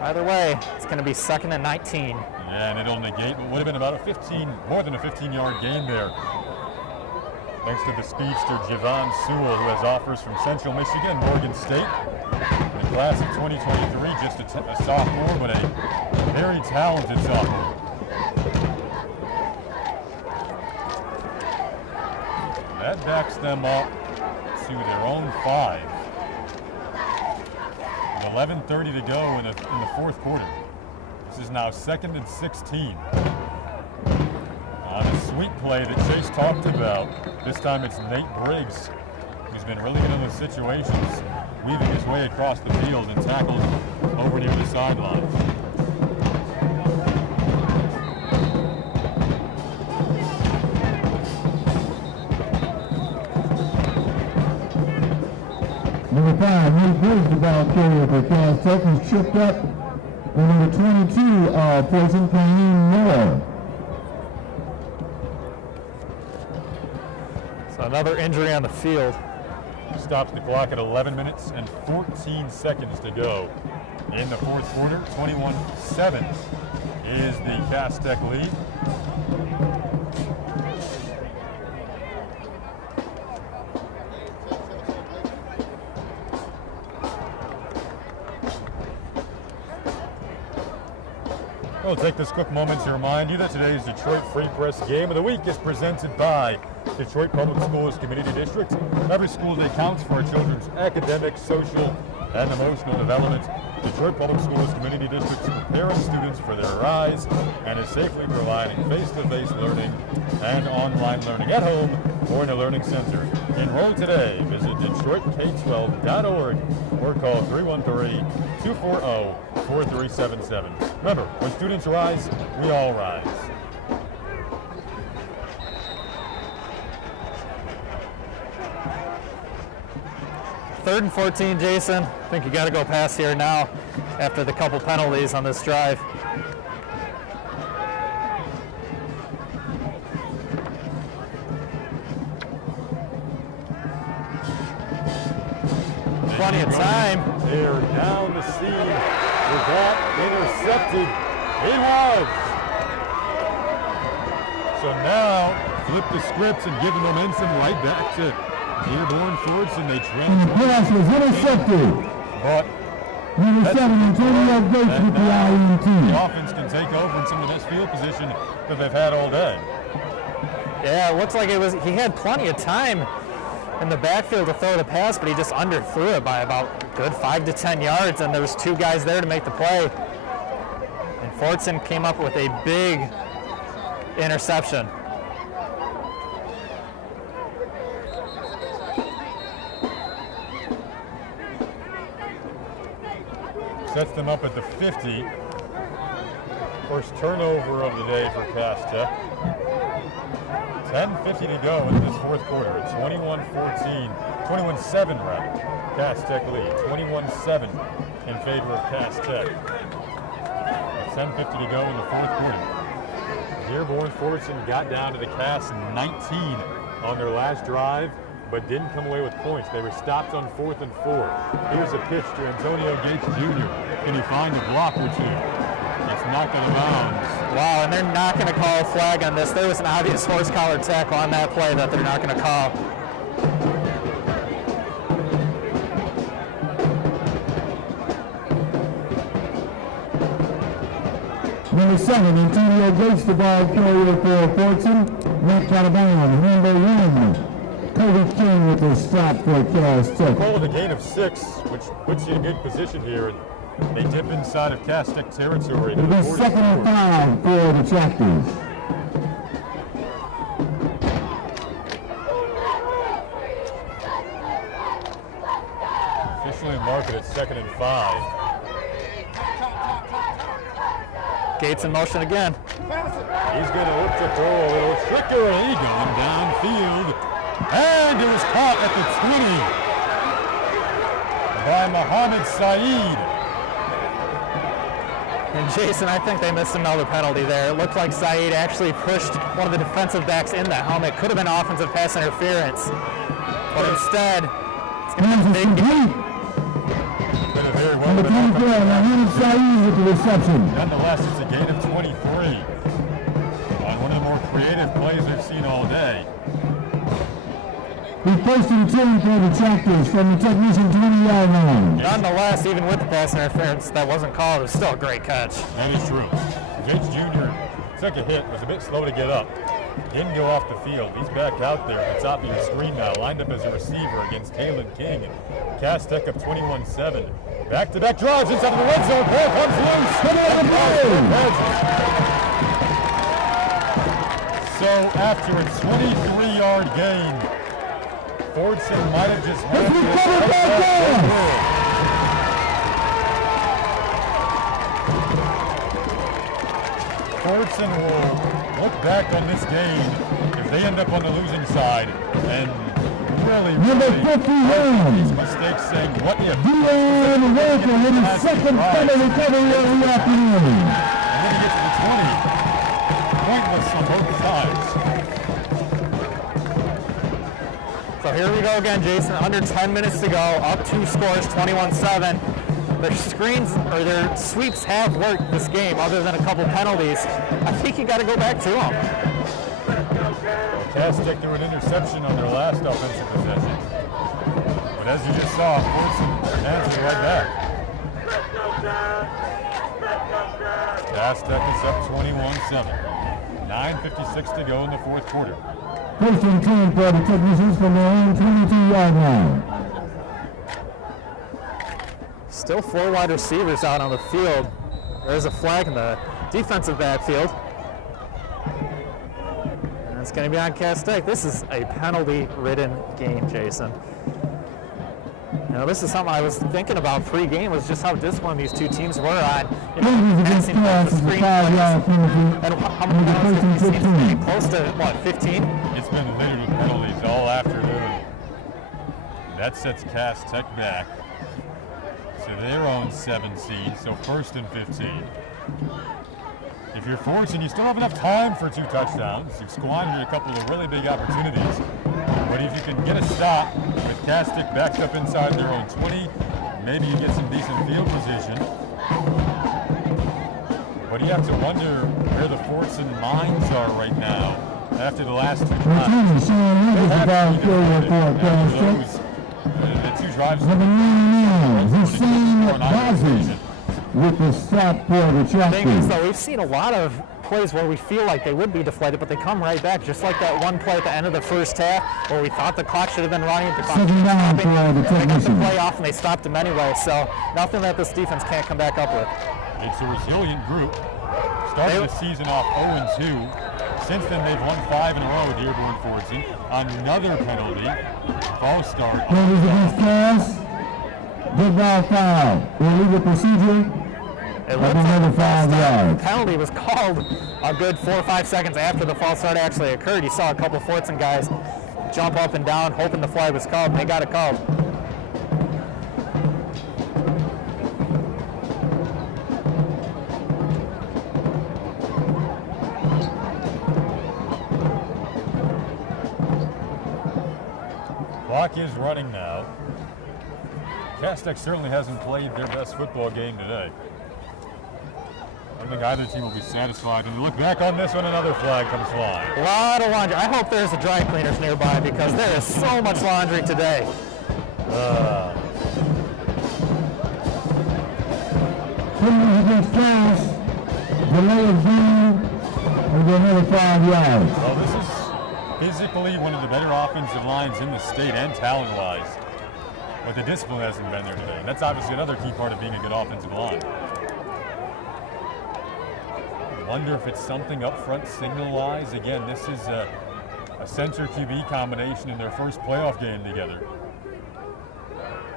either way, it's going to be 2nd and 19. Yeah, and it'll negate what would have been about more than a 15-yard gain there. Thanks to the speedster Javon Sewell, who has offers from Central Michigan, Morgan State. In the class of 2023, just a sophomore, but a very talented sophomore. That backs them up to their own 5. With 11:30 to go in the 4th quarter. This is now 2nd and 16. On a sweep play that Chase talked about, this time it's Nate Briggs, who's been really good in those situations, weaving his way across the field and tackled over near the sideline. Number 5, Nate Briggs, the ball carrier for Cass Tech, was tripped up. And number 22, Poison Kaheem Moore. So another injury on the field. Stops the clock at 11 minutes and 14 seconds to go in the 4th quarter. 21-7 is the Cass Tech lead. We'll take this quick moment to remind you that today's Detroit Free Press Game of the Week is presented by Detroit Public Schools Community District. Every school day counts for our children's academic, social, and emotional development. Detroit Public Schools Community District is preparing students for their rise and is safely providing face-to-face learning and online learning at home or in a learning center. Enroll today. Visit DetroitK12.org or call 313-240-4377. Remember, when students rise, we all rise. Third and 14, Jason. I think you got to go pass here now after the couple penalties on this drive. Plenty of time. They're down the seam. Was that intercepted? He was. So now, flip the script and give the momentum right back to Dearborn Fordson. They trail. And the pass was intercepted. But Number 7, Antonio Gates with the INT. the offense can take over in some of the best field position that they've had all day. Yeah, it looks like he had plenty of time in the backfield to throw the pass, but he just underthrew it by about a good 5 to 10 yards, and there was 2 guys there to make the play. And Fordson came up with a big interception. Sets them up at the 50. First turnover of the day for Cass Tech. 10:50 to go in this fourth quarter. 21-7 rather. Cass Tech lead. 21-7 in favor of Cass Tech. 10:50 to go in the fourth quarter. Dearborn Fordson got down to the Cass 19 on their last drive, but didn't come away with points. They were stopped on 4th and 4. Here's a pitch to Antonio Gates Jr. Can he find a block or two? It's knocked out of bounds. Wow, and they're not going to call a flag on this. There was an obvious horse collar tackle on that play that they're not going to call. Number 7, Antonio Gates, the ball carrier for Fordson. Knocked out of bounds. Number 1, Cody King with a stop for Cass Tech. Call it a gain of 6, which puts you in good position here. They dip inside of Cass Tech territory. It'll be 2nd and 5 for the Tractors. Officially marked at 2nd and 5. Gates in motion again. He's going to look to throw a little trickery going downfield. And it was caught at the 20 by Mohamed Saeed. And Jason, I think they missed another penalty there. It looked like Saeed actually pushed one of the defensive backs in the helmet. Could have been offensive pass interference. But instead, it's going to be a big game. Could have very well Number been 24, Mohamed Saeed with the reception. Nonetheless, it's a gain of 23 on one of the more creative plays we've seen all day. The 1st and 10 for the Tractors from the technician 20-yard line. Nonetheless, even with the pass interference that wasn't called, it was still a great catch. That is true. Gates Jr. took a hit, was a bit slow to get up. Didn't go off the field. He's back out there at the top of your screen now, lined up as a receiver against Kalen King. Cass Tech up 21-7. Back-to-back drives inside of the red zone. Ball comes loose. So after a 23-yard gain, Fordson might have just had Fordson will look back on this game if they end up on the losing side and really these mistakes saying, what if? Dearborn Fordson with his second penalty recovery of the afternoon. And then he gets to the 20. Pointless on both sides. So here we go again, Jason. Under 10 minutes to go, up 2 scores, 21-7. Their screens or their sweeps have worked this game, other than a couple penalties. I think you got to go back to them. Cass Tech threw an interception on their last offensive possession, but as you just saw, Fordson answered right back. Cass Tech is up 21-7. 9:56 to go in the fourth quarter. 1st and 10 for the technicians from their own 22-yard line. Still 4 wide receivers out on the field. There's a flag in the defensive backfield. And it's going to be on Cass Tech. This is a penalty-ridden game, Jason. You know, this is something I was thinking about pre-game, was just how disciplined these two teams were on, you know, passing off the screen plays. And how many penalties have you seen? It's getting close to, what, 15? It's been littered with penalties all afternoon. That sets Cass Tech back to their own 7 seed, so 1st and 15. If you're Fordson, you still have enough time for 2 touchdowns. You've squandered a couple of really big opportunities. But if you can get a stop with Cass Tech backed up inside their own 20, maybe you get some decent field position. But you have to wonder where the Fordson minds are right now after the last 2 drives. The 2 drives. Number 99, Hussein Bazi with the stop for the Tractors. The thing is, though, we've seen a lot of plays where we feel like they would be deflated, but they come right back, just like that one play at the end of the first half where we thought the clock should have been running. They got the play off, and they stopped them anyway. So nothing that this defense can't come back up with. It's a resilient group. Started the season off 0-2. Since then, they've won 5 in a row, Dearborn Fordson. Another penalty. False start. Penalties against Cass. Good ball foul. Illegal procedure. It looks like the penalty was called a good 4 or 5 seconds after the false start actually occurred. You saw a couple Fordson guys jump up and down hoping the flag was called, and they got it called. Clock is running now. Cass Tech certainly hasn't played their best football game today. I don't think either team will be satisfied. And look back on this one, another flag comes flying. A lot of laundry. I hope there's a dry cleaners nearby because there is so much laundry today. Penalties against Cass. Delay of game. And then another 5 yards. Well, this is physically one of the better offensive lines in the state and talent-wise. But the discipline hasn't been there today. And that's obviously another key part of being a good offensive line. I wonder if it's something up front signal-wise. Again, this is a center QB combination in their first playoff game together.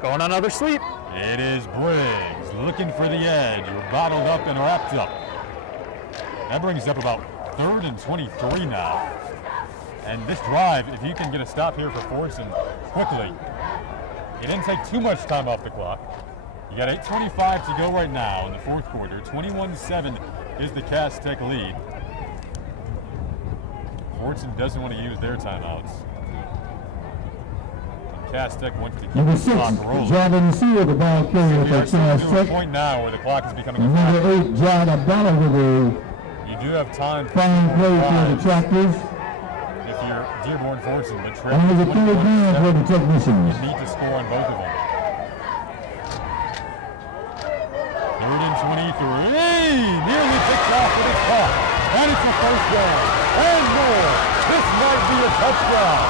Going on another sweep. It is Briggs looking for the edge. We're bottled up and wrapped up. That brings us up about 3rd and 23 now. And this drive, if you can get a stop here for Fordson quickly, it didn't take too much time off the clock. You got 8:25 to go right now in the 4th quarter. 21-7 is the Cass Tech lead. Fordson doesn't want to use their timeouts. Cass Tech wants to keep Number the 6, clock rolling. Jordan Seal, the ball carrier for Cass To a Tech. point now where the clock is becoming a Number factor. 8, John Abdallah with a You do have time for fine play for the drives Tractors. if you're Dearborn Fordson, but And there's a 3rd down for the Technicians. You need to score on both of them. 3rd and 23. Nearly picked off with a caught. And it's a first down. And more. This might be a touchdown.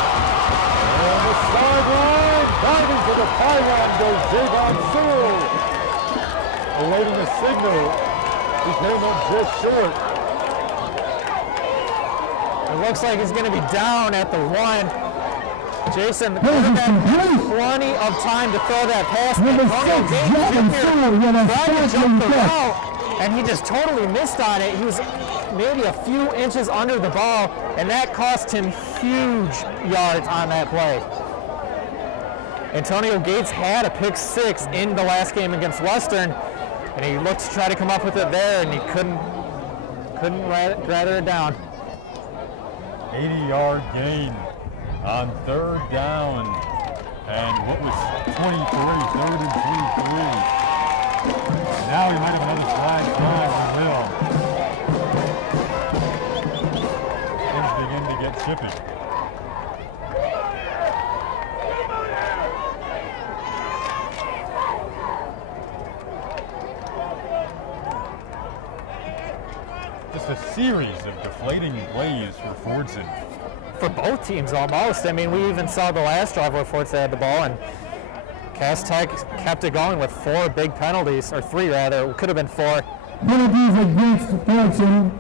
On the sideline, diving to the pylon goes Dearborn Sewell. Awaiting a signal. He came up just short. It looks like he's going to be down at the 1. Jason, the quarterback had plenty of time to throw that pass. Number 6, Jordan Seal with a Tried to first jump the and 10. route, and he just totally missed on it. He was maybe a few inches under the ball, and that cost him huge yards on that play. Antonio Gates had a pick 6 in the last game against Western, and he looked to try to come up with it there, and he couldn't gather it down. 80-yard gain on 3rd down. And what was 23, 3rd and 23. Now he might have another flag flying. Things begin to get chippy. Just a series of deflating plays for Fordson. For both teams almost. I mean, we even saw the last drive where Fordson had the ball, and Cass Tech kept it going with 4 big penalties, or 3 rather. It could have been 4. Penalties against Fordson.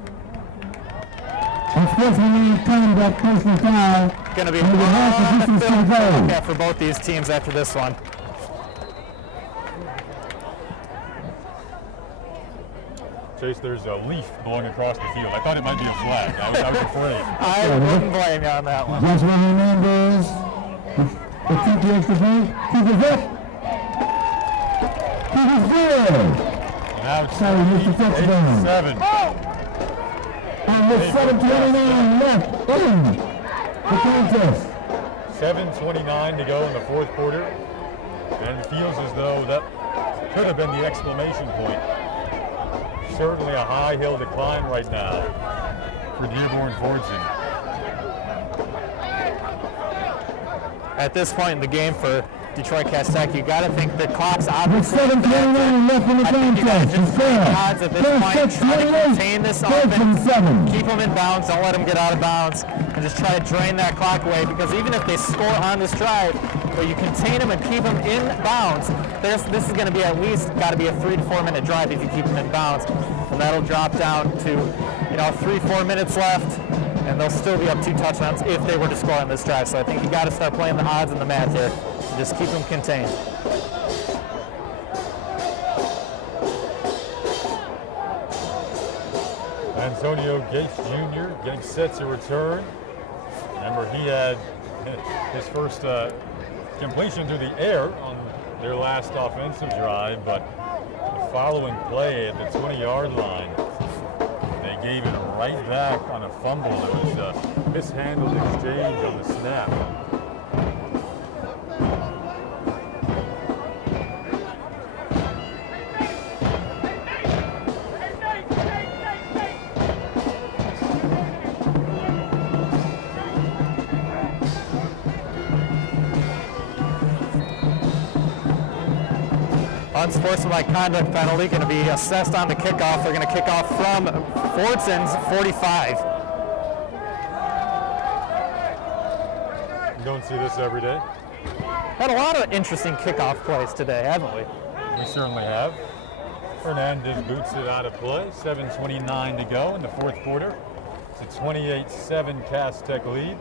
Unfortunately, conduct personal foul. Going to be a And the lot half of distance film to to go. look at for both these teams after this one. Chase, there's a leaf blowing across the field. I thought it might be a flag. I was afraid. I wouldn't blame you on that one. Joshua Hernandez. The kick the extra point. Kick is up. Kick is good. Now it's Sorry, Mr. Touchdown. 7. And with 7:29 left in the contest. 7:29 to go in the 4th quarter. And it feels as though that could have been the exclamation point. Certainly a high hill to climb right now for Dearborn Fordson. At this point in the game for Detroit Cass Tech, you got to think the clock's obviously. With 7:29 left in the I think you got to contest. just take odds at this point, try to contain this offense, 7. keep them in bounds, don't let them get out of bounds, and just try to drain that clock away, because even if they score on this drive, but you contain them and keep them in bounds, this is going to be at least got to be a 3 to 4 minute drive if you keep them in bounds, and that'll drop down to 3-4 minutes left, and they'll still be up 2 touchdowns if they were to score on this drive. So I think you got to start playing the odds and the math here, and just keep them contained. Antonio Gates Jr. getting set to return. Remember, he had his first completion through the air on their last offensive drive, but the following play at the 20-yard line, they gave it right back on a fumble. It was a mishandled exchange on the snap. Unsportsmanlike conduct penalty going to be assessed on the kickoff. They're going to kick off from Fordson's 45. You don't see this every day. Had a lot of interesting kickoff plays today, haven't we? We certainly have. Fernandez boots it out of play. 7:29 to go in the fourth quarter. It's a 28-7 Cass Tech lead.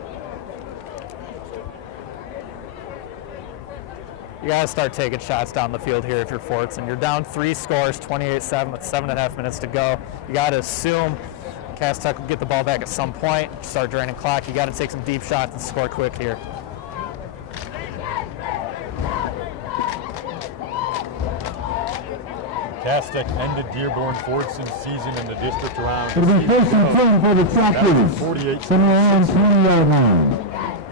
You got to start taking shots down the field here if you're Fordson. You're down 3 scores, 28-7 with 7.5 minutes to go. You got to assume Cass Tech will get the ball back at some point, start draining clock. You got to take some deep shots and score quick here. Cass Tech ended Dearborn Fordson's season in the district round. It'll be first and 10 for the Tractors. 48. From around 20-yard line.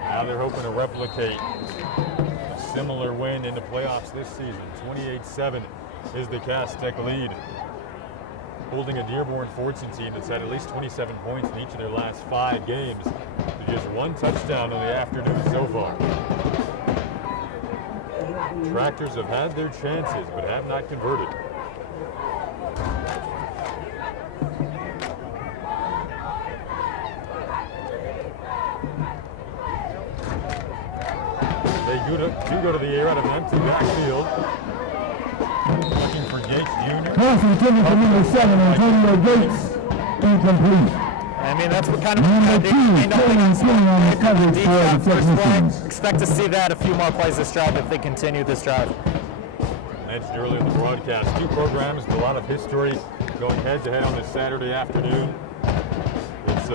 Now they're hoping to replicate a similar win in the playoffs this season. 28-7 is the Cass Tech lead. Holding a Dearborn Fordson team that's had at least 27 points in each of their last 5 games to just 1 touchdown in the afternoon so far. Tractors have had their chances but have not converted. They do go to the air out of an empty backfield. Looking for Gates Jr. Pass intended for number 7, Antonio Gates. Incomplete. I mean, that's what kind of Number 2, Kevin on the coverage for the technicians. Expect to see that a few more plays this drive if they continue this drive. Mentioned earlier in the broadcast, 2 programs with a lot of history going head-to-head on this Saturday afternoon. It's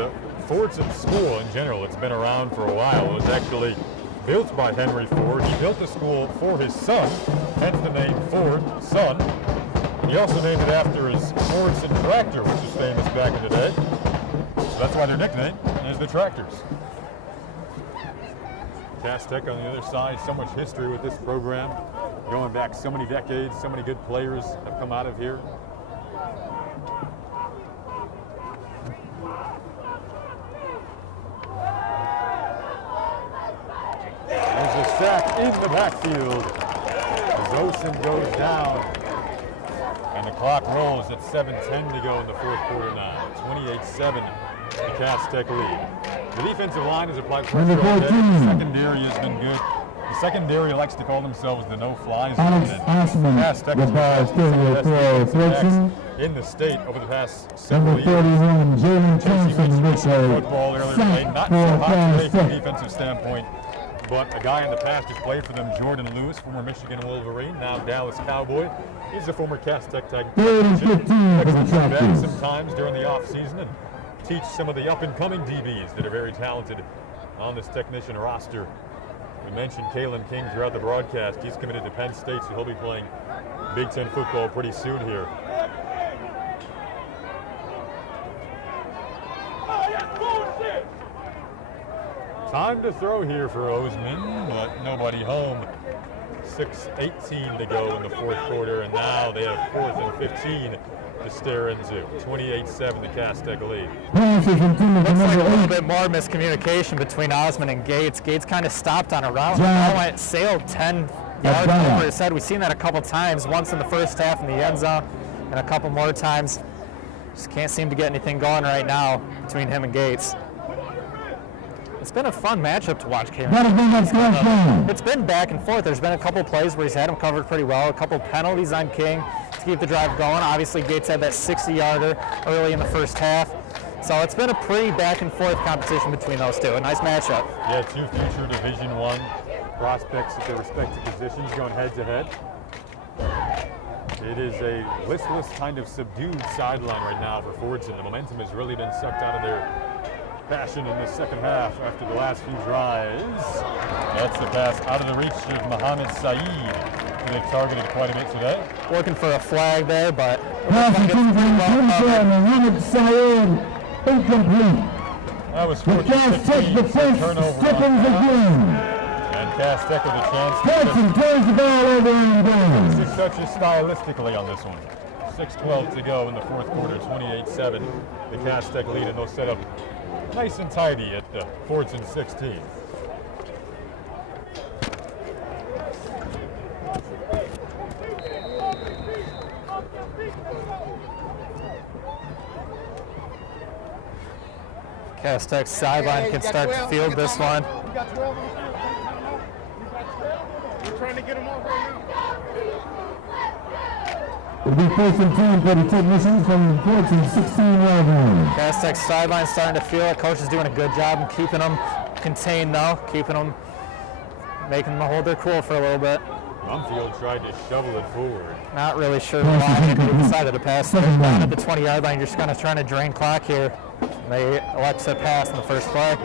Fordson School in general. It's been around for a while. It was actually built by Henry Ford. He built the school for his son, hence the name Ford, son. He also named it after his Fordson tractor, which was famous back in the day. So that's why their nickname is the Tractors. Cass Tech on the other side, so much history with this program. Going back so many decades, so many good players have come out of here. There's a sack in the backfield as Osen goes down. And the clock rolls at 7:10 to go in the fourth quarter now. 28-7, the Cass Tech lead. The defensive line has applied pressure all day. The secondary has been good. The secondary likes to call themselves the no-fly zone. Cass Tech has been in the state over the past several years. Number 31, Jalen Thompson with Football earlier today, a not sack so for hot Cass today from a Tech. defensive standpoint, but a guy in the past who's played for them, Jordan Lewis, former Michigan Wolverine, now Dallas Cowboy. He's a former Cass Tech Third and 15 for the back Tractors. sometimes during the offseason and teach some of the up-and-coming DBs that are very talented on this technician roster. We mentioned Kalen King throughout the broadcast. He's committed to Penn State, so he'll be playing Big Ten football pretty soon here. Time to throw here for Oseman, but nobody home. 6:18 to go in the fourth quarter, and now they have 4th and 15 to stare into. 28-7, the Cass Tech lead. Pass is intended for Looks like a number little 8. bit more miscommunication between Osman and Gates. Gates kind of stopped on a route. Jack. Ball went sailed 10 yards over his head. We've seen that a couple times, once in the first half in the end zone and a couple more times. Just can't seem to get anything going right now between him and Gates. It's been a fun matchup to watch, Cameron. It's been back and forth. There's been a couple plays where he's had him covered pretty well, a couple penalties on King to keep the drive going. Obviously, Gates had that 60-yarder early in the first half. So it's been a pretty back and forth competition between those two. A nice matchup. Yeah, two future Division I prospects at their respective positions going head-to-head. It is a listless, kind of subdued sideline right now for Fordson. The momentum has really been sucked out of their passion in the second half after the last few drives. That's the pass out of the reach of Mohamed Saeed, who they've targeted quite a bit today. Looking for a flag there, but Mohamed Saeed, incomplete. That was The Cass Tech defense stiffens again. And Cass Tech with a chance Fordson turns the ball over and down. 6 touches stylistically on this one. 6:12 to go in the fourth quarter, 28-7. The Cass Tech lead, and they'll set up nice and tidy at the Fordson 16. Cass Tech's sideline can start to field this one. We're trying to get him off right now. It'll be first and 10 for the technicians from Fordson 16-yard line. Cass Tech's sideline starting to feel it. Coach is doing a good job in keeping them contained, though, making them hold their cool for a little bit. Rumfield tried to shovel it forward. Not really sure why they decided to pass there. Down at the 20-yard line, you're just kind of trying to drain clock here. They elect to pass in the first play.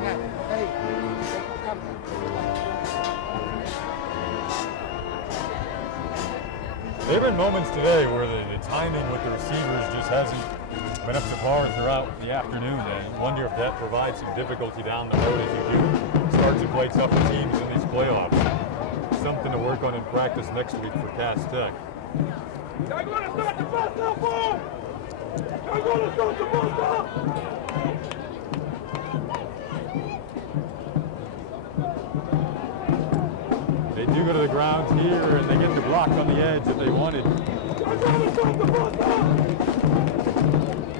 There have been moments today where the timing with the receivers just hasn't been up to par throughout the afternoon, and I wonder if that provides some difficulty down the road as you do start to play tougher teams in these playoffs. Something to work on in practice next week for Cass Tech. I'm going to start the bus up, ball! I'm going to start the bus up! They do go to the ground here, and they get the block on the edge that they wanted. I'm going to start the bus up!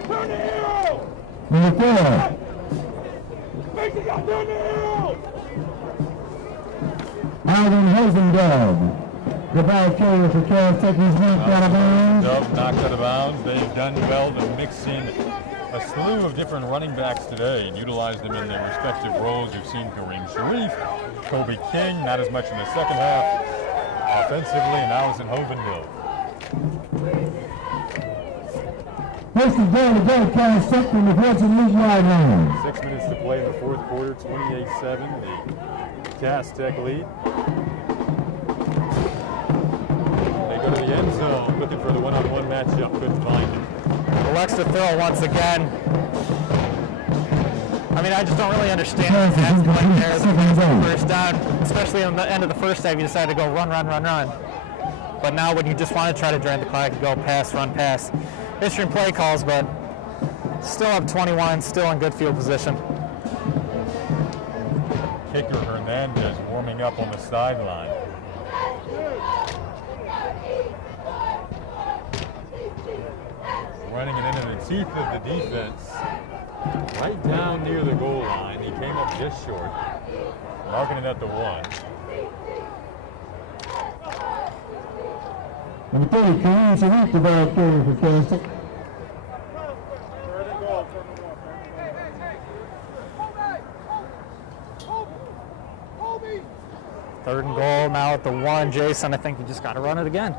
Turn the hero! Number 4. Make the guy turn the hero! Alvin Hosendove, the ball carrier for Cass Tech, is knocked out of bounds. Dove knocked out of bounds. They've done well to mix in a slew of different running backs today and utilize them in their respective roles. You've seen Kareem Sharif, Kobe King, not as much in the second half offensively, and Allison Hovendale. First and goal to go, Cass Tech from the Fordson lead line. 6 minutes to play in the fourth quarter, 28-7, the Cass Tech lead. They go to the end zone looking for the one-on-one matchup, couldn't find it. Elects to throw once again. I mean, I just don't really understand what's happening there. The first down, especially on the end of the first half, you decided to go run. But now when you just want to try to drain the clock, you go pass, run, pass. History and play calls, but still up 21, still in good field position. Kicker Hernandez warming up on the sideline. Running it into the teeth of the defense. Right down near the goal line. He came up just short. Marking it at the 1. Number 30, Kareem Sharif, the ball carrier for Cass Tech. Third and goal now at the 1. Jason, I think you just got to run it again.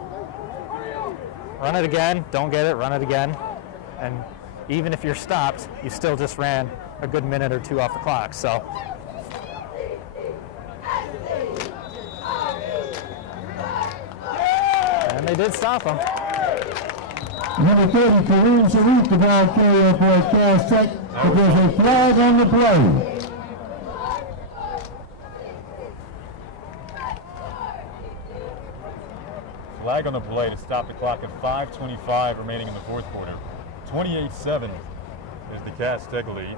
Run it again. Don't get it. Run it again. And even if you're stopped, you still just ran a good minute or two off the clock. So. And they did stop him. Number 30, Kareem Sharif, the ball carrier for Cass Tech. But there's a flag on the play. Flag on the play to stop the clock at 5:25 remaining in the fourth quarter. 28-7 is the Cass Tech lead.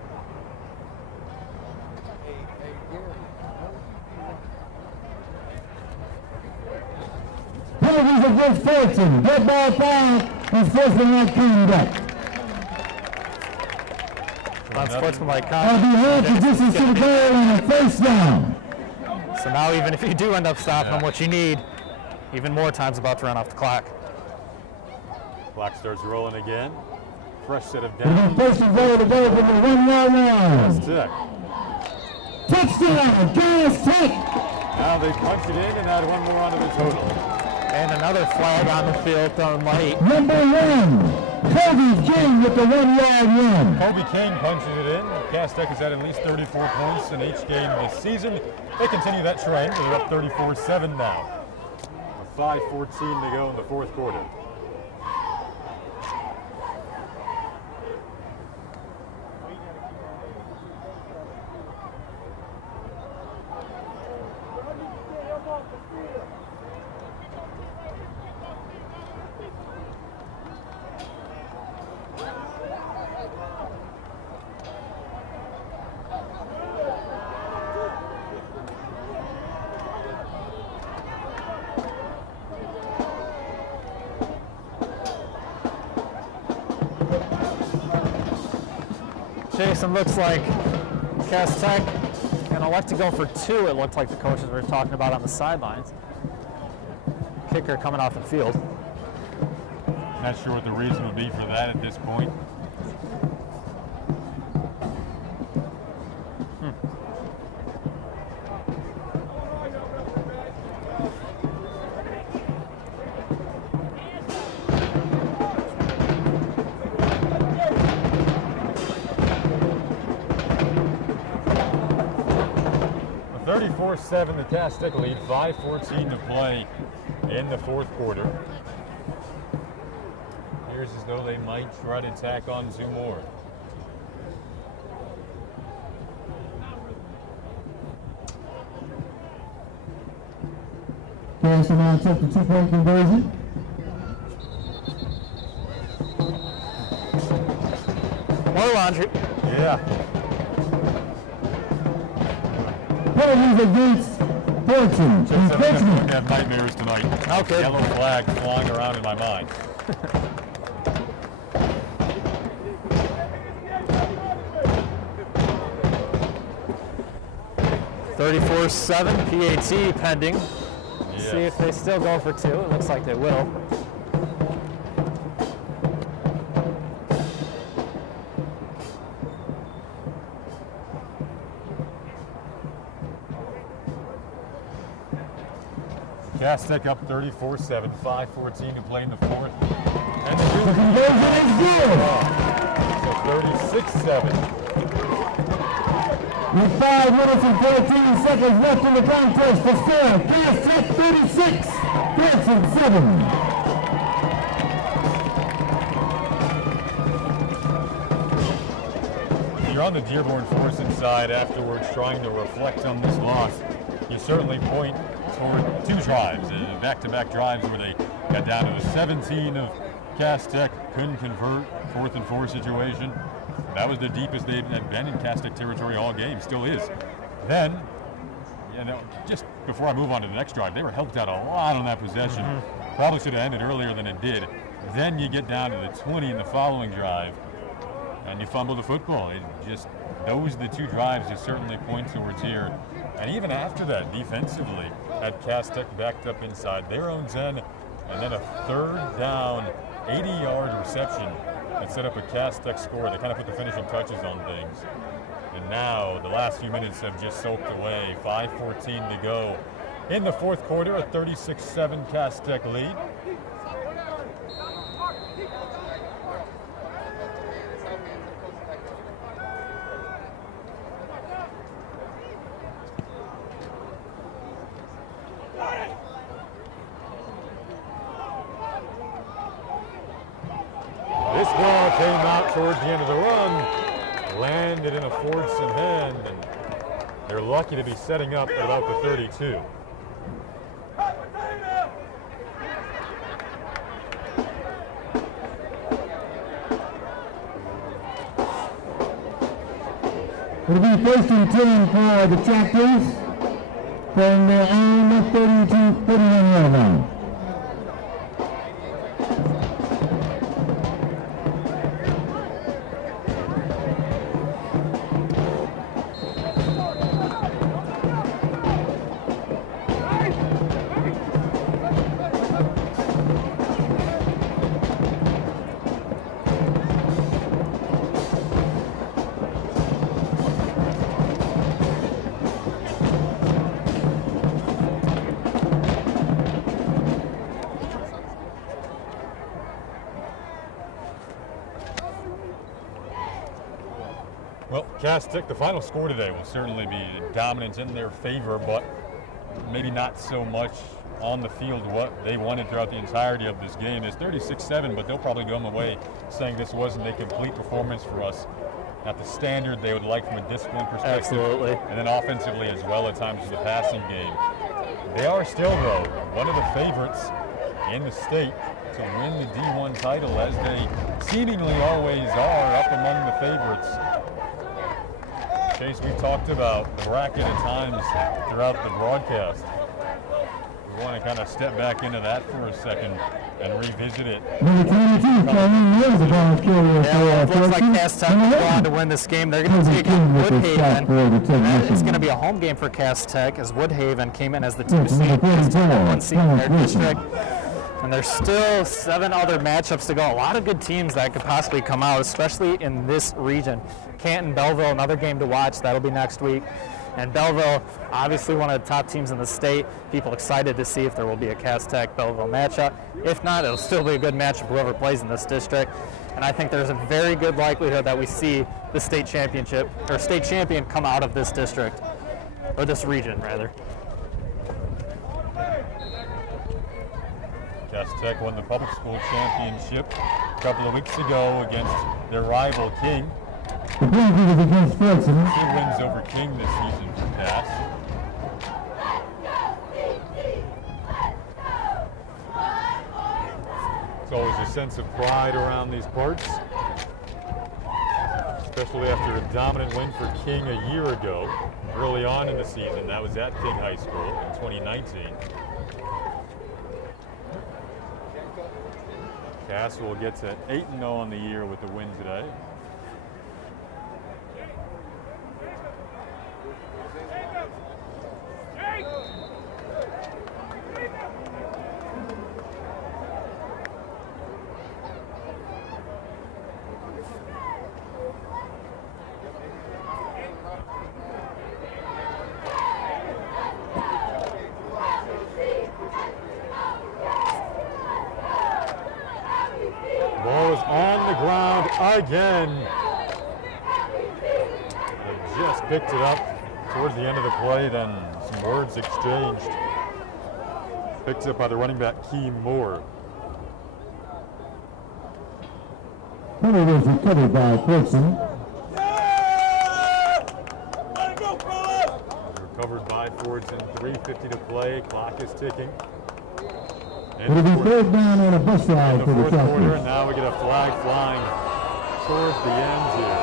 against Fordson. Dead ball foul. Unsportsmanlike conduct. Unsportsmanlike That'll conduct. be half the distance to the goal and a first down. So now even if you do end up stopping them, what you need, even more time's about to run off the clock. Clock starts rolling again. Fresh set of It'll downs. be first and goal to go from the 1 yard line. Tech. Touchdown, Gas Tech. Now they punch it in and add one more onto the total. And another flag on the field thrown late. Number 1, Kobe King with the 1 yard run. Kobe King punches it in. Cass Tech has had at least 34 points in each game this season. They continue that trend. They're up 34-7 now. With 5:14 to go in the fourth quarter. Jason, looks like Cass Tech gonna elect to go for 2. It looked like the coaches were talking about on the sidelines. Kicker coming off the field. Not sure what the reason would be for that at this point. A 34-7 the Cass Tech lead, 5:14 to play in the fourth quarter. Appears as though they might try to tack on 2 more. Harrison now took the 2-point conversion. More laundry. Yeah. Penalties against Fordson. I'm going to Infringement. have nightmares tonight. Okay. Yellow flag flying around in my mind. 34-7, PAT pending. Yes. See if they still go for 2. It looks like they will. Cass Tech up 34-7, 5:14 to play in the fourth. And The the conversion is good. so 36-7. With 5 minutes and 14 seconds left in the contest, the score, Cass Tech 36, Fordson 7. You're on the Dearborn Fordson side afterwards trying to reflect on this loss. You certainly point toward 2 drives, back-to-back drives where they got down to the 17 of Cass Tech, couldn't convert, 4th and 4 situation. That was the deepest they had been in Cass Tech territory all game, still is. Then, just before I move on to the next drive, they were helped out a lot on that possession. Probably should have ended earlier than it did. Then you get down to the 20 in the following drive, and you fumble the football. Those are the 2 drives you certainly point towards here. And even after that, defensively, had Cass Tech backed up inside their own 10, and then a 3rd down, 80-yard reception that set up a Cass Tech score. They kind of put the finishing touches on things. And now the last few minutes have just soaked away. 5:14 to go in the fourth quarter, a 36-7 Cass Tech lead. This ball came out towards the end of the run, landed in a Fordson hand, and they're lucky to be setting up at about the 32. It'll be 1st and 10 for the Tractors from their own 32-31 yard line. Cass Tech, the final score today will certainly be dominant in their favor, but maybe not so much on the field what they wanted throughout the entirety of this game. It's 36-7, but they'll probably go away saying this wasn't a complete performance for us at the standard they would like from a discipline perspective. Absolutely. And then offensively as well at times in the passing game. They are still, though, one of the favorites in the state to win the D1 title, as they seemingly always are up among the favorites. Chase, we talked about the bracket at times throughout the broadcast. We want to kind of step back into that for a second and revisit it. Number 22, Colleen Mills, the ball carrier Yeah, for it looks like Fordson. Cass Tech will go on to win this game. They're going to take on Woodhaven. And it's going to be a home game for Cass Tech, as Woodhaven came in as the 2 seed, one seed in their district. And there's still 7 other matchups to go. A lot of good teams that could possibly come out, especially in this region. Canton, Belleville, another game to watch. That'll be next week. And Belleville, obviously one of the top teams in the state. People excited to see if there will be a Cass Tech-Belleville matchup. If not, it'll still be a good matchup whoever plays in this district. And I think there's a very good likelihood that we see the state championship, or state champion, come out of this district, or this region, rather. Cass Tech won the public school championship a couple of weeks ago against their rival King. The penalty was against Fordson. 2 wins over King this season for Cass. It's always a sense of pride around these parts, especially after a dominant win for King a year ago, early on in the season. That was at King High School in 2019. Cass will get to 8-0 on the year with the win today. Ball is on the ground again. They just picked it up towards the end of the play, then some words exchanged. Picked up by the running back, Key Moore. Penalty was recovered by Fordson. Recovered by Fordson. 3:50 to play. Clock is ticking. It'll be third down on a bus ride In for the the fourth quarter, and Trojans. now we get a flag flying towards the end here.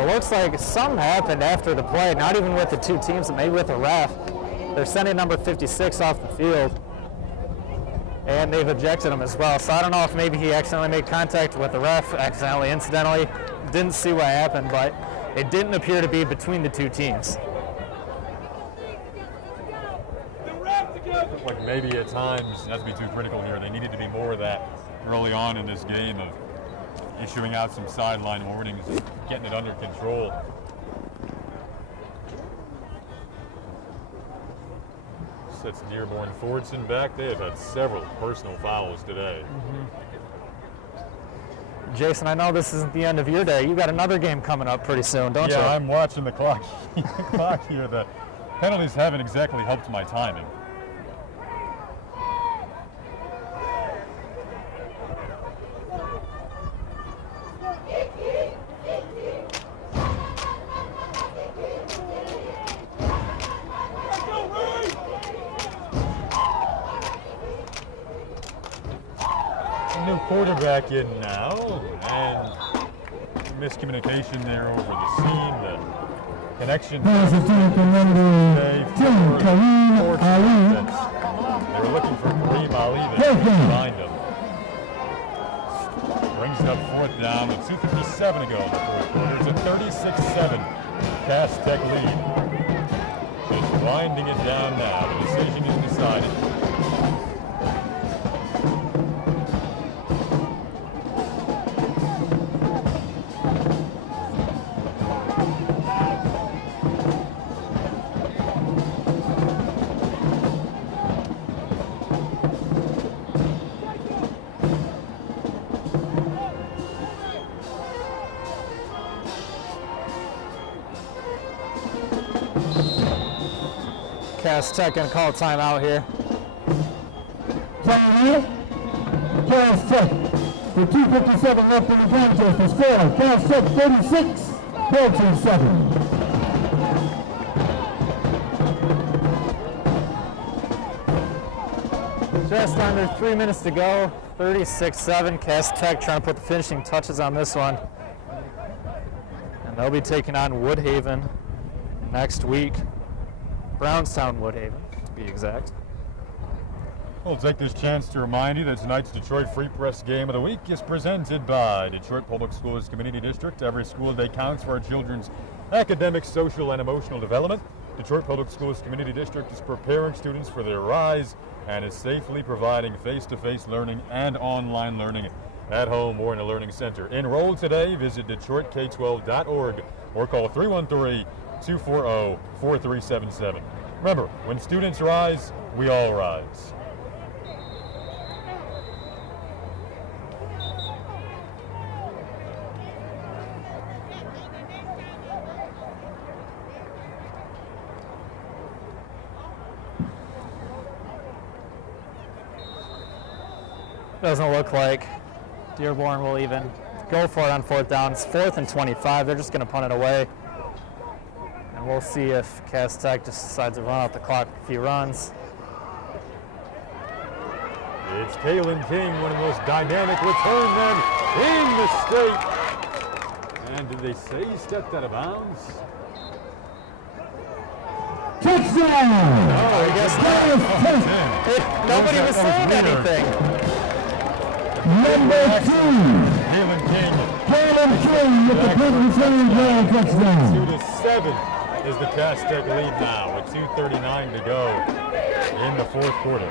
It looks like something happened after the play, not even with the two teams, but maybe with the ref. They're sending number 56 off the field, and they've ejected him as well. So I don't know if maybe he accidentally made contact with the ref, accidentally, incidentally. Didn't see what happened, but it didn't appear to be between the two teams. Like maybe at times, not to be too critical here, they needed to be more of that early on in this game of issuing out some sideline warnings, getting it under control. Sets Dearborn Fordson back. They have had several personal fouls today. Jason, I know this isn't the end of your day. You got another game coming up pretty soon, don't you? Yeah, I'm watching the clock, here. The penalties haven't exactly helped my timing. New quarterback in now, and miscommunication there over the seam. The connection. Pass attempt from number 10, Kareem Ali. They were looking for Kareem Ali, but they couldn't find him. Brings it up fourth down with 2:57 to go in the fourth quarter. It's a 36-7 Cass Tech lead. Just winding it down now. The decision is decided. Cass Tech gonna call a timeout here. Timeout. Cass Tech. With 2:57 left in the contest. The score, Cass Tech 36, Fordson 7. Just under 3 minutes to go. 36-7. Cass Tech trying to put the finishing touches on this one. And they'll be taking on Woodhaven next week. Brownstown Woodhaven, to be exact. We'll take this chance to remind you that tonight's Detroit Free Press Game of the Week is presented by Detroit Public Schools Community District. Every school day counts for our children's academic, social, and emotional development. Detroit Public Schools Community District is preparing students for their rise and is safely providing face-to-face learning and online learning at home or in a learning center. Enroll today. Visit DetroitK12.org or call 313-240-4377. Remember, when students rise, we all rise. Doesn't look like Dearborn will even go for it on 4th down. It's 4th and 25. They're just going to punt it away. And we'll see if Cass Tech just decides to run out the clock a few runs. It's Kalen King, one of the most dynamic return men in the state. And did they say he stepped out of bounds? Touchdown! No, I guess not. Nobody was saying anything. Number 2, Kalen King. Kalen King with the big return ground touchdown. 2-7 is the Cass Tech lead now with 2:39 to go in the 4th quarter.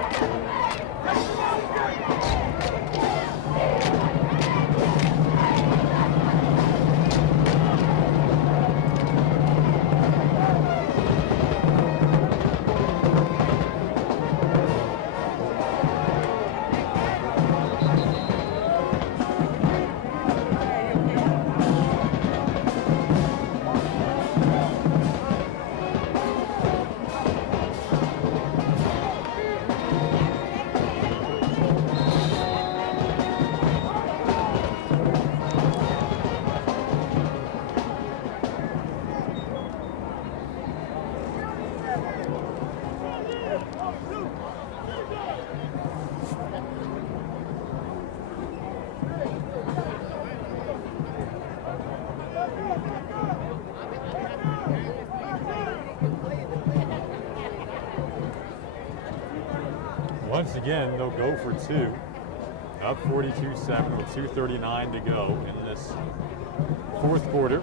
Once again, they'll go for 2. Up 42-7 with 2:39 to go in this 4th quarter.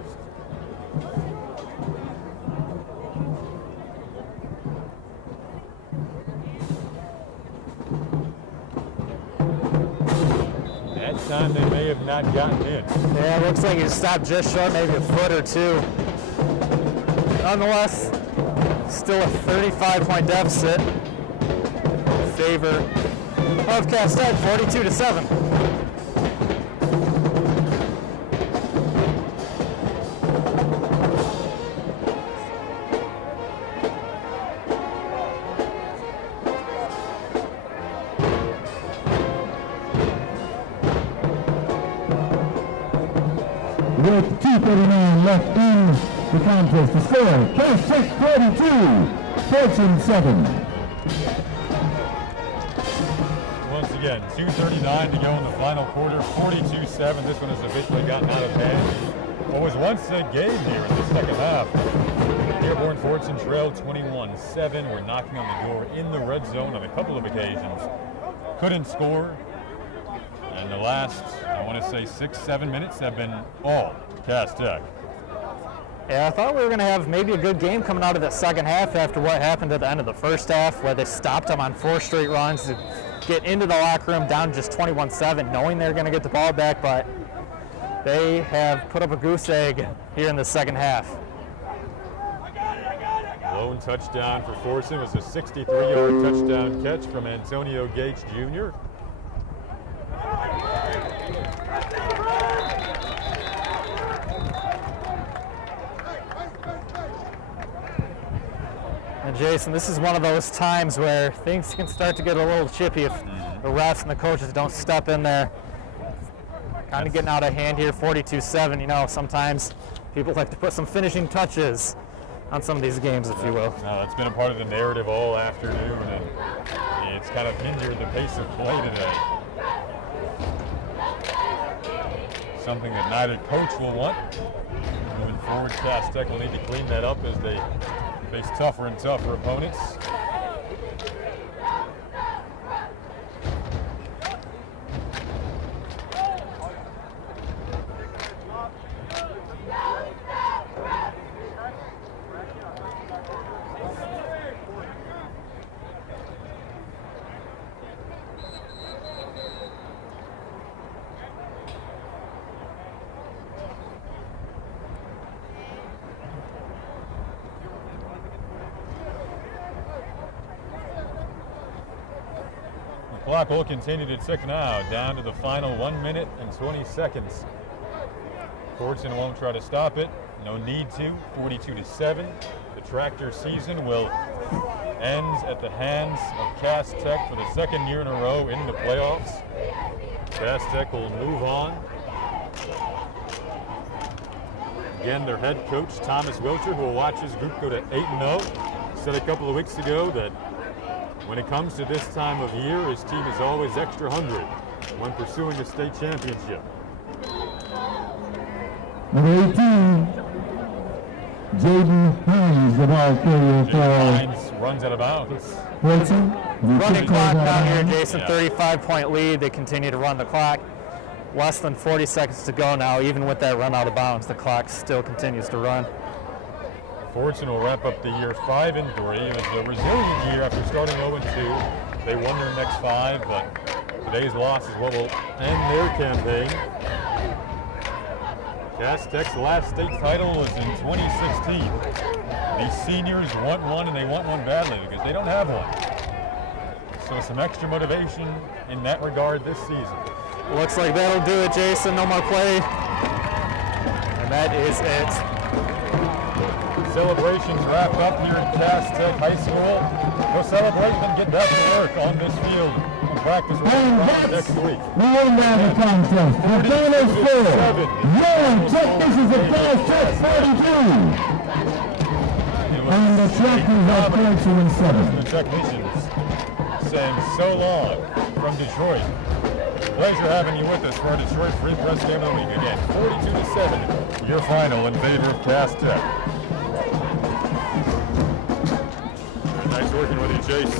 That time they may have not gotten in. Yeah, it looks like he stopped just short, maybe a foot or two. Nonetheless, still a 35-point deficit in favor of Cass Tech, 42-7. With 2:39 left in the contest, the score, Cass Tech 42, Fordson 7. Once again, 2:39 to go in the final quarter, 42-7. This one has officially gotten out of hand. What was once a game here in the second half. Dearborn Fordson trailed 21-7. We're knocking on the door in the red zone on a couple of occasions. Couldn't score. And the last, I want to say 6-7 minutes have been all Cass Tech. Yeah, I thought we were going to have maybe a good game coming out of the second half after what happened at the end of the first half, where they stopped them on 4 straight runs to get into the locker room down just 21-7, knowing they're going to get the ball back, but they have put up a goose egg here in the second half. Lone touchdown for Fordson was a 63-yard touchdown catch from Antonio Gates Jr. And Jason, this is one of those times where things can start to get a little chippy if the refs and the coaches don't step in there. Kind of getting out of hand here, 42-7. You know, sometimes people like to put some finishing touches on some of these games, if you will. No, it's been a part of the narrative all afternoon, and it's kind of hindered the pace of play today. Something that neither coach will want. Moving forward, Cass Tech will need to clean that up as they face tougher and tougher opponents. Clock will continue to tick now, down to the final 1 minute and 20 seconds. Fordson won't try to stop it. No need to. 42-7. The tractor season will end at the hands of Cass Tech for the second year in a row in the playoffs. Cass Tech will move on. Again, their head coach, Thomas Wilcher, who will watch his group go to 8-0, said a couple of weeks ago that when it comes to this time of year, his team is always extra hungry when pursuing a state championship. Number 18, Jaden Hines, the ball carrier for Hines runs out of bounds. Fordson. Running clock down here, Jason, 35-point lead. They continue to run the clock. Less than 40 seconds to go now. Even with that run out of bounds, the clock still continues to run. Fordson will wrap up the year 5-3. It was a resilient year after starting 0-2. They won their next 5, but today's loss is what will end their campaign. Cass Tech's last state title was in 2016. These seniors want one, and they want one badly because they don't have one. So some extra motivation in that regard this season. Looks like that'll do it, Jason. No more play. And that is it. Celebrations wrapped up here at Cass Tech High School. Go celebrate and get back to work on this field and practice next week. The end of the contest. The final score. Check, this is a Cass Tech 42. And the Tractors are 42-7. The technicians saying so long from Detroit. Pleasure having you with us for our Detroit Free Press Game of the Week. Again, 42-7, your final in favor of Cass Tech. Nice working with you, Chase.